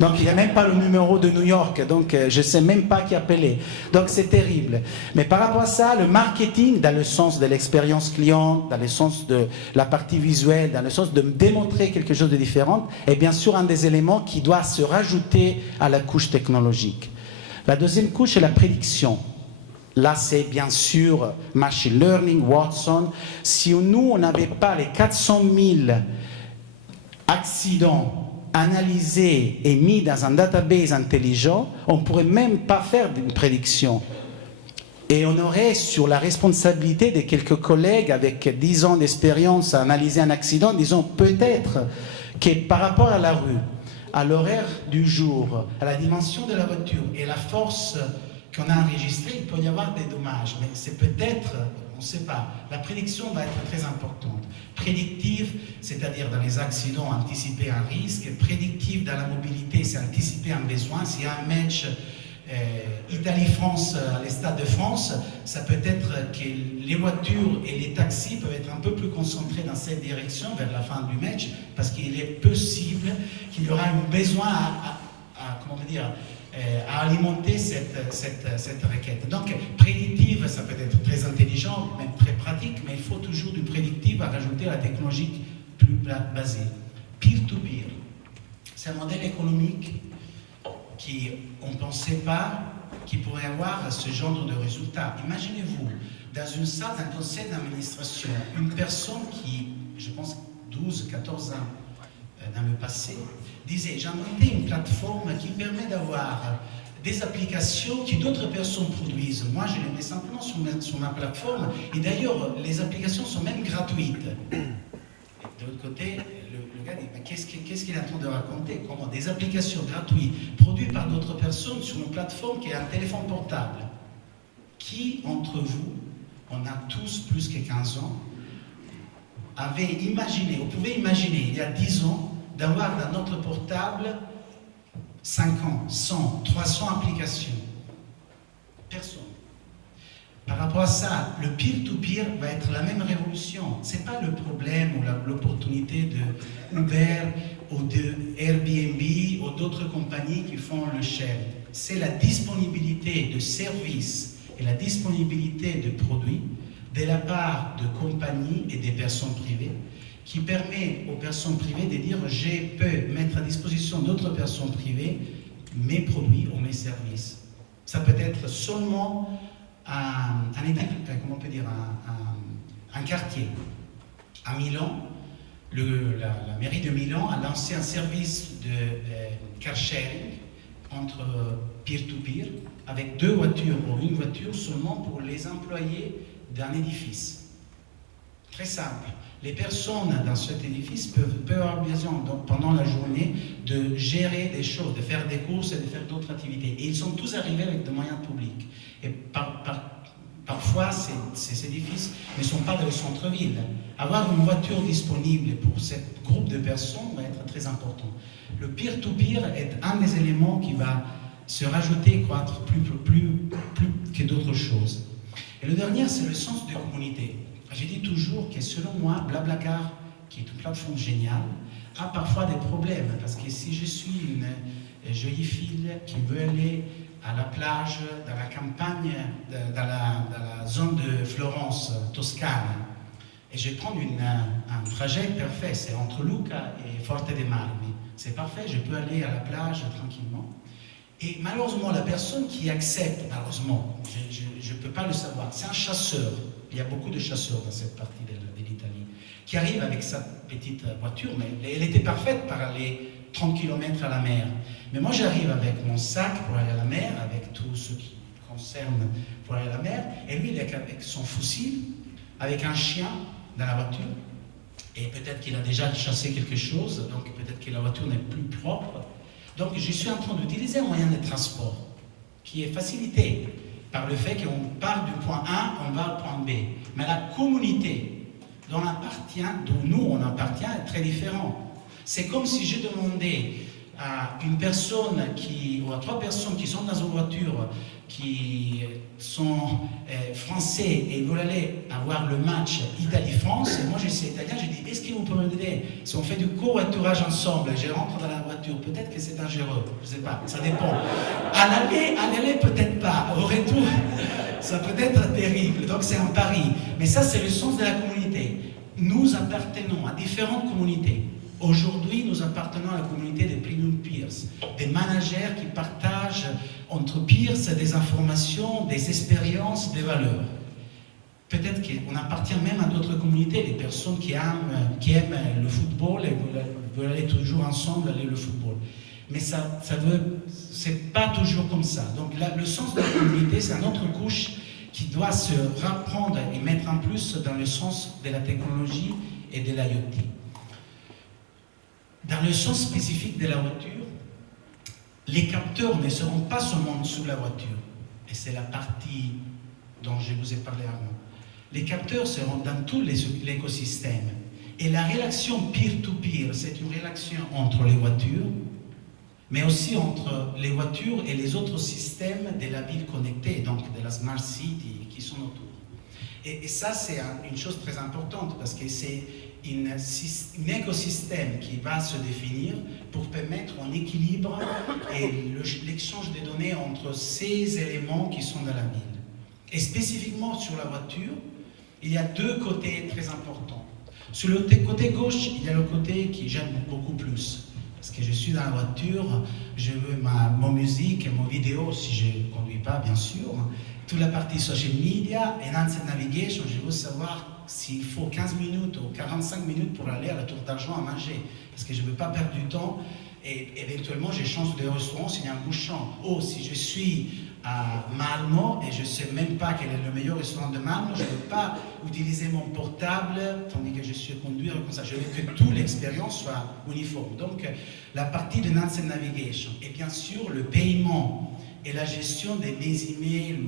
donc il n'y a même pas le numéro de New York, donc je ne sais même pas qui appeler. Donc c'est terrible. Mais par rapport à ça, le marketing, dans le sens de l'expérience client, dans le sens de la partie visuelle, dans le sens de démontrer quelque chose de différent, est bien sûr un des éléments qui doit se rajouter à la couche technologique. La deuxième couche est la prédiction. Là, c'est bien sûr machine learning, Watson. Si nous, on n'avait pas les 400 000 accidents analysés et mis dans un database intelligent, on ne pourrait même pas faire une prédiction. Et on aurait sur la responsabilité de quelques collègues avec 10 ans d'expérience à analyser un accident, disons peut-être que par rapport à la rue, à l'horaire du jour, à la dimension de la voiture et la force qu'on a enregistrée, il peut y avoir des dommages. Mais c'est peut-être, on ne sait pas, la prédiction va être très importante. Prédictive, c'est-à-dire dans les accidents, anticiper un risque. Prédictive dans la mobilité, c'est anticiper un besoin. S'il y a un match Italie-France à l'Estade de France, ça peut être que les voitures et les taxis peuvent être un peu plus concentrés dans cette direction vers la fin du match, parce qu'il est possible qu'il y aura un besoin à alimenter cette requête. Donc, prédictive, ça peut être très intelligent, même très pratique, mais il faut toujours du prédictif à rajouter à la technologie plus basée. Peer-to-peer, c'est un modèle économique qui, on ne pensait pas qu'il pourrait avoir ce genre de résultats. Imaginez-vous, dans une salle d'un conseil d'administration, une personne qui, je pense, 12, 14 ans dans le passé, disait, j'ai monté une plateforme qui permet d'avoir des applications que d'autres personnes produisent. Moi, je les mets simplement sur ma plateforme, et d'ailleurs, les applications sont même gratuites. Et de l'autre côté, le gars dit, mais qu'est-ce qu'il est en train de raconter? Comment des applications gratuites produites par d'autres personnes sur une plateforme qui est un téléphone portable. Qui entre vous, on a tous plus que 15 ans, avait imaginé, vous pouvez imaginer, il y a 10 ans, d'avoir dans notre portable 50, 100, 300 applications? Personne. Par rapport à ça, le peer-to-peer va être la même révolution. Ce n'est pas le problème ou l'opportunité de Uber ou de Airbnb ou d'autres compagnies qui font le share. C'est la disponibilité de services et la disponibilité de produits de la part de compagnies et des personnes privées qui permet aux personnes privées de dire je peux mettre à disposition d'autres personnes privées mes produits ou mes services. Ça peut être seulement un quartier. À Milan, la mairie de Milan a lancé un service de car sharing entre peer-to-peer avec 2 voitures ou une voiture seulement pour les employés d'un édifice. Très simple. Les personnes dans cet édifice peuvent avoir besoin pendant la journée de gérer des choses, de faire des courses et de faire d'autres activités. Et ils sont tous arrivés avec des moyens publics. Et parfois, ces édifices ne sont pas dans le centre-ville. Avoir une voiture disponible pour ce groupe de personnes va être très important. Le peer-to-peer est un des éléments qui va se rajouter et croître plus que d'autres choses. Et le dernier, c'est le sens de communauté. J'ai dit toujours que selon moi, Blablacar, qui est une plateforme géniale, a parfois des problèmes. Parce que si je suis une jolie fille qui veut aller à la plage, dans la campagne, dans la zone de Florence, Toscane, et je prends un trajet parfait, c'est entre Lucca et Forte dei Marmi. C'est parfait, je peux aller à la plage tranquillement. Et malheureusement, la personne qui accepte, malheureusement, je ne peux pas le savoir, c'est un chasseur. Il y a beaucoup de chasseurs dans cette partie de l'Italie, qui arrive avec sa petite voiture, mais elle était parfaite pour aller 30 km à la mer. Mais moi, j'arrive avec mon sac pour aller à la mer, avec tout ce qui concerne pour aller à la mer, et lui, il est avec son fusil, avec un chien dans la voiture, et peut-être qu'il a déjà chassé quelque chose, donc peut-être que la voiture n'est plus propre. Donc, je suis en train d'utiliser un moyen de transport qui est facilité par le fait qu'on part du point A, on va au point B. Mais la communauté dont nous on appartient est très différente. C'est comme si je demandais à une personne ou à 3 personnes qui sont dans une voiture, qui sont français et veulent aller avoir le match Italie-France, et moi je suis italien, je dis, est-ce que vous pouvez m'aider? Si on fait du covoiturage ensemble, je rentre dans la voiture, peut-être que c'est dangereux, je ne sais pas, ça dépend. À l'aller, peut-être pas. Au retour, ça peut être terrible, donc c'est un pari. Mais ça, c'est le sens de la communauté. Nous appartenons à différentes communautés. Aujourd'hui, nous appartenons à la communauté des premium peers, des managers qui partagent entre peers des informations, des expériences, des valeurs. Peut-être qu'on appartient même à d'autres communautés, des personnes qui aiment le football et veulent aller toujours ensemble aller le football. Mais c'est pas toujours comme ça. Donc le sens de la communauté, c'est une autre couche qui doit se reprendre et mettre en plus dans le sens de la technologie et de l'IoT. Dans le sens spécifique de la voiture, les capteurs ne seront pas seulement sous la voiture, et c'est la partie dont je vous ai parlé avant. Les capteurs seront dans tout l'écosystème. Et la relation peer-to-peer, c'est une relation entre les voitures, mais aussi entre les voitures et les autres systèmes de la ville connectée, donc de la Smart City qui sont autour. Et ça, c'est une chose très importante, parce que c'est un écosystème qui va se définir pour permettre un équilibre et l'échange de données entre ces éléments qui sont dans la ville. Et spécifiquement sur la voiture, il y a deux côtés très importants. Sur le côté gauche, il y a le côté qui j'aime beaucoup plus. Parce que je suis dans la voiture, je veux mon musique et mon vidéo, si je ne conduis pas, bien sûr. Toute la partie social media et Enhanced Navigation, je veux savoir s'il faut 15 minutes ou 45 minutes pour aller à la Tour d'Argent à manger. Parce que je ne veux pas perdre du temps et éventuellement je change de restaurant s'il y a un bouchon. Ou si je suis à Malmö et je ne sais même pas quel est le meilleur restaurant de Malmö, je ne veux pas utiliser mon portable tandis que je suis conduire comme ça. Je veux que toute l'expérience soit uniforme. Donc la partie de Enhanced Navigation et bien sûr le paiement et la gestion de mes emails,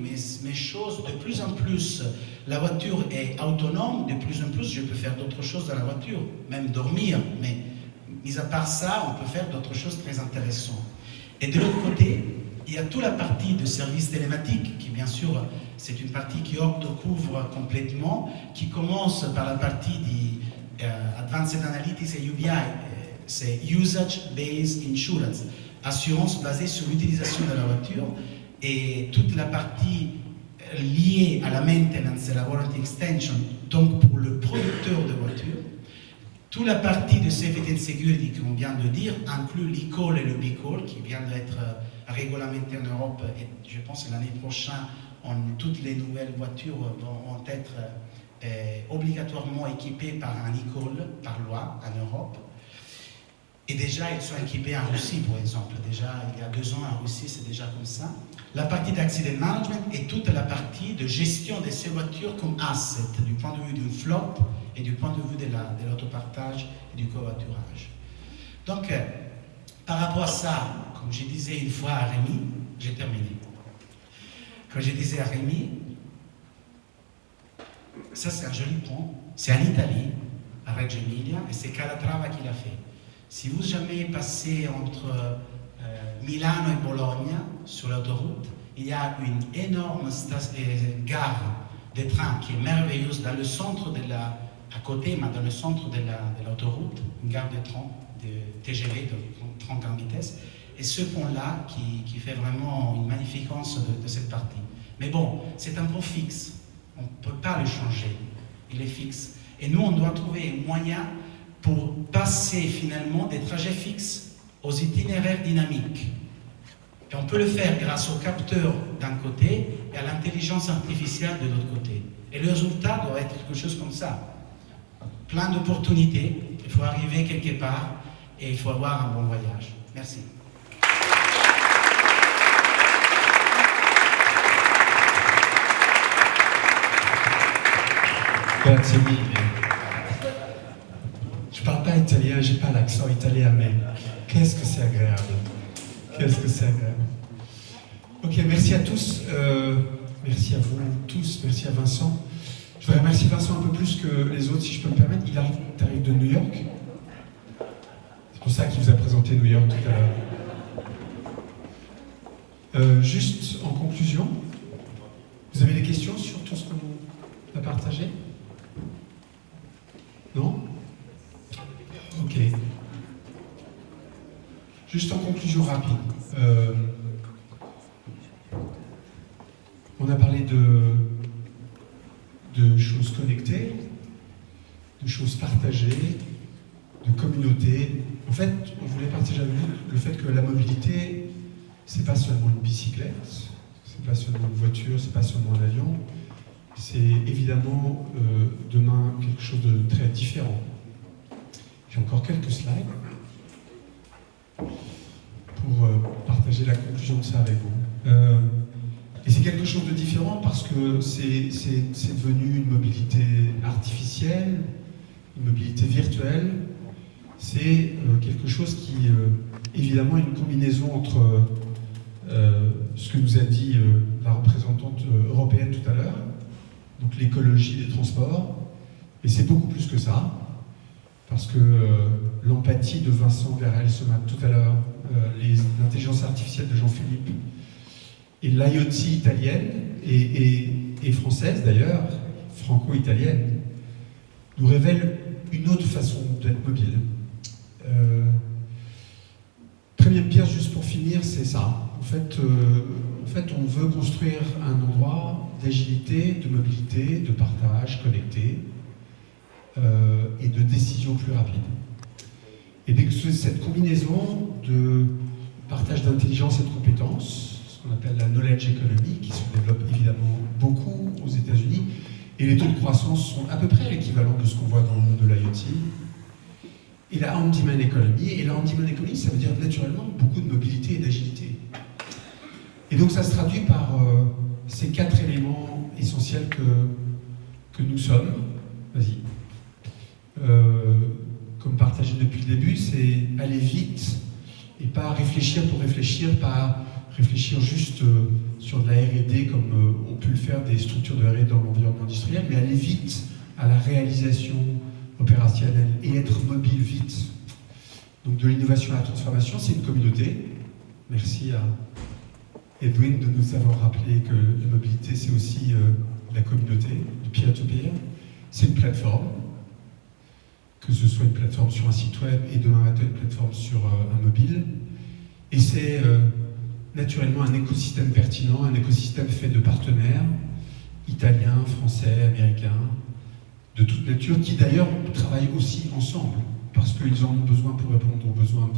mes choses, de plus en plus, la voiture est autonome, de plus en plus, je peux faire d'autres choses dans la voiture, même dormir, mais mis à part ça, on peut faire d'autres choses très intéressantes. Et de l'autre côté, il y a toute la partie de services télématiques, qui bien sûr, c'est une partie qui Octo couvre complètement, qui commence par la partie de Advanced Analytics et UBI, c'est Usage Based Insurance, assurance basée sur l'utilisation de la voiture, et toute la partie liée à la maintenance et la warranty extension, donc pour le producteur de voiture. Toute la partie de safety and security qu'on vient de dire inclut l'e-call et le b-call qui vient d'être réglementé en Europe, et je pense que l'année prochaine, toutes les nouvelles voitures vont être obligatoirement équipées par un e-call par loi en Europe. Et déjà, ils sont équipés en Russie, par exemple. Déjà, il y a 2 ans, en Russie, c'est déjà comme ça. La partie d'accident management et toute la partie de gestion de ces voitures comme asset, du point de vue d'une flotte et du point de vue de l'autopartage et du covoiturage. Donc, par rapport à ça, comme je disais une fois à Rémi, j'ai terminé. Quand je disais à Rémi, ça c'est un joli pont, c'est en Italie, à Reggio Emilia, et c'est Calatrava qui l'a fait. Si vous jamais passez entre Milano et Bologne, sur l'autoroute, il y a une énorme gare de train qui est merveilleuse dans le centre à côté, mais dans le centre de l'autoroute, une gare de train, de TGV, de train grande vitesse. Et ce pont-là qui fait vraiment une magnificence de cette partie. Mais bon, c'est un pont fixe. On ne peut pas le changer. Il est fixe. Et nous, on doit trouver un moyen pour passer finalement des trajets fixes aux itinéraires dynamiques. Et on peut le faire grâce aux capteurs d'un côté et à l'intelligence artificielle de l'autre côté. Et le résultat doit être quelque chose comme ça. Plein d'opportunités, il faut arriver quelque part et il faut avoir un bon voyage. Merci. Grazie mille. Je ne parle pas italien, je n'ai pas l'accent italien, mais qu'est-ce que c'est agréable. Qu'est-ce que c'est agréable. Ok, merci à tous. Merci à vous tous. Merci à Vincent. Je voudrais remercier Vincent un peu plus que les autres, si je peux me permettre. Il arrive de New York. C'est pour ça qu'il vous a présenté New York tout à l'heure. Juste en conclusion, vous avez des questions sur tout ce qu'on a partagé? Non? Ok. Juste en conclusion rapide. On a parlé de choses connectées, de choses partagées, de communautés. En fait, on voulait partager avec vous le fait que la mobilité, c'est pas seulement une bicyclette, c'est pas seulement une voiture, c'est pas seulement un avion. C'est évidemment demain quelque chose de très différent. J'ai encore quelques slides pour partager la conclusion de ça avec vous. Et c'est quelque chose de différent parce que c'est devenu une mobilité artificielle, une mobilité virtuelle. C'est quelque chose qui, évidemment, est une combinaison entre ce que nous a dit la représentante européenne tout à l'heure, donc l'écologie des transports, et c'est beaucoup plus que ça, parce que l'empathie de Vincent Verrel tout à l'heure, l'intelligence artificielle de Jean-Philippe, et l'IoT italienne, et française d'ailleurs, franco-italienne, nous révèlent une autre façon d'être mobile. Première pierre, juste pour finir, c'est ça. En fait, on veut construire un endroit d'agilité, de mobilité, de partage connecté et de décision plus rapide. Et dès que cette combinaison de partage d'intelligence et de compétences, ce qu'on appelle la knowledge economy, qui se développe évidemment beaucoup aux États-Unis, et les taux de croissance sont à peu près l'équivalent de ce qu'on voit dans le monde de l'IoT, et la on-demand economy. Et la on-demand economy, ça veut dire naturellement beaucoup de mobilité et d'agilité. Et donc ça se traduit par ces 4 éléments essentiels que nous sommes. Vas-y. Comme partagé depuis le début, c'est aller vite et pas réfléchir pour réfléchir, pas réfléchir juste sur de la R&D comme on peut le faire des structures de R&D dans l'environnement industriel, mais aller vite à la réalisation opérationnelle et être mobile vite. Donc de l'innovation à la transformation, c'est une communauté. Merci à Edwin de nous avoir rappelé que la mobilité, c'est aussi la communauté, du peer-to-peer. C'est une plateforme, que ce soit une plateforme sur un site web et demain matin une plateforme sur un mobile. Et c'est naturellement un écosystème pertinent, un écosystème fait de partenaires italiens, français, américains, de toute nature, qui d'ailleurs travaillent aussi ensemble, parce qu'ils en ont besoin pour répondre aux besoins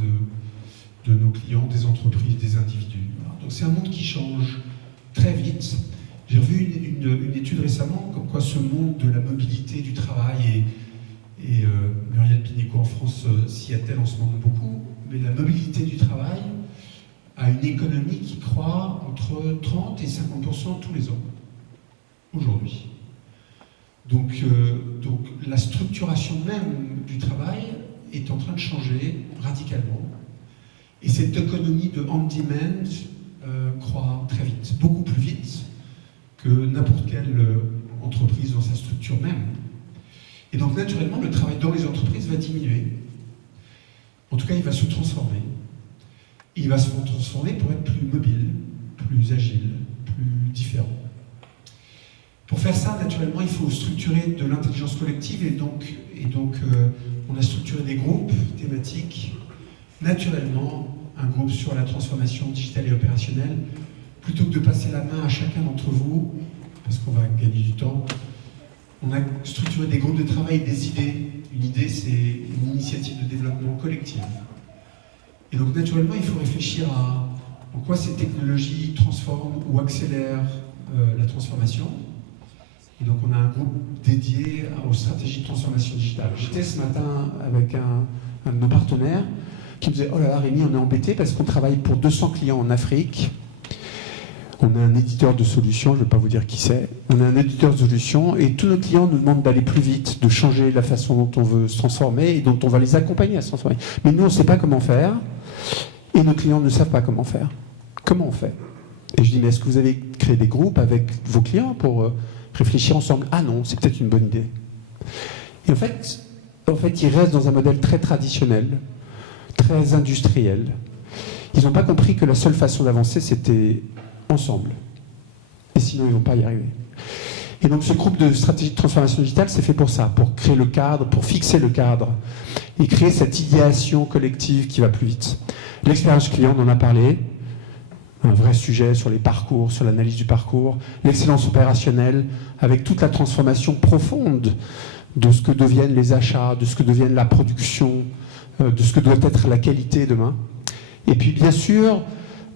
de nos clients, des entreprises, des individus. Voilà. Donc c'est un monde qui change très vite. J'ai revu une étude récemment, comme quoi ce monde de la mobilité, du travail, et Muriel Pinéco en France s'y attelle en ce moment beaucoup, mais la mobilité du travail a une économie qui croît entre 30 et 50% tous les ans, aujourd'hui. Donc la structuration même du travail est en train de changer radicalement. Et cette économie de on-demand croît très vite, beaucoup plus vite que n'importe quelle entreprise dans sa structure même. Et donc naturellement, le travail dans les entreprises va diminuer. En tout cas, il va se transformer. Et il va se transformer pour être plus mobile, plus agile, plus différent. Pour faire ça, naturellement, il faut structurer de l'intelligence collective et donc on a structuré des groupes thématiques. Naturellement, un groupe sur la transformation digitale et opérationnelle, plutôt que de passer la main à chacun d'entre vous, parce qu'on va gagner du temps, on a structuré des groupes de travail, des idées. Une idée, c'est une initiative de développement collectif. Et donc, naturellement, il faut réfléchir à en quoi ces technologies transforment ou accélèrent la transformation. Et donc, on a un groupe dédié aux stratégies de transformation digitale. J'étais ce matin avec un de nos partenaires qui me disait « Oh là là, Rémi, on est embêté parce qu'on travaille pour 200 clients en Afrique. On a un éditeur de solutions, je ne vais pas vous dire qui c'est. On a un éditeur de solutions et tous nos clients nous demandent d'aller plus vite, de changer la façon dont on veut se transformer et dont on va les accompagner à se transformer. Mais nous, on ne sait pas comment faire et nos clients ne savent pas comment faire. Comment on fait ?» Et je dis « Mais est-ce que vous avez créé des groupes avec vos clients pour réfléchir ensemble ?» « Ah non, c'est peut-être une bonne idée. » Et en fait, ils restent dans un modèle très traditionnel, très industriel. Ils n'ont pas compris que la seule façon d'avancer, c'était ensemble. Et sinon, ils ne vont pas y arriver. Et donc, ce groupe de stratégie de transformation digitale, c'est fait pour ça, pour créer le cadre, pour fixer le cadre et créer cette idéation collective qui va plus vite. L'expérience client, on en a parlé, un vrai sujet sur les parcours, sur l'analyse du parcours, l'excellence opérationnelle, avec toute la transformation profonde de ce que deviennent les achats, de ce que devienne la production, de ce que doit être la qualité demain. Et puis, bien sûr,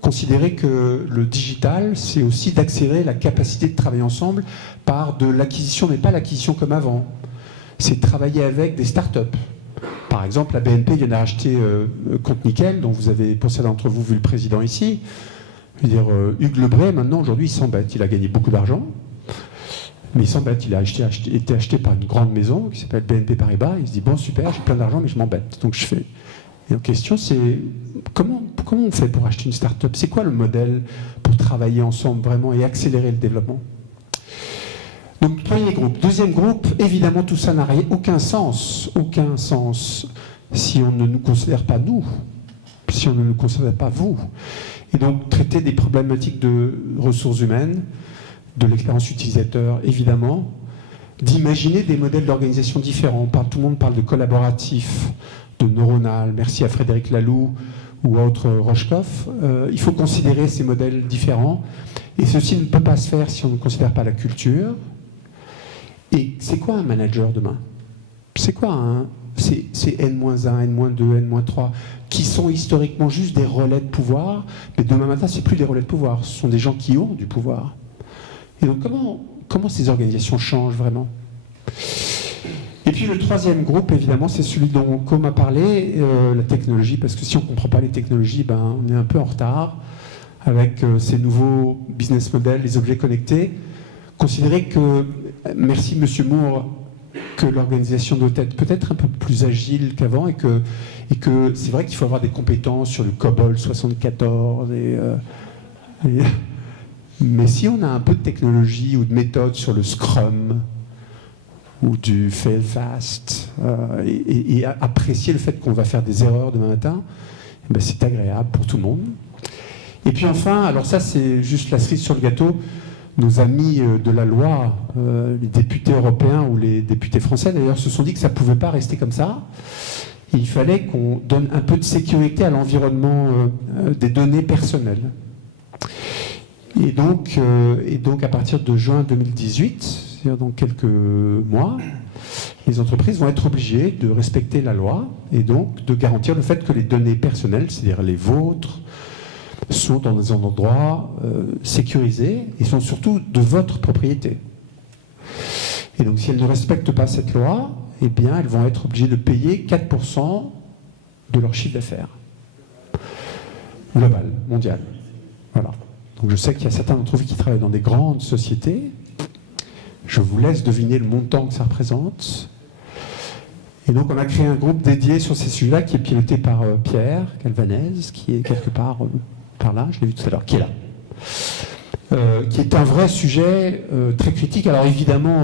considérer que le digital, c'est aussi d'accélérer la capacité de travailler ensemble par de l'acquisition, mais pas l'acquisition comme avant. C'est de travailler avec des startups. Par exemple, la BNP vient d'acheter Compte Nickel, dont vous avez, pour certains d'entre vous, vu le président ici. Je veux dire, Hugues Lebray, maintenant, aujourd'hui, il s'embête. Il a gagné beaucoup d'argent, mais il s'embête. Il a été acheté par une grande maison qui s'appelle BNP Paribas. Il se dit, bon, super, j'ai plein d'argent, mais je m'embête. Donc, je fais... Et la question, c'est comment on fait pour acheter une start-up? C'est quoi le modèle pour travailler ensemble vraiment et accélérer le développement? Donc, premier groupe. Deuxième groupe, évidemment, tout ça n'a aucun sens si on ne nous considère pas nous, si on ne nous considère pas vous. Et donc, traiter des problématiques de ressources humaines, de l'expérience utilisateur, évidemment, d'imaginer des modèles d'organisation différents. Tout le monde parle de collaboratif, de neuronal. Merci à Frédéric Laloux ou à autre Rochkoff. Il faut considérer ces modèles différents. Et ceci ne peut pas se faire si on ne considère pas la culture. Et c'est quoi un manager demain? C'est quoi c'est N-1, N-2, N-3, qui sont historiquement juste des relais de pouvoir, mais demain matin, ce n'est plus des relais de pouvoir, ce sont des gens qui ont du pouvoir. Et donc, comment ces organisations changent vraiment? Et puis le troisième groupe, évidemment, c'est celui dont Com a parlé, la technologie, parce que si on ne comprend pas les technologies, on est un peu en retard avec ces nouveaux business models, les objets connectés. Considérez que, merci Monsieur Moore, que l'organisation doit être peut-être un peu plus agile qu'avant et que c'est vrai qu'il faut avoir des compétences sur le COBOL 74 mais si on a un peu de technologie ou de méthode sur le Scrum ou du fail fast et apprécier le fait qu'on va faire des erreurs demain matin, c'est agréable pour tout le monde. Et puis enfin, alors ça c'est juste la cerise sur le gâteau, nos amis de la loi, les députés européens ou les députés français d'ailleurs, se sont dit que ça ne pouvait pas rester comme ça. Et il fallait qu'on donne un peu de sécurité à l'environnement des données personnelles. Et donc à partir de juin 2018, c'est-à-dire dans quelques mois, les entreprises vont être obligées de respecter la loi et donc de garantir le fait que les données personnelles, c'est-à-dire les vôtres, sont dans des endroits sécurisés et sont surtout de votre propriété. Et donc si elles ne respectent pas cette loi, eh bien elles vont être obligées de payer 4% de leur chiffre d'affaires. Global, mondial. Voilà. Donc je sais qu'il y a certains d'entre vous qui travaillent dans des grandes sociétés. Je vous laisse deviner le montant que ça représente. Et donc on a créé un groupe dédié sur ces sujets-là qui est piloté par Pierre Calvanez, qui est quelque part par là, je l'ai vu tout à l'heure, qui est là. Qui est un vrai sujet très critique. Alors évidemment,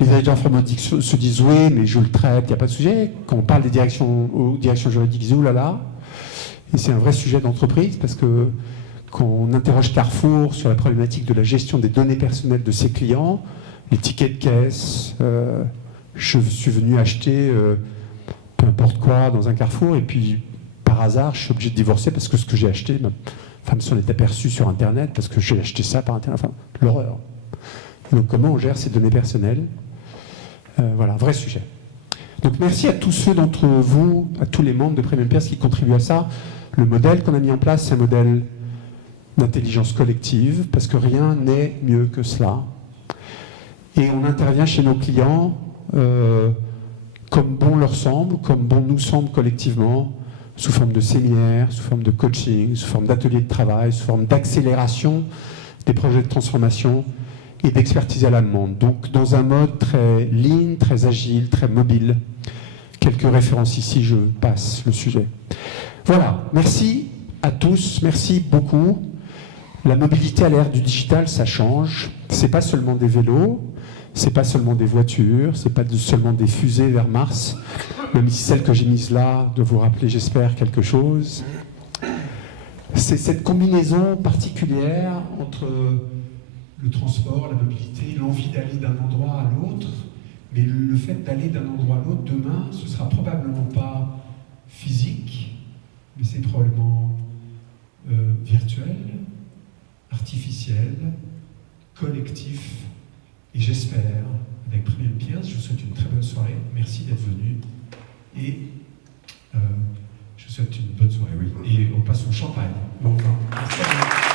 les directeurs informatiques se disent oui, mais je le traite, il n'y a pas de sujet. Quand on parle des directions juridiques, ils disent oulala. Et c'est un vrai sujet d'entreprise parce que quand on interroge Carrefour sur la problématique de la gestion des données personnelles de ses clients, les tickets de caisse, je suis venu acheter peu importe quoi dans un Carrefour et puis par hasard je suis obligé de divorcer parce que ce que j'ai acheté, ma femme s'en est aperçue sur Internet parce que j'ai acheté ça par Internet, enfin l'horreur. Donc comment on gère ces données personnelles? Voilà, vrai sujet. Donc merci à tous ceux d'entre vous, à tous les membres de Premium Peers qui contribuent à ça. Le modèle qu'on a mis en place, c'est un modèle d'intelligence collective, parce que rien n'est mieux que cela. Et on intervient chez nos clients comme bon leur semble, comme bon nous semble collectivement, sous forme de séminaires, sous forme de coaching, sous forme d'ateliers de travail, sous forme d'accélération des projets de transformation et d'expertise à la demande. Donc dans un mode très lean, très agile, très mobile. Quelques références ici, je passe le sujet. Voilà, merci à tous, merci beaucoup. La mobilité à l'ère du digital, ça change. C'est pas seulement des vélos, c'est pas seulement des voitures, c'est pas seulement des fusées vers Mars, même si celle que j'ai mise là doit vous rappeler, j'espère, quelque chose. C'est cette combinaison particulière entre le transport, la mobilité, l'envie d'aller d'un endroit à l'autre, mais le fait d'aller d'un endroit à l'autre demain, ce sera probablement pas physique, mais c'est probablement virtuel, artificiel, collectif, et j'espère, avec Premium Peers, je vous souhaite une très bonne soirée, merci d'être venu, et je vous souhaite une bonne soirée, oui, et on passe au champagne. Bon, merci à vous.